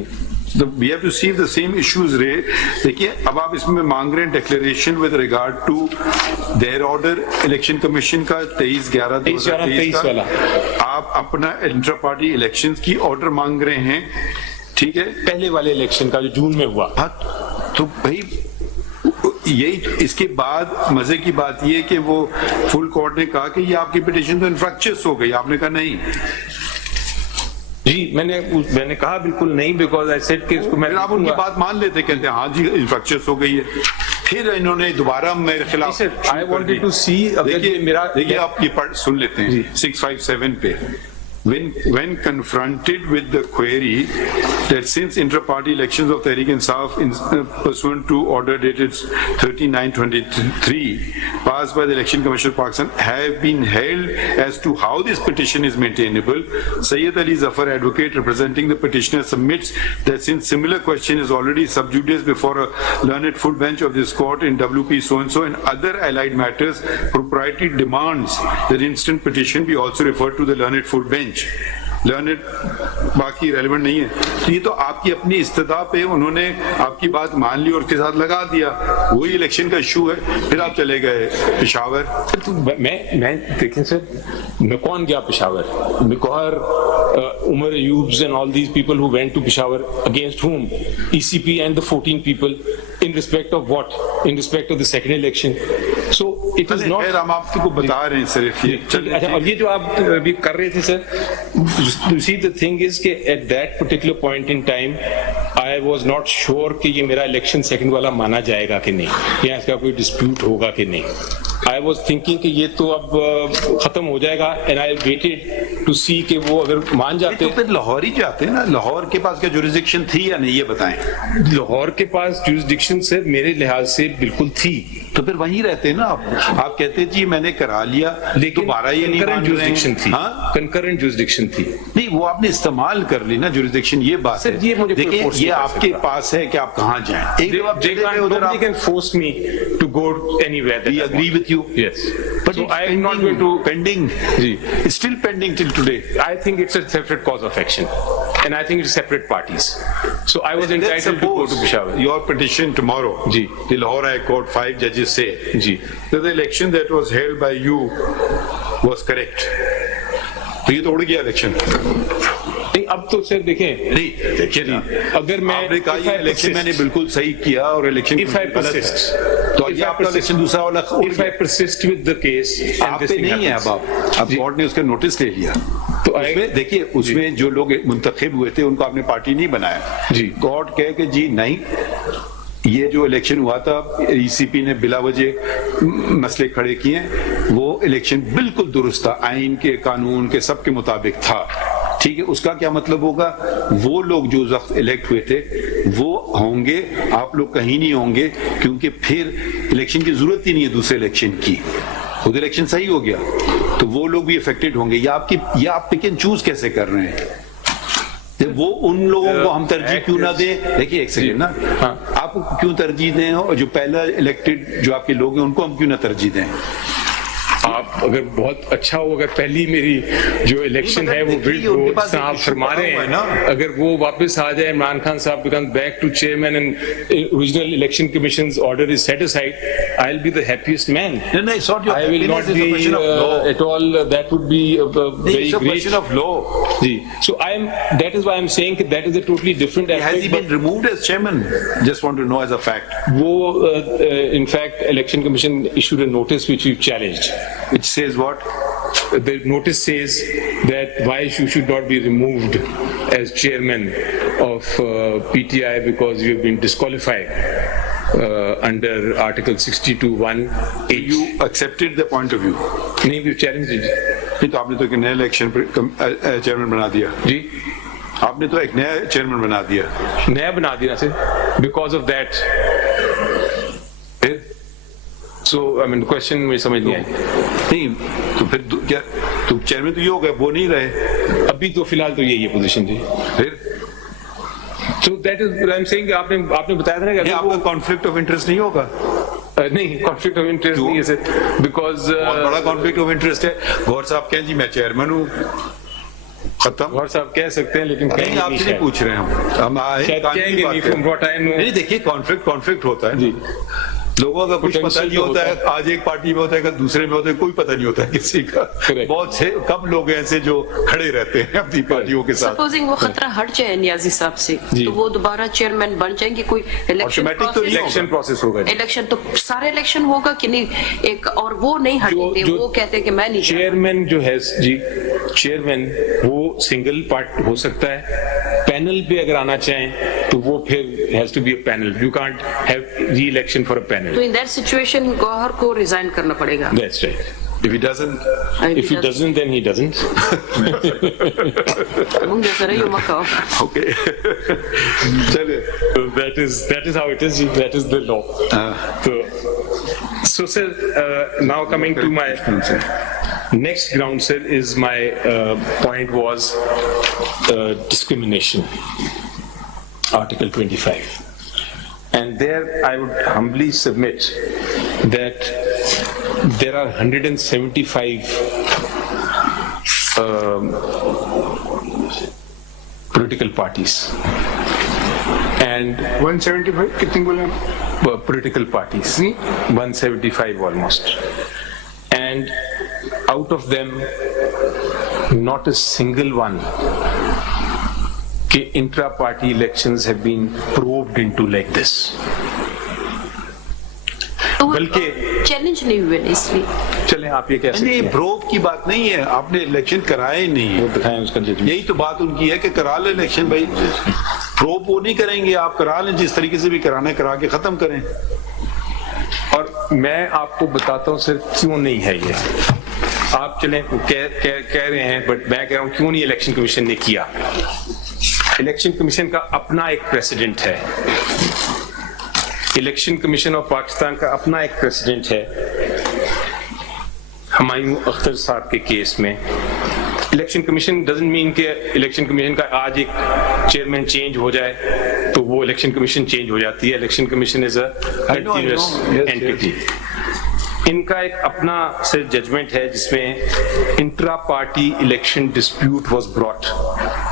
So we have to see if the same issues raised. देखिए अब आप इसमें मांग रहे हैं declaration with regard to their order election commission का 23/11/2023 वाला. आप अपना इंट्रा पार्टी इलेक्शंस की ऑर्डर मांग रहे हैं. ठीक है. पहले वाले इलेक्शन का जो जून में हुआ. हाँ तो भाई यही इसके बाद मजे की बात ये कि वो फुल कोर्ट ने कहा कि ये आपकी पिटीशन तो इन्फ्रैक्चर्स हो गई. आपने कहा नहीं. जी मैंने कहा बिल्कुल नहीं, बिकॉज आई सेड कि इसको मैं आप उनकी बात मान लेते, कहते हैं हाँ जी इन्फ्रैक्चर्स हो गई है. फिर इन्होंने दोबारा मेरे खिलाफ आई वांटेड टू सी. देखिए आप ये सुन लेते हैं 657 पे. when confronted with the query that since inter-party elections of Tehreek-e-Insaf pursuant to order dated 13/9/23 passed by the Election Commission of Pakistan have been held as to how this petition is maintainable, Sayyid Ali Zafar, advocate representing the petitioner, submits that since similar question is already sub judice before a learned full bench of this court in WP so-and-so and other allied matters, propriety demands that instant petition be also referred to the learned full bench. Learned बाकी relevant नहीं है, तो ये तो आपकी अपनी इस्तिदा पे उन्होंने आपकी बात मान ली और उसके साथ लगा दिया, वही इलेक्शन का इशू है, फिर आप चले गए पेशावर। तो मैं देखें सर, मैं कौन गया Peshawar? Mahar, Umar Ayubs and all these people who went to Peshawar, against whom? ECP and the 14 people, in respect of what? In respect of the second election. So it is not. हम आपको बता रहे हैं सिर्फ ये। अच्छा, और ये जो आप अभी कर रहे थे sir, you see the thing is कि at that particular point in time I was not sure कि ये मेरा इलेक्शन सेकंड वाला माना जाएगा कि नहीं, या इसका कोई डिस्प्यूट होगा कि नहीं। I was thinking कि ये तो अब खत्म हो जाएगा, and I waited to see कि वो अगर मान जाते तो फिर लाहौर ही जाते ना। लाहौर के पास क्या जुरिसडिक्शन थी या नहीं, ये बताएं। लाहौर के पास जुरिसडिक्शन से मेरे लिहाज से बिल्कुल थी, तो फिर वहीं रहते ना आप कहते जी मैंने करा लिया, लेकिन दोबारा ये नहीं मान जुरिसडिक्शन थी। हाँ, कंकरेंट जुरिसडिक्शन थी। नहीं, वो आपने इस्तेमाल कर ली ना जुरिसडिक्शन, ये बात है। ये मुझे देखिए, ये आपके पास है कि आप कहाँ जाएं। एक बार Nobody can force me to go anywhere. We agree with you. Yes, but so it's I am not going to pending. It's still pending till today. I think it's a separate cause of action, and I think it's separate parties. So I was entitled to go to Peshawar. Your petition tomorrow, the Lahore High Court, 5 judges say that the election that was held by you was correct. तो ये तो उड़ गया election. नहीं, अब तो sir देखें, नहीं देखिए ना, अगर मैं आपने कहा ये इलेक्शन मैंने बिल्कुल सही किया और इलेक्शन if I persist, तो ये आपका इलेक्शन दूसरा वाला if I persist with the case, आप पे नहीं है अब कोर्ट ने उसका नोटिस ले लिया। तो उसमें देखिए, उसमें जो लोग मुंतखब हुए थे उनको आपने पार्टी नहीं बनाया जी। कोर्ट कहे कि जी नहीं, ये जो इलेक्शन हुआ था ईसीपी ने बिला वजह मसले खड़े किए, वो इलेक्शन बिल्कुल दुरुस्त था, आइन के कानून के सब के मुताबिक था। ठीक है, उसका क्या मतलब होगा? वो लोग जो वक्त इलेक्ट हुए थे वो होंगे, आप लोग कहीं नहीं होंगे, क्योंकि फिर इलेक्शन की जरूरत ही नहीं है दूसरे इलेक्शन की, खुद इलेक्शन सही हो गया, तो वो लोग भी अफेक्टेड होंगे। या आप पिक एंड चूज कैसे कर रहे हैं? वो उन लोगों को हम तरजीह क्यों ना दें? देखिए एक सेकंड ना, आप क्यों तरजीह दें, और जो पहला इलेक्टेड जो आपके लोग हैं उनको हम क्यों ना तरजीह दें? आप अगर बहुत अच्छा हो, अगर पहली मेरी जो इलेक्शन है वो साहब फरमा रहे हैं ना, अगर वो वापस आ जाए, इमरान खान साहब become back to chairman and original election commissions order is set aside, I will be the happiest man. I will not be at all, that would be very great of law जी। So I am, that is why I am saying कि that is a totally different aspect. Has he been removed as chairman? Just want to know as a fact. वो in fact election commission issued a notice which we challenged, which says what? The notice says that why you should not be removed as chairman of PTI because you have been disqualified under Article 62(1)(h). You accepted the point of view? नहीं, we challenged it. नहीं, तो आपने तो एक नया election chairman बना दिया जी। आपने तो एक नया चेयरमैन बना दिया। नया बना दिया sir, because of that। So I mean question में समझ नहीं आई। नहीं तो फिर क्या, तो चेयरमैन तो ये हो गए, वो नहीं रहे अभी, तो फिलहाल तो यही है पोजीशन जी। फिर So that is what I'm saying, आपने बताया था ना कि आपका कॉन्फ्लिक्ट ऑफ इंटरेस्ट नहीं होगा? नहीं, कॉन्फ्लिक्ट ऑफ इंटरेस्ट नहीं है सर, बिकॉज बहुत बड़ा कॉन्फ्लिक्ट ऑफ इंटरेस्ट है। गौर साहब कहें जी मैं चेयरमैन हूँ, खत्म। गौर साहब कह सकते हैं, लेकिन नहीं, आपसे नहीं पूछ रहे हम कहेंगे नहीं, from what I know। नहीं, देखिए कॉन्फ्लिक्ट होता है जी, लोगों का कुछ पता नहीं होता है, आज एक पार्टी में होता है, कल दूसरे में होता है, कोई पता नहीं होता है किसी का। बहुत से कम लोग ऐसे जो खड़े रहते हैं अपनी पार्टियों के साथ। सपोजिंग वो खतरा हट जाए नियाजी साहब से, तो वो दोबारा चेयरमैन बन जाएंगे, कोई इलेक्शन प्रोसेस होगा। इलेक्शन तो सारे इलेक्शन होगा कि नहीं, एक और वो नहीं हटेंगे, वो कहते हैं कि मैं नहीं। चेयरमैन जो है जी, चेयरमैन वो सिंगल पार्ट हो सकता है, पैनल पे अगर आना चाहें तो वो फिर has to be a panel, you can't have re election for a panel. तो इन दैट सिचुएशन गौहर को रिजाइन करना पड़ेगा। That's right. If he doesn't, If he doesn't, then he doesn't. okay. चलिए. That is how it is. That is the law. So sir, now coming to my next ground, sir, is my point was discrimination, Article 25. And there I would humbly submit that there are 175 political parties. And 175 कितनी बोले? Political parties, 175 almost. And out of them, not a single one के intra-party elections have been probed into like this. बल्कि challenge नहीं हुए ना इसलिए चलें आप ये कह सकते नहीं, हैं प्रोब की बात नहीं है, आपने इलेक्शन कराए नहीं है. दिखाएं उसका जजमेंट. यही तो बात उनकी है कि करा ले इलेक्शन भाई. प्रोब वो नहीं करेंगे, आप करा लें, जिस तरीके से भी कराना है करा के खत्म करें. और मैं आपको बताता हूं सर क्यों नहीं है ये. आप चलें कह रहे हैं, बट मैं कह रहा हूं क्यों नहीं इलेक्शन कमीशन ने किया. इलेक्शन कमीशन का अपना एक प्रेसिडेंट है. इलेक्शन कमीशन ऑफ पाकिस्तान का अपना एक प्रेसिडेंट है. हुमायूं अख्तर साहब के केस में इलेक्शन कमीशन डजंट मीन कि इलेक्शन कमीशन का आज एक चेयरमैन चेंज हो जाए तो वो इलेक्शन कमीशन चेंज हो जाती है. Election commission is a continuous entity. इनका एक अपना सिर्फ जजमेंट है जिसमें intra party election dispute was brought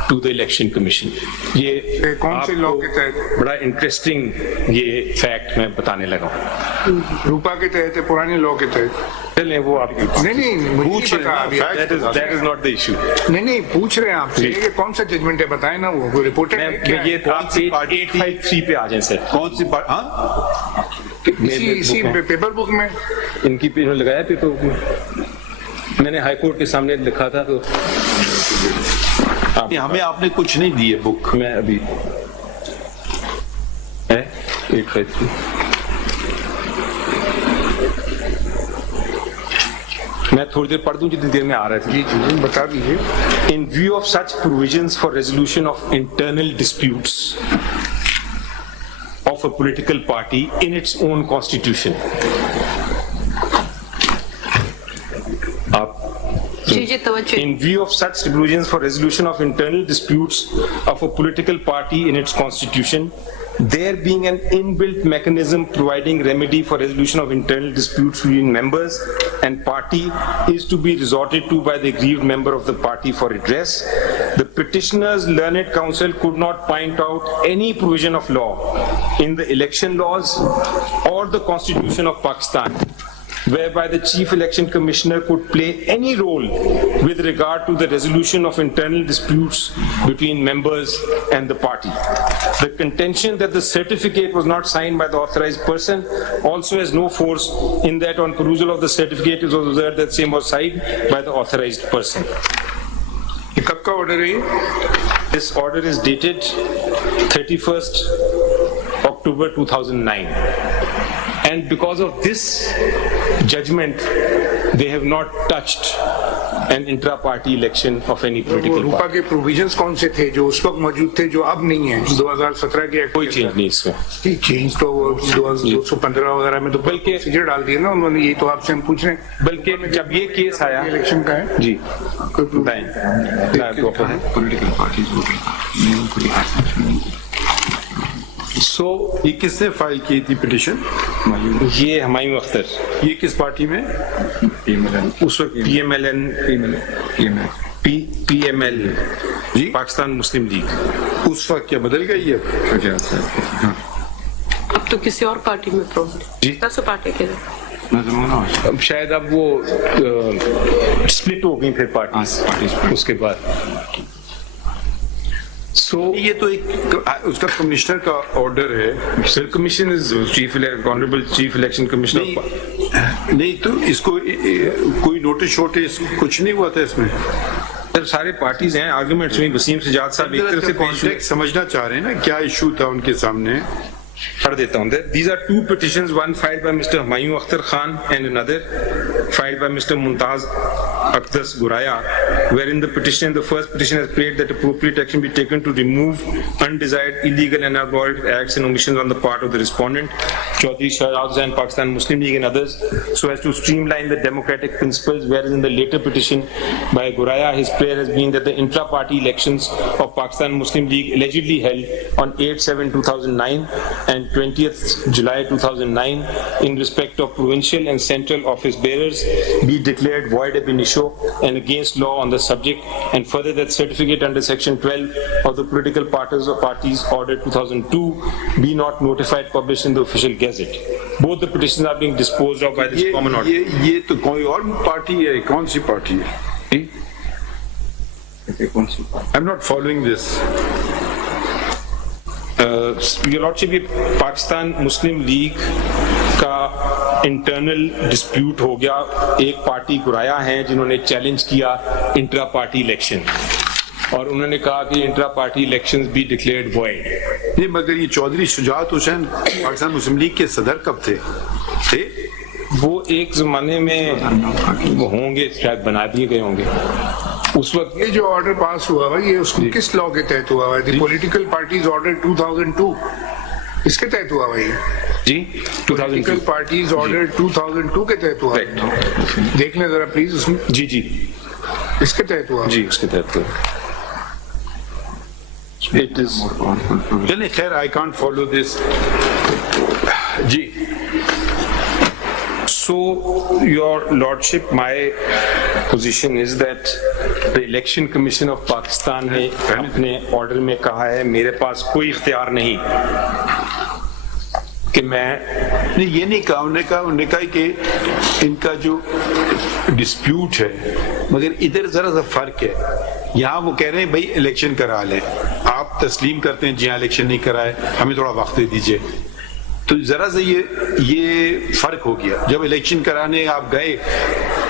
to the election commission. ये कौन से लॉ के तहत? बड़ा इंटरेस्टिंग ये फैक्ट मैं बताने लगा हूँ. रूपा के तहत, पुराने लॉ के तहत. चलें वो आप नहीं मुझे पता अभी. That is not the issue. नहीं पूछ रहे हैं आपसे कि कौन सा जजमेंट है, बताएं ना. वो रिपोर्टेड है क्या? ये आप 853 पे आ जाएं सर. कौन सी पार्टी? इसी पेपर बुक में इनकी पेज में लगाया पेपर बुक में. मैंने हाई कोर्ट के सामने लिखा था तो हमें आपने कुछ नहीं दी है बुक. मैं अभी है 853. मैं थोड़ी देर पढ़ दूं जितनी देर में आ रहा था. जी बता दीजिए. In view of such provisions for resolution of internal disputes of a political party in its own constitution. In view of such provisions for resolution of internal disputes of a political party in its constitution, there being an inbuilt mechanism providing remedy for resolution of internal disputes between members and party is to be resorted to by the aggrieved member of the party for redress. The petitioner's learned counsel could not point out any provision of law in the election laws or the Constitution of Pakistan whereby the Chief Election Commissioner could play any role with regard to the resolution of internal disputes between members and the party. The contention that the certificate was not signed by the authorized person also has no force in that on perusal of the certificate it was observed that same was signed by the authorized person. कब का order है ये? This order is dated 31st October 2009. And because of this judgment, they have not touched an intra-party election of any political Rupa party. के provisions कौन से थे जो उस वक्त मौजूद थे जो अब नहीं है? 2017 के कोई चेंज नहीं इसमें. चेंज तो 215 वगैरह में तो बल्कि प्रोसीजर डाल दिए ना उन्होंने. ये तो आपसे हम पूछ रहे हैं. बल्कि जब ये केस आया इलेक्शन का है जी कोई पॉलिटिकल पार्टीज. सो ये किसने फाइल की थी पिटिशन? ये हुमायूं अख्तर. ये किस पार्टी में? उस वक्त PML पाकिस्तान मुस्लिम लीग. उस वक्त क्या बदल गई है? अब तो किसी और पार्टी में प्रॉब्लम. 10 पार्टी के अब शायद अब वो स्प्लिट हो गई फिर पार्टी उसके बाद. ये तो एक उसका कमिश्नर का ऑर्डर है. Sir commission is honourable chief election commissioner. नहीं तो इसको कोई नोटिस कुछ नहीं हुआ था इसमें? सर सारे पार्टीज हैं. आर्गुमेंट्स हुई. वसीम सजाद साहब एक तरफ से कॉन्टेक्स्ट समझना चाह रहे हैं ना क्या इशू था उनके सामने. पढ़ देता हूं. These are two petitions, one filed by Mr. Humayun Akhtar Khan and another filed by Mr. Muntaz Akhtas Guraya, wherein the first petition has prayed that appropriate action be taken to remove undesired, illegal and abhorrent acts and omissions on the part of the respondent, Chaudhry Shahzad and Pakistan Muslim League and others, so as to streamline the democratic principles, whereas in the later petition by Guraya, his prayer has been that the intra-party elections of Pakistan Muslim League allegedly held on 8/7/2009 and 20th July 2009 in respect of provincial and central office bearers be declared void ab initio and against law on the subject, and further that certificate under section 12 of the political parties order 2002 be not notified, published in the official gazette. Both the petitions are being disposed of by this common order. ये तो कोई और party है, कौन सी party है? I'm not following this. Your Lordship, ये पाकिस्तान मुस्लिम league का internal dispute हो गया. एक पार्टी गुराया है जिन्होंने चैलेंज किया इंट्रा पार्टी इलेक्शन और उन्होंने कहा कि intra party elections be declared void. नहीं, मगर ये चौधरी शुजात हुसैन पाकिस्तान मुस्लिम लीग के सदर कब थे? वो एक जमाने में वो होंगे, शायद बना दिए गए होंगे उस वक्त. ये जो ऑर्डर पास हुआ है ये उसको किस लॉ के तहत हुआ है? पॉलिटिकल पार्टीज ऑर्डर 2002 इसके तहत हुआ है जी. पॉलिटिकल पार्टीज ऑर्डर 2002 के तहत हुआ है. देख लें जरा प्लीज उसमें. जी जी इसके तहत हुआ जी, उसके तहत. It is. चलिए खैर, I can't follow this. Ji. So, Your Lordship, my position is that the Election Commission of Pakistan ने अपने ऑर्डर में कहा है मेरे पास कोई इख्तियार नहीं कि मैं नहीं, ये नहीं कहा. उन्होंने कहा कि इनका जो डिस्प्यूट है, मगर इधर जरा सा फर्क है. यहाँ वो कह रहे हैं भाई इलेक्शन करा लें, आप तस्लीम करते हैं जी हाँ इलेक्शन नहीं कराए, हमें थोड़ा वक्त दे दीजिए. तो जरा सा ये फर्क हो गया. जब इलेक्शन कराने आप गए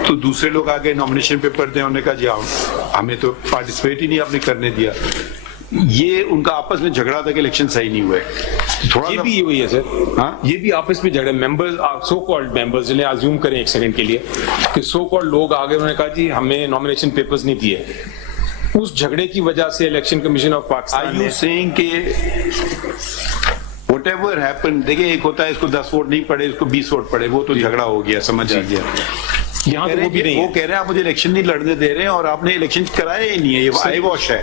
तो दूसरे लोग आ गए, नॉमिनेशन पेपर दें, उन्होंने कहा जी हमें तो पार्टिसिपेट ही नहीं आपने करने दिया. ये उनका आपस में झगड़ा था कि इलेक्शन सही नहीं हुए. थोड़ा ये भी हुई है सर. हाँ, ये भी आपस में झगड़े. मेंबर्स, सो कॉल्ड मेंबर्स, जिन्हें अज्यूम करें एक सेकंड के लिए कि सो कॉल्ड लोग आ गए, उन्होंने कहा जी हमें नॉमिनेशन पेपर्स नहीं दिए. उस झगड़े की वजह से इलेक्शन कमीशन ऑफ पाकिस्तान ने सेइंग के whatever happened, देखिए एक होता है इसको 10 वोट नहीं पड़े, इसको 20 वोट पड़े, वो तो झगड़ा हो गया, समझ आ गया. यहाँ तो वो भी नहीं. वो कह रहे हैं आप मुझे इलेक्शन नहीं लड़ने दे रहे हैं और आपने इलेक्शन कराया ही नहीं है. ये आई वॉश है.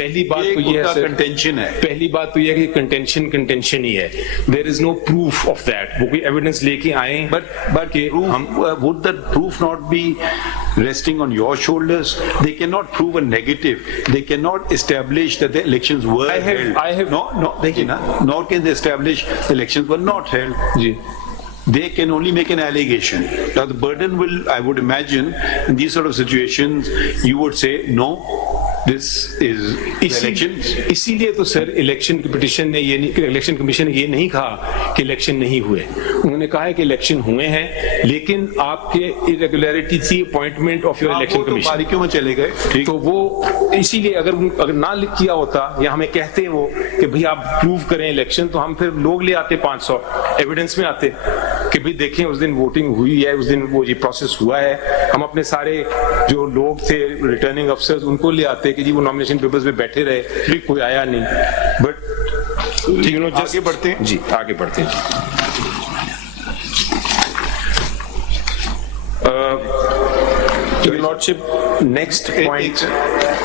पहली बात तो ये है कंटेंशन है. पहली बात तो ये है कि कंटेंशन ही है. There is no proof of that. वो कोई एविडेंस लेके आए, but would that proof not be resting on your shoulders? They cannot prove a negative. They cannot establish that the elections were held. I have no, देखिए ना, nor can they establish the elections were not held. Ji. They can only make an allegation. Now the burden will, I would imagine, in these sort of situations, you would say no. This is elections. इसीलिए तो sir election petition ने ये नहीं, election commission ने ये नहीं कहा कि इलेक्शन नहीं हुए. उन्होंने कहा है कि इलेक्शन हुए हैं, लेकिन आपके इरेगुलरिटी थी appointment of your election commission. बारीकियों में चले गए. तो वो इसीलिए अगर ना किया होता या हमें कहते वो कि भाई आप प्रूव करें इलेक्शन, तो हम फिर लोग ले आते 500 एविडेंस में आते कि भाई देखें उस दिन वोटिंग हुई है, उस दिन वो ये प्रोसेस हुआ है. हम अपने सारे जो लोग थे रिटर्निंग अफसर्स उनको ले आते कि जी वो नॉमिनेशन पेपर्स में बैठे रहे, फिर कोई आया नहीं. बट यू नो, आगे बढ़ते हैं जी, आगे बढ़ते हैं. Your Lordship, next point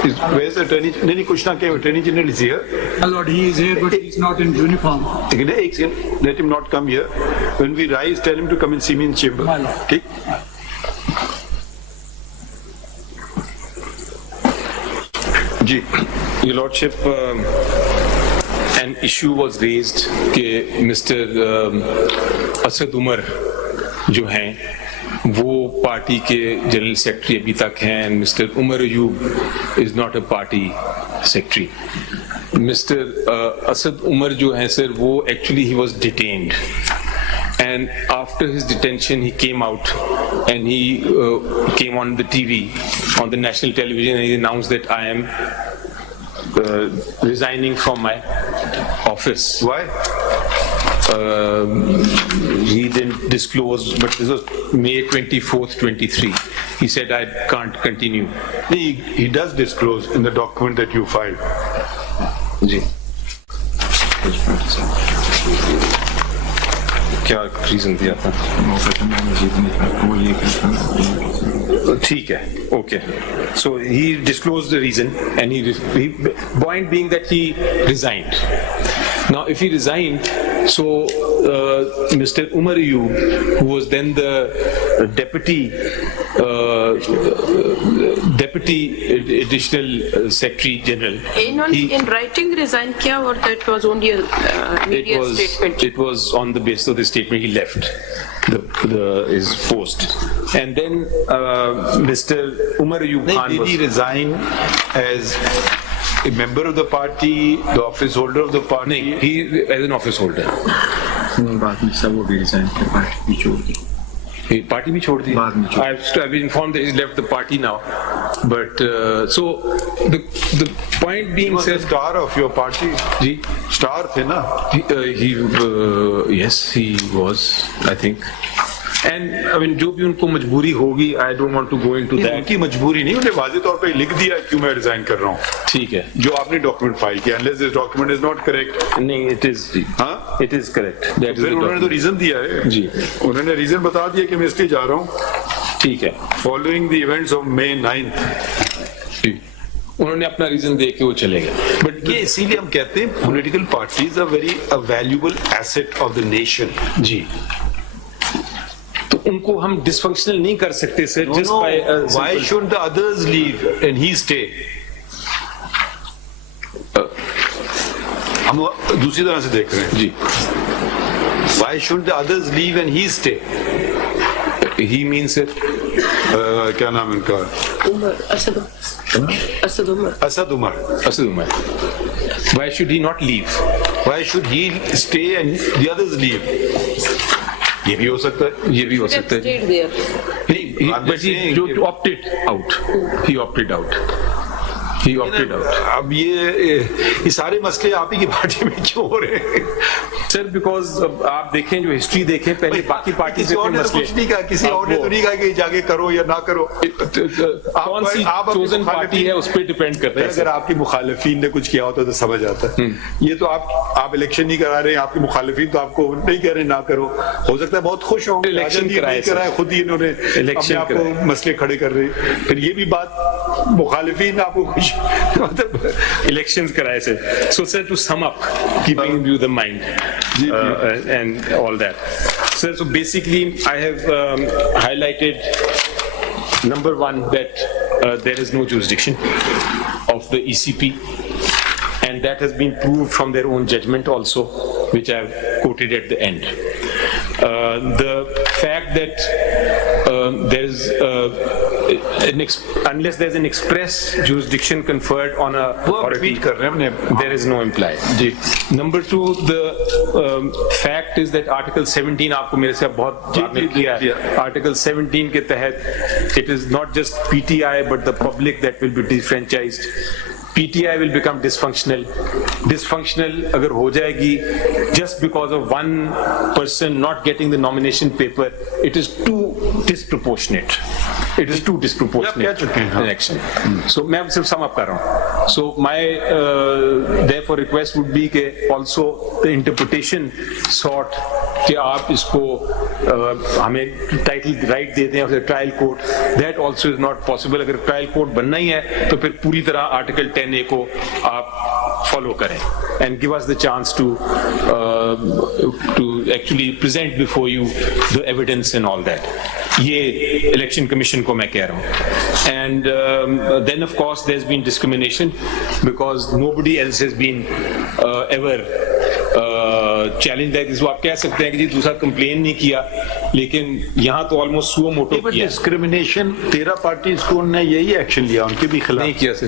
is where's the attorney? नहीं कुछ ना के attorney general is here. My lord, he is here, but he's not in uniform. एक second, let him not come here. When we rise, tell him to come and see me in chamber. My lord. ठीक? जी. Your Lordship, an issue was raised कि Mr. Asad Umar जो हैं वो party के general secretary अभी तक हैं. Mister Umar Ayub is not a party secretary. Mister Asad Umar जो हैं सर, वो actually he was detained, and after his detention he came out and he came on the TV, on the national television, and he announced that I am resigning from my office. Why? he didn't disclose, but this was May 24th, 23. He said, I can't continue. He does disclose in the document that you filed. जी क्या reason दिया था? ठीक है, okay. So he disclosed the reason, and point being that he resigned. Now, if he resigned, so Mr. Umar Ayub, who was then the deputy additional secretary general, in writing resign किया, or that was only a media statement? It was on the basis of the statement he left his post, and then Mr. Umar Ayub Khan Did he resign as a member of the party, the office holder of the party? नहीं, he as an office holder. बाद में सब वो भी resign कर party भी छोड़ दी. Party भी छोड़ दी. I've been informed that he's left the party now, but so the point being, He was the star of your party. Ji Star थे ना? Yes, he was, I think. And I mean, जो भी उनको मजबूरी होगी, I don't want to go into that. उनकी मजबूरी नहीं, उन्हें वाजे तौर पे लिख दिया क्यों मैं रिजाइन कर रहा हूँ. ठीक है. जो आपने डॉक्यूमेंट फाइल किया, unless this document is not correct. नहीं, it is. हाँ? It is correct. That is फिर उन्होंने तो रीजन दिया है. जी. उन्होंने रीजन बता दिया कि मैं इसलिए जा रहा हूँ. ठीक है. Following the events of May 9th. उन्होंने अपना रीजन दे के वो चले गए. बट ये इसीलिए हम कहते हैं political parties are very a valuable asset of the nation. जी. तो उनको हम डिसफंक्शनल नहीं कर सकते sir. Just by why should the others leave and he stay? हम दूसरी तरह से देख रहे हैं. जी. Why should the others leave and he stay? He means it. क्या नाम है इनका? Asad Umar. Asad Umar. Why should he not leave? Why should he stay and the others leave? ये भी हो सकता है. ये भी हो सकता है. Stayed there. But he opted out. He opted out. He opted out. अब ये सारे मसले आप ही की पार्टी में क्यों हो रहे हैं? सर, बिकॉज आप देखें, जो हिस्ट्री देखें, पहले बाकी पार्टी से और ने तो कुछ नहीं कहा, किसी और ने तो नहीं कहा कि जाके करो या ना करो. कौन सी चोजन पार्टी है उस पर डिपेंड करता है. अगर आपकी मुखालिफिन ने कुछ किया होता तो समझ आता है. ये तो आप इलेक्शन नहीं करा रहे हैं, आपके मुखालिफिन तो आपको नहीं कह रहे ना करो. हो सकता है बहुत खुश हो, इलेक्शन कराया खुद ही इन्होंने अपने आप को मसले खड़े कर रहे हैं. फिर ये भी बात मुखालिफिन आपको खुश elections कराए से. So sir, to sum up, keeping you the mind and all that. Sir, so basically I have highlighted number one that there is no jurisdiction of the ECP, and that has been proved from their own judgment also, which I have quoted at the end. The fact that there is unless there is an express jurisdiction conferred on a authority, there is no implied. Number two, the fact is that Article 17 आपको मेरे से बहुत आपने किया है. Article 17 के तहत it is not just PTI but the public that will be disfranchised. PTI will become dysfunctional. Dysfunctional अगर हो जाएगी just because of one person not getting the nomination paper, it is too disproportionate. It is too disproportionate election. So मैं सिर्फ sum up कर रहा हूँ. So my therefore request would be कि also the interpretation sought कि आप इसको हमें टाइटल राइट देते हैं trial court. That also is not possible. अगर ट्रायल कोर्ट बनना ही है तो फिर पूरी तरह आर्टिकल 10A को आप फॉलो करें and give us the chance to actually present before you the evidence and all that. ये इलेक्शन कमीशन को मैं कह रहा हूँ. And then of course there has been discrimination because nobody else has been ever challenge that. इसको आप कह सकते हैं कि जी दूसरा कंप्लेन नहीं किया, लेकिन यहाँ तो ऑलमोस्ट सुओ मोटो किया. डिस्क्रिमिनेशन 13 पार्टी स्कूल ने यही एक्शन लिया, उनके भी खिलाफ नहीं किया सर.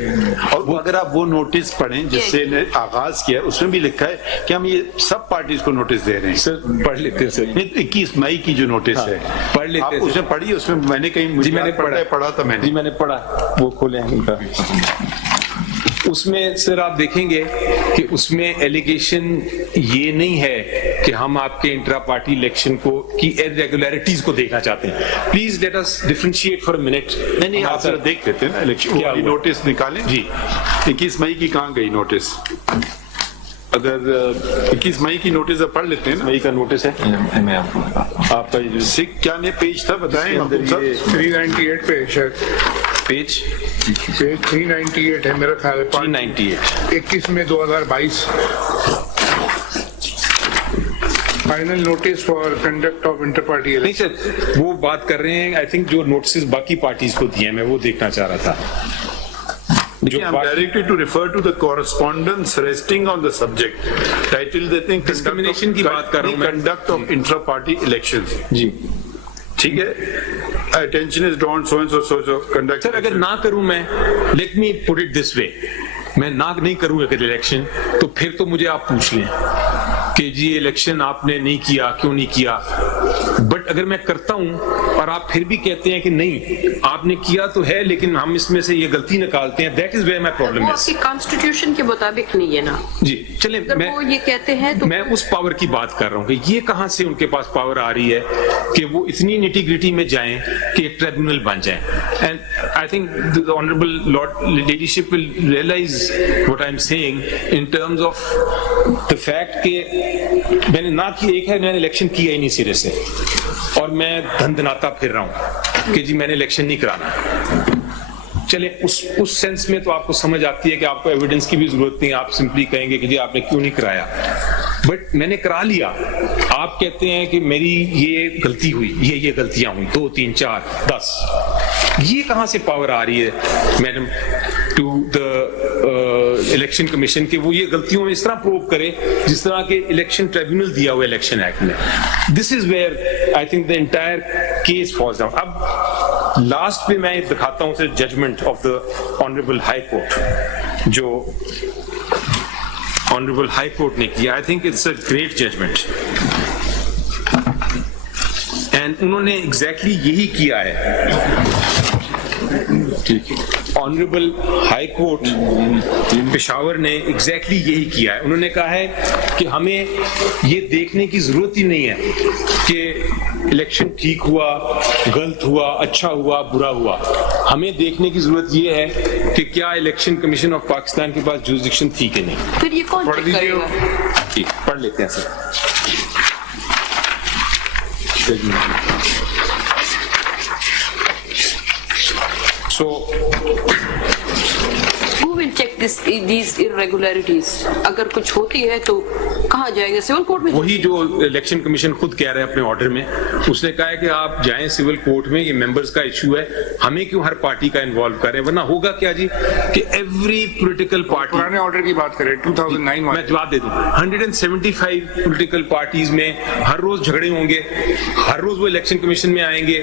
और अगर आप वो नोटिस पढ़ें जिससे आगाज किया, उसमें भी लिखा है कि हम ये सब पार्टीज को नोटिस दे रहे हैं. सर पढ़ लेते हैं सर. 21 मई की जो नोटिस है पढ़ लेते हैं. उसमें पढ़ी, उसमें मैंने कहीं जी मैंने पढ़ा था मैंने. जी मैंने पढ़ा. वो खोले हैं उनका. उसमें सर आप देखेंगे कि उसमें एलिगेशन ये नहीं है कि हम आपके इंट्रा पार्टी इलेक्शन को की इरेगुलरिटीज को देखना चाहते हैं. Please let us differentiate for a minute. नहीं आप जरा देख लेते हैं ना इलेक्शन क्या वाली हुआ? नोटिस निकालें जी. 21 मई की कहाँ गई नोटिस? अगर 21 मई की नोटिस अब पढ़ लेते हैं ना. मई का नोटिस है मैं आपको बताता हूं. आपका ये सिख क्या ने पेज था बताएं इसके अंदर सब. ये 398 पे शायद पेज 398 है मेरा ख्याल है. 398. 21 में 2022 final notice for conduct of inter party नहीं सर वो बात कर रहे हैं. आई थिंक जो नोटिस बाकी पार्टीज को दिए हैं मैं वो देखना चाह रहा था. जो I'm directed to refer to the correspondence resting on the subject. Title देते हैं Discrimination की बात कर रहा हूं मैं. Conduct of intra party elections. जी ठीक है. Attention is drawn so and so so so conduct. Sir अगर ना करूं मैं, let me put it this way, मैं ना नहीं करूं अगर इलेक्शन तो फिर तो मुझे आप पूछ लें कि जी इलेक्शन आपने नहीं किया, क्यों नहीं किया. बट अगर मैं करता हूं और आप फिर भी कहते हैं कि नहीं आपने किया तो है लेकिन हम इसमें से ये गलती निकालते हैं, that is where my problem वो है. आपके कॉन्स्टिट्यूशन के मुताबिक नहीं है ना. जी चले अगर मैं वो ये कहते हैं तो मैं उस पावर की बात कर रहा हूं कि ये कहां से उनके पास पावर आ रही है कि वो इतनी निटी-ग्रिटी में जाएं कि एक ट्रिब्यूनल बन जाएं. And I think the honourable lord ladyship will realise what I am saying in terms of the fact कि मैंने ना की एक है मैंने इलेक्शन किया ही नहीं सिरे से और मैं धंधनाता फिर रहा हूं कि जी मैंने इलेक्शन नहीं कराना. चले उस सेंस में तो आपको समझ आती है कि आपको एविडेंस की भी जरूरत नहीं. आप सिंपली कहेंगे कि जी आपने क्यों नहीं कराया. बट मैंने करा लिया. आप कहते हैं कि मेरी ये गलती हुई, ये गलतियां हुई 2 3 4 10. ये कहां से पावर आ रही है madam to the election commission के वो ये गलतियों में इस तरह प्रूव करे जिस तरह के इलेक्शन ट्रिब्यूनल दिया हुआ इलेक्शन एक्ट में. This is where I think the entire case falls down. अब लास्ट पे मैं दिखाता हूं sir judgment of the honourable high court जो ऑनरेबल हाई कोर्ट ने किया. I think it's a great judgment and उन्होंने एग्जैक्टली यही किया है. ठीक है. ऑनरेबल हाई कोर्ट पेशावर ने एग्जैक्टली यही किया है. उन्होंने कहा है कि हमें ये देखने की जरूरत ही नहीं है कि इलेक्शन ठीक हुआ, गलत हुआ, अच्छा हुआ, बुरा हुआ. हमें देखने की जरूरत ये है कि क्या इलेक्शन कमीशन ऑफ पाकिस्तान के पास जुरिसडिक्शन थी कि नहीं. फिर ये कौन चेक करेगा? ठीक पढ़ लेते हैं sir. So, Who will check these irregularities? अगर कुछ होती है तो कहाँ जाएंगे? सिविल कोर्ट में. वही जो इलेक्शन कमीशन खुद कह रहे हैं अपने ऑर्डर में, उसने कहा है कि आप जाएं सिविल कोर्ट में, ये मेंबर्स का इशू है, हमें क्यों हर पार्टी का इन्वॉल्व करें. वरना होगा क्या जी कि एवरी पॉलिटिकल पार्टी, पुराने ऑर्डर की बात करें 2009 मैं जवाब दे दूं, 175 पॉलिटिकल पार्टीज में हर रोज झगड़े होंगे, हर रोज वो इलेक्शन कमीशन में आएंगे,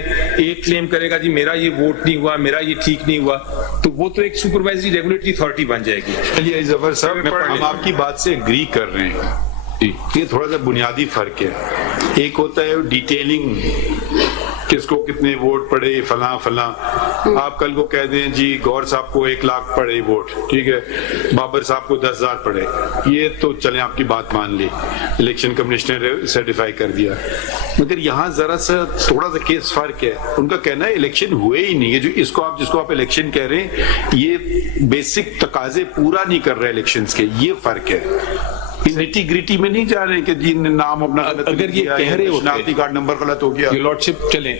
एक क्लेम करेगा जी मेरा ये वोट नहीं हुआ, मेरा ये ठीक नहीं हुआ, तो वो तो एक सुपरवाइजरी रेगुलेटरी अथॉरिटी बन जाएगी. चलिए जफर साहब हम आपकी बात से एग्री कर रहे हैं. ये थोड़ा सा बुनियादी फर्क है. एक होता है डिटेलिंग किसको कितने वोट पड़े फला फला. आप कल को कह दें जी गौर साहब को 1 लाख पड़े वोट, ठीक है, बाबर साहब को 10,000 पड़े, ये तो चले आपकी बात मान ली, इलेक्शन कमिश्नर ने सर्टिफाई कर दिया. मगर यहाँ जरा सा थोड़ा सा केस फर्क है. उनका कहना है इलेक्शन हुए ही नहीं है. जो जिसको आप इलेक्शन कह रहे हैं ये बेसिक तकाजे पूरा नहीं कर रहे इलेक्शन के. ये फर्क है. निटी-ग्रिटी में नहीं जा रहे कि जी नाम अपना अगर ये कह रहे होते, शनाख्ती कार्ड नंबर गलत हो गया, ये लॉर्डशिप चलें,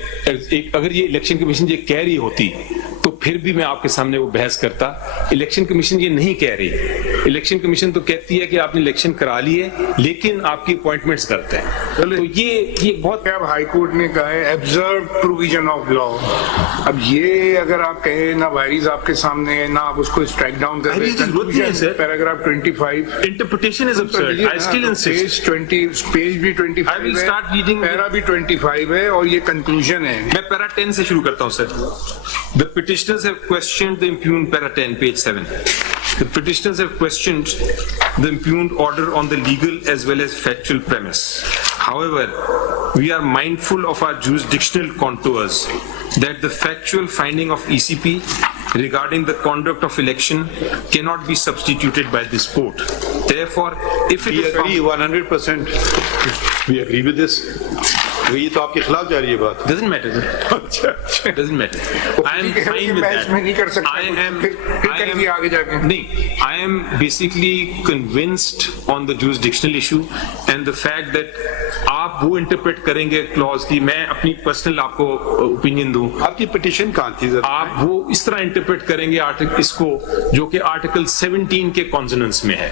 अगर ये इलेक्शन कमीशन ये कह रही होती तो फिर भी मैं आपके सामने वो बहस करता. इलेक्शन कमीशन ये नहीं कह रही. इलेक्शन कमीशन तो कहती है कि आपने इलेक्शन करा लिए लेकिन आपकी अपॉइंटमेंट्स गलत है. तो ये बहुत अब हाई कोर्ट ने कहा है ऑब्जर्व प्रोविजन ऑफ लॉ. अब ये अगर आप कहें ना वायरीज आपके सामने है ना आप उसको स्ट्राइक डाउन कर रहे हैं. Paragraph 25 interpretation is absurd. I still insist. Page भी 25 I will start reading. Para भी 25 है और ये कंक्लूजन है. मैं पैरा 10 से शुरू करता हूं sir. The petitioners have questioned the impugned para 10, page 7. The petitioners have questioned the impugned order on the legal as well as factual premise. However, we are mindful of our jurisdictional contours that the factual finding of ECP regarding the conduct of election cannot be substituted by this court. Therefore, if it We is agree found, 100%. We agree with this. ये तो आपके खिलाफ जा रही है बात. doesn't matter. Sir. Doesn't matter. I am fine with that. में नहीं कर सकता. I am. फिर कर दिया आगे जाके. नहीं. I am basically convinced on the jurisdictional issue and the fact that आप वो interpret करेंगे clause की मैं अपनी personal आपको opinion दूं. आपकी पिटीशन कहाँ थी जरा? आप वो इस तरह इंटरप्रेट करेंगे आर्टिकल इसको जो कि आर्टिकल 17 के कॉन्सोनेंस में है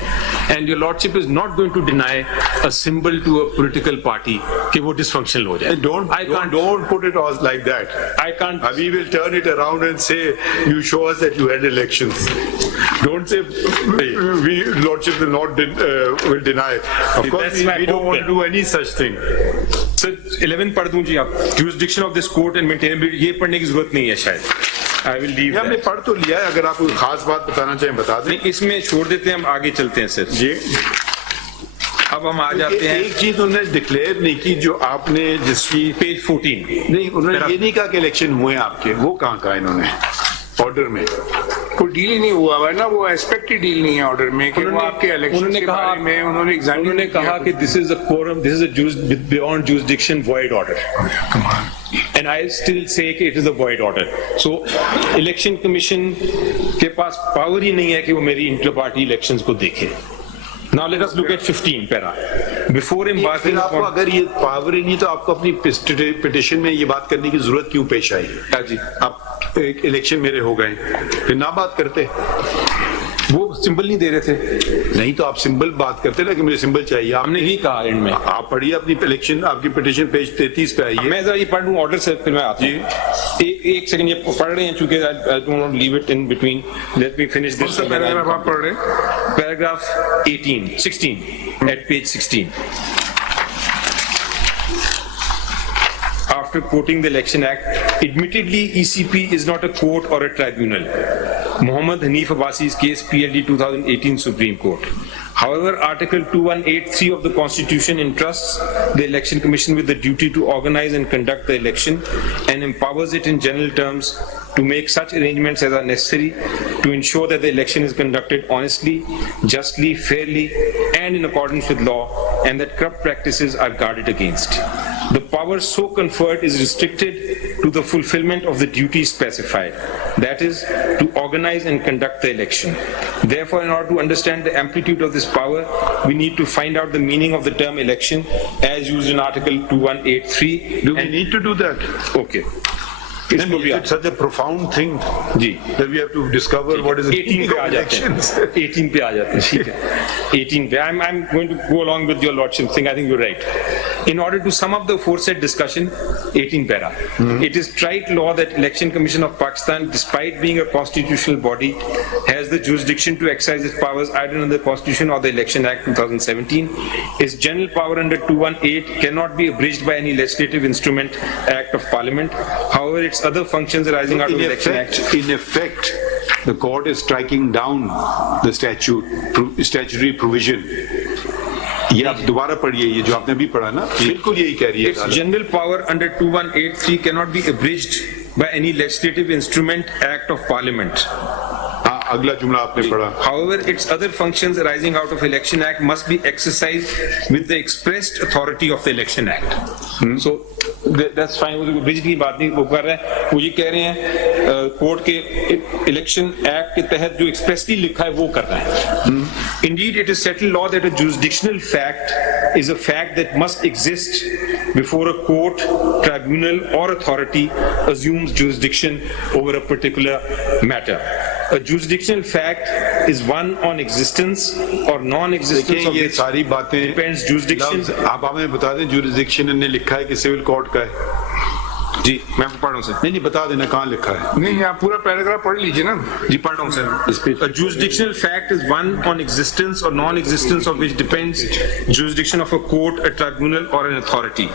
and your lordship is not going to deny a symbol to a political party कि वो डिसफंक्शनल हो जाए. Don't put it all like that. I can't. We will turn it around and say you show us that you had elections. Don't say we lordship will not will deny. Of course we don't want to do any such thing. Sir 11 पढ़ दूं जी आप. Jurisdiction of this court and maintainability ये पढ़ने की जरूरत नहीं है शायद. I will leave that. हमने पढ़ तो लिया है. अगर आप कोई खास बात बताना चाहें बता दें. नहीं इसमें छोड़ देते हैं हम आगे चलते हैं सर. जी. अब हम आ जाते हैं. एक चीज उन्होंने डिक्लेयर नहीं की जो आपने जिसकी पेज 14. नहीं उन्होंने ये नहीं कहा कि इलेक्शन हुए आपके. वो कहाँ कहा इन्होंने ऑर्डर में? कोई डील ही नहीं हुआ है ना. वो एस्पेक्ट ही डील नहीं है ऑर्डर में कि वो आपके इलेक्शन के बारे में उन्होंने कहा कि this is a coram, this is a beyond jurisdiction void order. And I still say कि it is a void order. So election commission के पास पावर ही नहीं है कि वो मेरी इंटर पार्टी इलेक्शंस को देखे. Now let us look at 15 para. Before embarking आपको upon. अगर ये पावर ही नहीं तो आपको अपनी पिटिशन में ये बात करने की जरूरत क्यों पेश आई? जी आप इलेक्शन मेरे हो गए फिर ना बात करते. वो सिंबल नहीं दे रहे थे. नहीं तो आप सिंबल बात करते ना कि मुझे सिंबल चाहिए. हमने नहीं कहा एंड में. आप पढ़िए अपनी इलेक्शन आपकी पिटिशन पेज 33 पे आइए. मैं जरा ये पढ़ लूं ऑर्डर से फिर मैं आता हूं. एक सेकंड ये पढ़ रहे हैं चूंकि I don't want to leave it in between. Let me finish this. Paragraph आप पढ़ रहे हैं? Paragraph 16 at page 16. After quoting the Election Act, admittedly ECP is not a court or a tribunal. Mohammad Hanif Abbasi's case, PLD 2018 Supreme Court. However, Article 2183 of the Constitution entrusts the Election Commission with the duty to organize and conduct the election and empowers it in general terms to make such arrangements as are necessary to ensure that the election is conducted honestly, justly, fairly, and in accordance with law, and that corrupt practices are guarded against. The power so conferred is restricted to the fulfillment of the duties specified, that is, to organize and conduct the election. Therefore, in order to understand the amplitude of this power, we need to find out the meaning of the term election as used in Article 2183. Do we need to do that? Okay. It's such a profound thing that we have to discover what is the 18 पे आ जाते हैं. 18 पे आ जाते हैं. ठीक है. 18 पे. I'm going to go along with your lordship thing. I think you're right. In order to sum up the aforesaid discussion, 18 para. It is trite law that Election Commission of Pakistan, despite being a constitutional body, has the jurisdiction to exercise its powers either under the Constitution or the Election Act 2017. Its general power under 218 cannot be abridged by any legislative instrument, Act of Parliament. However, its other functions arising out of the Election Act. In effect, the court is striking down the statutory provision. ये आप दोबारा पढ़िए ये जो आपने अभी पढ़ा ना बिल्कुल यही कह रही है. Its general power under 2183 cannot be abridged by any legislative instrument, Act of Parliament. हाँ अगला जुमला आपने पढ़ा. However, its other functions arising out of Election Act must be exercised with the expressed authority of the Election Act. So that's fine. वो bridge की बात नहीं वो कर रहे हैं. वो ये कह रहे हैं कोर्ट के इलेक्शन एक्ट के तहत जो एक्सप्रेसली लिखा है वो कर रहे हैं. Indeed, it is settled law that a jurisdictional fact is a fact that must exist before a court, tribunal, or authority assumes jurisdiction over a particular matter. A jurisdictional fact is one on existence or non-existence of which सारी बातें depends jurisdiction. आप हमें बता दें jurisdiction ने लिखा है कि सिविल कोर्ट का है. जी मैं पढ़ रहा हूँ सर. नहीं बता देना कहाँ लिखा है. नहीं आप पूरा पैराग्राफ पढ़ लीजिए ना. जी पढ़ रहा हूँ sir. A jurisdictional fact is one on existence or non-existence of which depends jurisdiction of a court, a tribunal, or an authority.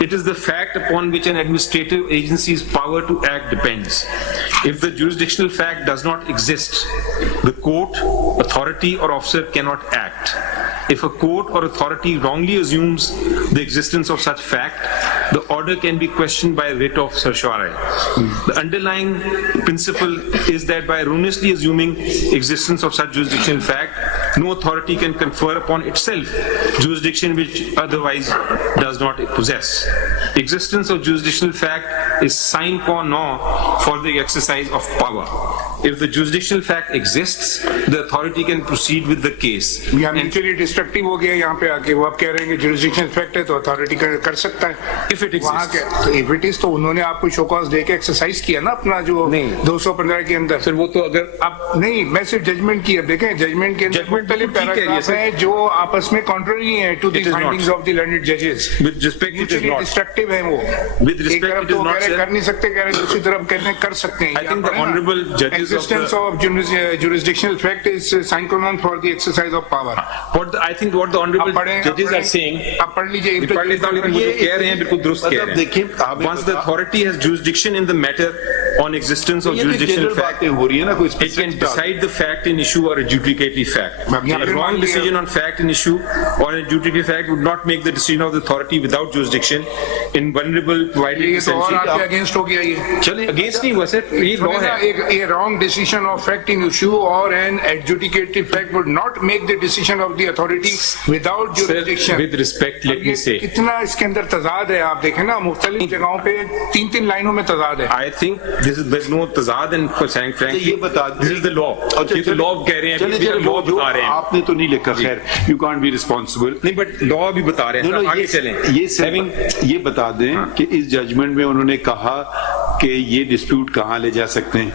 It is the fact upon which an administrative agency's power to act depends. If the jurisdictional fact does not exist, the court, authority, or officer cannot act. If a court or authority wrongly assumes the existence of such fact, the order can be questioned by writ of certiorari. The underlying principle is that by erroneously assuming existence of such jurisdictional fact, no authority can confer upon itself jurisdiction which otherwise does not possess. Existence of jurisdictional fact is sine qua non for the exercise of power. If the jurisdictional fact exists, the authority can proceed with the case. या mutually destructive हो गया यहाँ पे आके, वो आप कह रहे हैं कि जुरिस्डिक्शन फैक्ट है तो अथॉरिटी कर सकता है। If it exists. वहाँ के तो इफ इट इज तो उन्होंने आपको शो कॉज दे के एक्सरसाइज किया ना अपना जो 215 के अंदर। सर वो तो अगर आप नहीं, मैं सिर्फ जजमेंट की अब देखें, जजमेंट के अंदर मुख्तलिफ पैराग्राफ हैं जो आपस में कॉन्ट्ररी हैं to the findings of the learned जजेस। With respect, it is not. Destructive है वो। With respect, एक तरफ it is तो not, कह रहे sir. कर नहीं सकते, कह रहे दूसरी तरफ कहते हैं कर सकते हैं। I think the honorable judges of existence the- of jurisdictional fact is sine qua non for the exercise of power। I think what the honorable judges are saying, आप पढ़ लीजिए। ये पढ़ लेता हूँ, लेकिन वो जो कह रहे हैं बिल्कुल दुरुस्त कह रहे देखिए, हैं। Once the authority has jurisdiction in the matter on existence of jurisdictional fact, बातें हो रही है ना, कोई it can specific decide the fact in issue or adjudicatory fact. A wrong decision on fact in issue or adjudicatory fact would not make the decision of the authority without jurisdiction invulnerable, provided ये तो और essentially- आपके against हो गया ये। चलिए against नहीं हुआ सर, ये law है। A wrong decision of fact in issue or an adjudicatory fact would not make the decision of the authority without jurisdiction। With respect, let अब me ये say, कितना इसके अंदर तजाद है, आप देखें ना मुख्तलिफ जगहों पे 3-3 लाइनों में तजाद है। I think there's no tazad and frankly, ये बता this is the law. ये तो law कह रहे हैं, चलिए law बता रहे हैं। आपने तो नहीं लिखा, खैर यू कांट बी रिस्पॉन्सिबल। नहीं, but law भी बता रहे हैं, सर, आगे चलें। ये बता दें कि इस जजमेंट में उन्होंने कहा कि ये डिस्प्यूट कहाँ ले जा सकते हैं।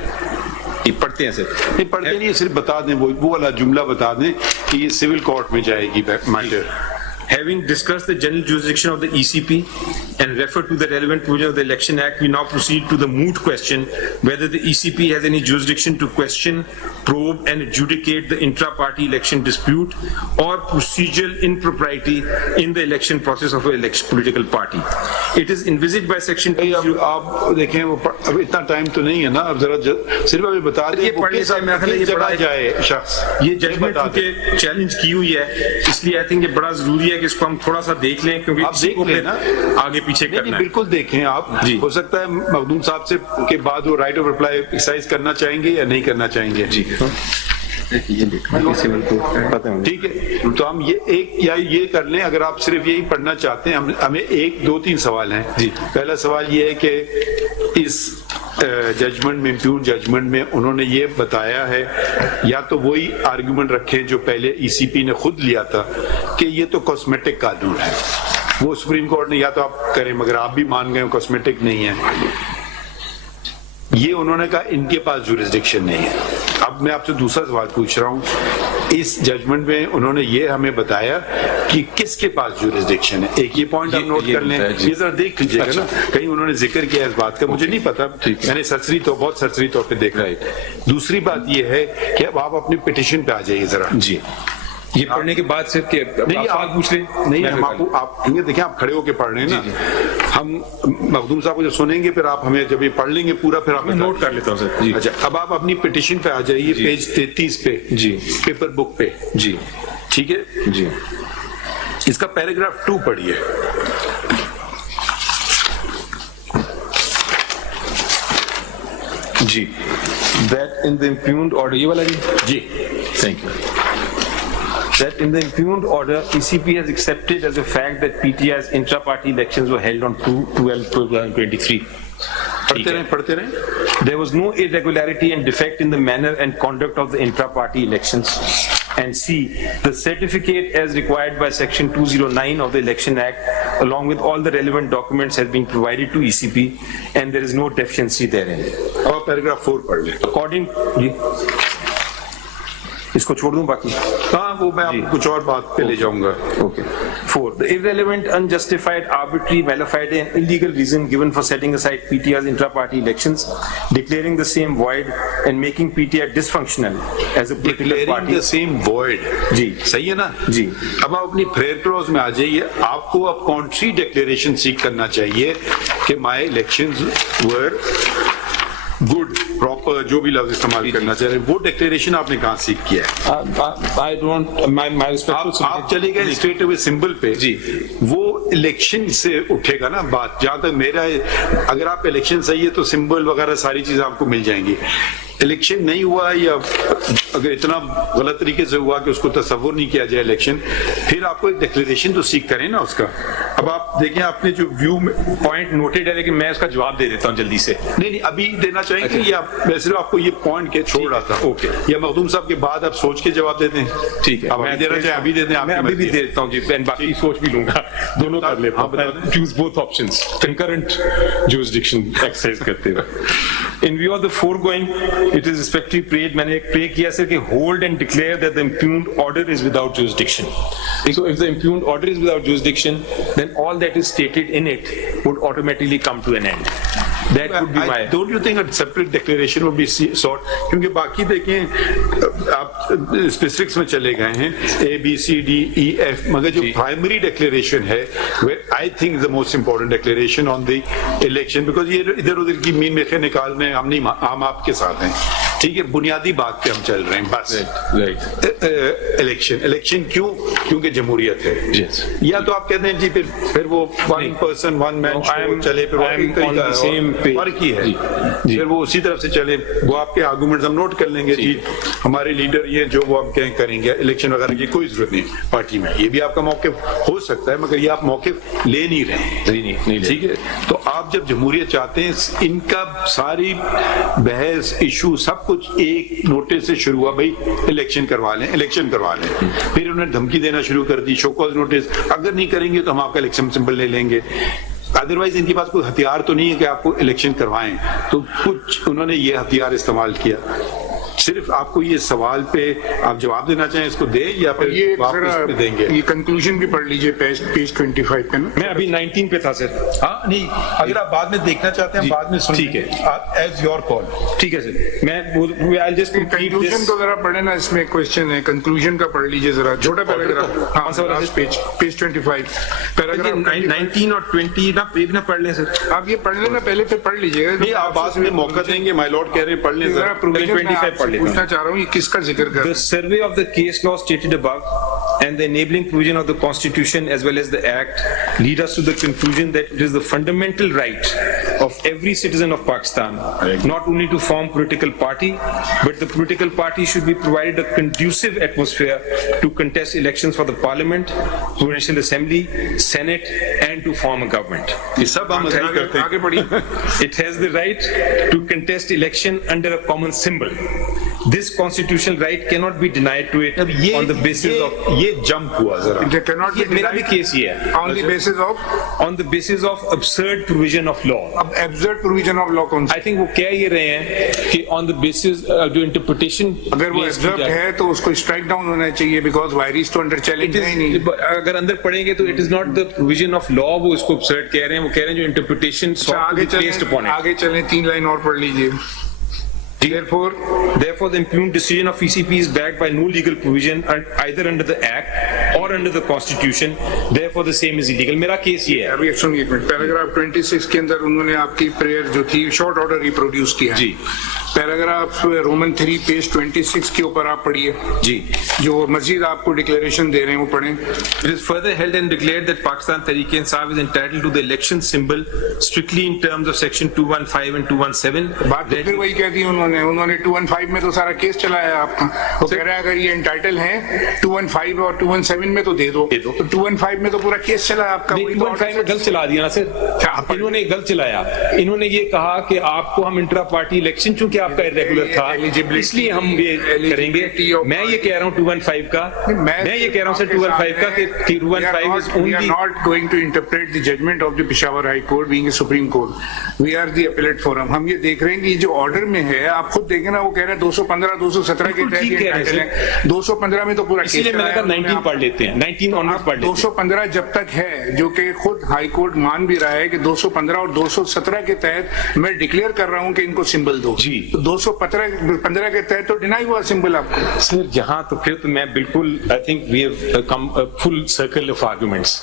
ये पढ़ते हैं सर। नहीं पढ़ते नहीं, सिर्फ बता दें, वो वाला जुमला बता दें कि ये सिविल कोर्ट में जाएगी matter. Having discussed the general jurisdiction of the ECP and referred to the relevant provision of the Election Act, we now proceed to the moot question whether the ECP has any jurisdiction to question, probe and adjudicate the intra-party election dispute or procedural impropriety in the election process of a political party. It is envisaged by Section 2. आप देखें, वो अब इतना time तो नहीं है ना, अब जरा सिर्फ अभी बता दें ये पढ़ने से मैं कहता हूं, ये बड़ा जाए शख्स, ये जजमेंट के चैलेंज की हुई है, इसलिए आई थिंक ये बड़ा जरूरी है कि इसको हम थोड़ा सा देख लें, क्योंकि आप देख लें ना, आगे पीछे करना है। बिल्कुल देखें आप। जी। हो सकता है मखदूम साहब से के बाद वो राइट ऑफ रिप्लाई एक्सरसाइज करना चाहेंगे या नहीं करना चाहेंगे। जी ठीक है, तो हम ये एक या ये कर लें, अगर आप सिर्फ यही पढ़ना चाहते हैं। हमें 1, 2, 3 सवाल हैं। जी, पहला सवाल ये है कि इस जजमेंट में, इम्प्यून जजमेंट में उन्होंने ये बताया है, या तो वही आर्गुमेंट रखें जो पहले ईसीपी ने खुद लिया था कि ये तो कॉस्मेटिक कानून है। वो सुप्रीम कोर्ट ने या तो आप करें, मगर आप भी मान गए कॉस्मेटिक नहीं है। ये उन्होंने कहा इनके पास जुरिस्डिक्शन नहीं है। अब मैं आपसे दूसरा सवाल पूछ रहा हूँ, इस जजमेंट में उन्होंने ये हमें बताया कि किसके पास जुरिस्डिक्शन है। एक ये पॉइंट आप नोट कर लें, ये जरा देख लीजिएगा ना, कहीं उन्होंने जिक्र किया इस बात का, मुझे नहीं पता, मैंने सरसरी तो बहुत सरसरी तौर पे देखा है। दूसरी बात ये है कि अब आप अपनी पिटिशन पे आ जाइए जरा। जी, ये पढ़ने के बाद सिर्फ नहीं आप पूछ लें। नहीं, हम आप देखिए, आप खड़े होके पढ़ रहे हैं ना, हम मखदूम साहब को जब सुनेंगे फिर आप हमें जब ये पढ़ लेंगे पूरा, फिर आप नोट कर लेता हूँ सर। जी। अच्छा, अब आप अपनी पिटिशन पे आ जाइए, पेज 33 पे। जी, पेपर बुक पे। जी, ठीक है जी। इसका पैराग्राफ 2 पढ़िए। जी, that in the impugned order, ये वाला जी, thank you. That in the impugned order, ECP has accepted as a fact that PTI's intra-party elections were held on 2/12/2023. पढ़ते रहे। There was no irregularity and defect in the manner and conduct of the intra-party elections. And C, the certificate as required by Section 209 of the Election Act, along with all the relevant documents, has been provided to ECP, and there is no deficiency therein. अब paragraph 4 पढ़ लें। According, इसको छोड़ दूं बाकी? हाँ, वो मैं आपको कुछ और बात पे ले जाऊंगा। Okay. 4. The irrelevant, unjustified, arbitrary, malafide and illegal reason given for setting aside PTI's intra-party elections, declaring the same void and making PTI dysfunctional as a political party. The same void. जी, सही है ना? जी। अब आप अपनी prayer clause में आ जाइए। आपको अब कॉन्ट्री डिक्लेरेशन सीक करना चाहिए कि my elections were good proper जो भी लफ्ज इस्तेमाल करना चाह रहे हैं, वो डिक्लेरेशन आपने कहाँ सीख किया है? I don't, my respectful आप चले गए स्ट्रेट अवे सिंबल पे जी। वो इलेक्शन से उठेगा ना बात। जहां तक मेरा अगर आप इलेक्शन सही है तो सिंबल वगैरह सारी चीजें आपको मिल जाएंगी। इलेक्शन नहीं हुआ या अगर इतना गलत तरीके से हुआ कि उसको तस्वुर नहीं किया जाए इलेक्शन, फिर आपको एक डिक्लेरेशन तो सीख करें ना उसका। अब आप देखें आपने जो व्यू में पॉइंट नोटेड है, लेकिन मैं उसका जवाब दे देता हूँ जल्दी से। नहीं अभी देना चाहेंगे या मैं सिर्फ आपको ये पॉइंट के छोड़ रहा था? ओके। या मखदूम साहब के बाद आप सोच के जवाब देते हैं? ठीक है, अब मैं देना चाहे अभी दे दें, मैं अभी भी दे देता हूँ जी, बाकी सोच भी लूंगा, दोनों कर लेता हूँ। Choose both options, concurrent jurisdiction exercise करते हुए। In view of the foregoing, it is respectfully prayed, मैंने एक प्रे किया सर कि hold and declare that the impugned order is without jurisdiction. So if the impugned order is without jurisdiction, then all that is stated in it would automatically come to an end. That would be my. Don't you think a separate declaration would be sought? क्योंकि बाकी देखें आप specifics में चले गए हैं A B C D E F, मगर जो प्राइमरी डिक्लेरेशन है I think the most important declaration on the election, because ये इधर उधर की मीन मेखे निकालने हम नहीं, हम आपके साथ हैं, ठीक है, बुनियादी बात पे हम चल रहे हैं बस। इलेक्शन क्यों? क्योंकि जमहूरियत है। या तो आप कहते हैं जी फिर वो वन पर्सन वन मैन चले, फर्क ही है, फिर वो उसी तरफ से चले, वो आपके आर्गुमेंट्स हम नोट कर लेंगे जी, हमारे लीडर ये जो वो हम कहें करेंगे, इलेक्शन वगैरह की कोई जरूरत नहीं पार्टी में, ये भी आपका मौके हो सकता है, मगर ये आप मौके ले नहीं रहे, ठीक है। तो आप जब जमहूरियत चाहते हैं, इनका सारी बहस इशू सब कुछ एक नोटिस से शुरू हुआ, भाई इलेक्शन करवा लें, इलेक्शन करवा लें, फिर उन्होंने धमकी देना शुरू कर दी, शो कॉज नोटिस, अगर नहीं करेंगे तो हम आपका इलेक्शन सिंबल ले लेंगे। अदरवाइज इनके पास कोई हथियार तो नहीं है कि आपको इलेक्शन करवाएं, तो कुछ उन्होंने ये हथियार इस्तेमाल किया। सिर्फ आपको ये सवाल पे आप जवाब देना चाहें, इसको दे या फिर ये वापस पे देंगे? ये कंक्लूजन भी पढ़ लीजिए पेज 25 पे ना। मैं अभी 19 पे था सर। हाँ नहीं, अगर आप बाद में देखना चाहते हैं बाद में सुन, ठीक है, एज योर कॉल। ठीक है सर, मैं I'll just कंक्लूजन तो जरा पढ़े ना, इसमें क्वेश्चन है, कंक्लूजन का पढ़ लीजिए जरा, छोटा पैराग्राफ। हाँ लास्ट पेज 25 पैराग्राफ 19 और 20 ना पेज ना पढ़ लें सर। आप ये पढ़ लेना पहले, फिर पढ़ लीजिएगा। नहीं आप बाद में मौका देंगे, माय लॉर्ड कह रहे हैं पढ़ लें जरा। 25 पढ़ लेता हूं। पूछना चाह रहा हूँ ये किसका जिक्र कर रहे हैं? The survey of the case law stated above and the enabling provision of the Constitution as well as the Act lead us to the conclusion that it is the fundamental right of every citizen of Pakistan not only to form political party, but the political party should be provided a conducive atmosphere to contest elections for the Parliament, Provincial Assembly, Senate, and to form a government. ये सब हम agree करते हैं। आगे बढ़िए। It has the right to contest election under a common symbol. This constitutional right cannot be denied to it on the basis of ये jump हुआ जरा। They cannot be मेरा भी denied केस ये है on the basis of on the basis of absurd provision of law. अब absurd provision of law कौन सा? I think वो कह ये रहे हैं कि on the basis जो interpretation अगर वो absurd है तो उसको स्ट्राइक डाउन होना चाहिए, बिकॉज वायरिस तो अंडर चैलेंज है ही नहीं। अगर अंदर पढ़ेंगे तो it is not the provision of law, वो इसको absurd कह रहे हैं, वो कह रहे हैं जो interpretation sought to be placed upon it. आगे चलें 3 लाइन और पढ़ लीजिए। Therefore, the impugned decision of ECP is backed by no legal provision either under the Act or under the Constitution. Therefore, the same is illegal. मेरा case ये है। अभी सुनिए एक मिनट, पैराग्राफ 26 के अंदर उन्होंने आपकी प्रेयर जो थी शॉर्ट ऑर्डर रिप्रोड्यूस किया जी। पैराग्राफ रोमन 3 पेज 26 के ऊपर आप पढ़िए जी, जो मजीद आपको डिक्लेरेशन दे रहे हैं वो पढ़ें। It is further held and declared that Pakistan Tehreek-e-Insaf is entitled to the election symbol strictly in terms of section 215 and 217. बात तो फिर वही कह दी उन्होंने 215 में तो सारा केस चलाया आपका। वो कह रहा है अगर ये एंटाइटल है 215 और 217 में तो दे दो। तो 215 में तो पूरा केस चला आपका। 215 में गलत चला दिया ना सर, इन्होंने गलत चलाया। इन्होंने ये कहा कि आपको हम इंट्रा पार्टी इलेक्शन, चूंकि आपका इरेगुलर था इसलिए हम ये करेंगे। मैं ये कह रहा हूँ 215 का, मैं ये कह रहा हूँ सर 215 का कि 215 is only. We are not going to interpret the judgment of the Peshawar High Court being a Supreme Court. We are the appellate forum. हम ये देख रहे हैं कि जो ऑर्डर में है, आप खुद देखें ना, वो कह रहे हैं 215 217 के तहत ये टाइटल है। 215 में तो पूरा केस इसलिए मैंने कहा 19 पढ़ लेते हैं, 19 ऑनवर्ड्स पढ़ लेते हैं। 215 जब तक है, जो कि खुद हाई कोर्ट मान भी रहा है कि 215 और 217 के तहत मैं डिक्लेयर कर रहा हूं कि इनको सिंबल दो जी, तो 215 के तहत तो डिनाई हुआ सिंबल आपको सर। यहाँ तो फिर तो मैं बिल्कुल, I think we have come a full circle of arguments.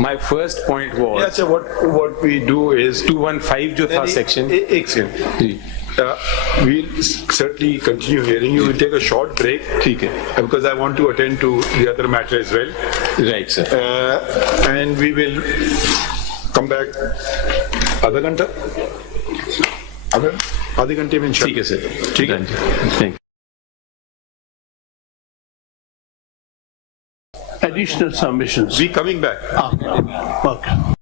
My first point was अच्छा, what we do is 215 जो था सेक्शन, एक second ji, We'll certainly continue hearing you. We'll take a short break. ठीक है. Because I want to attend to the other matter as well. Right, sir. And we will come back आधा घंटा आधे घंटे में ठीक है सर. ठीक है. Thank you. Additional submissions. We coming back. Okay.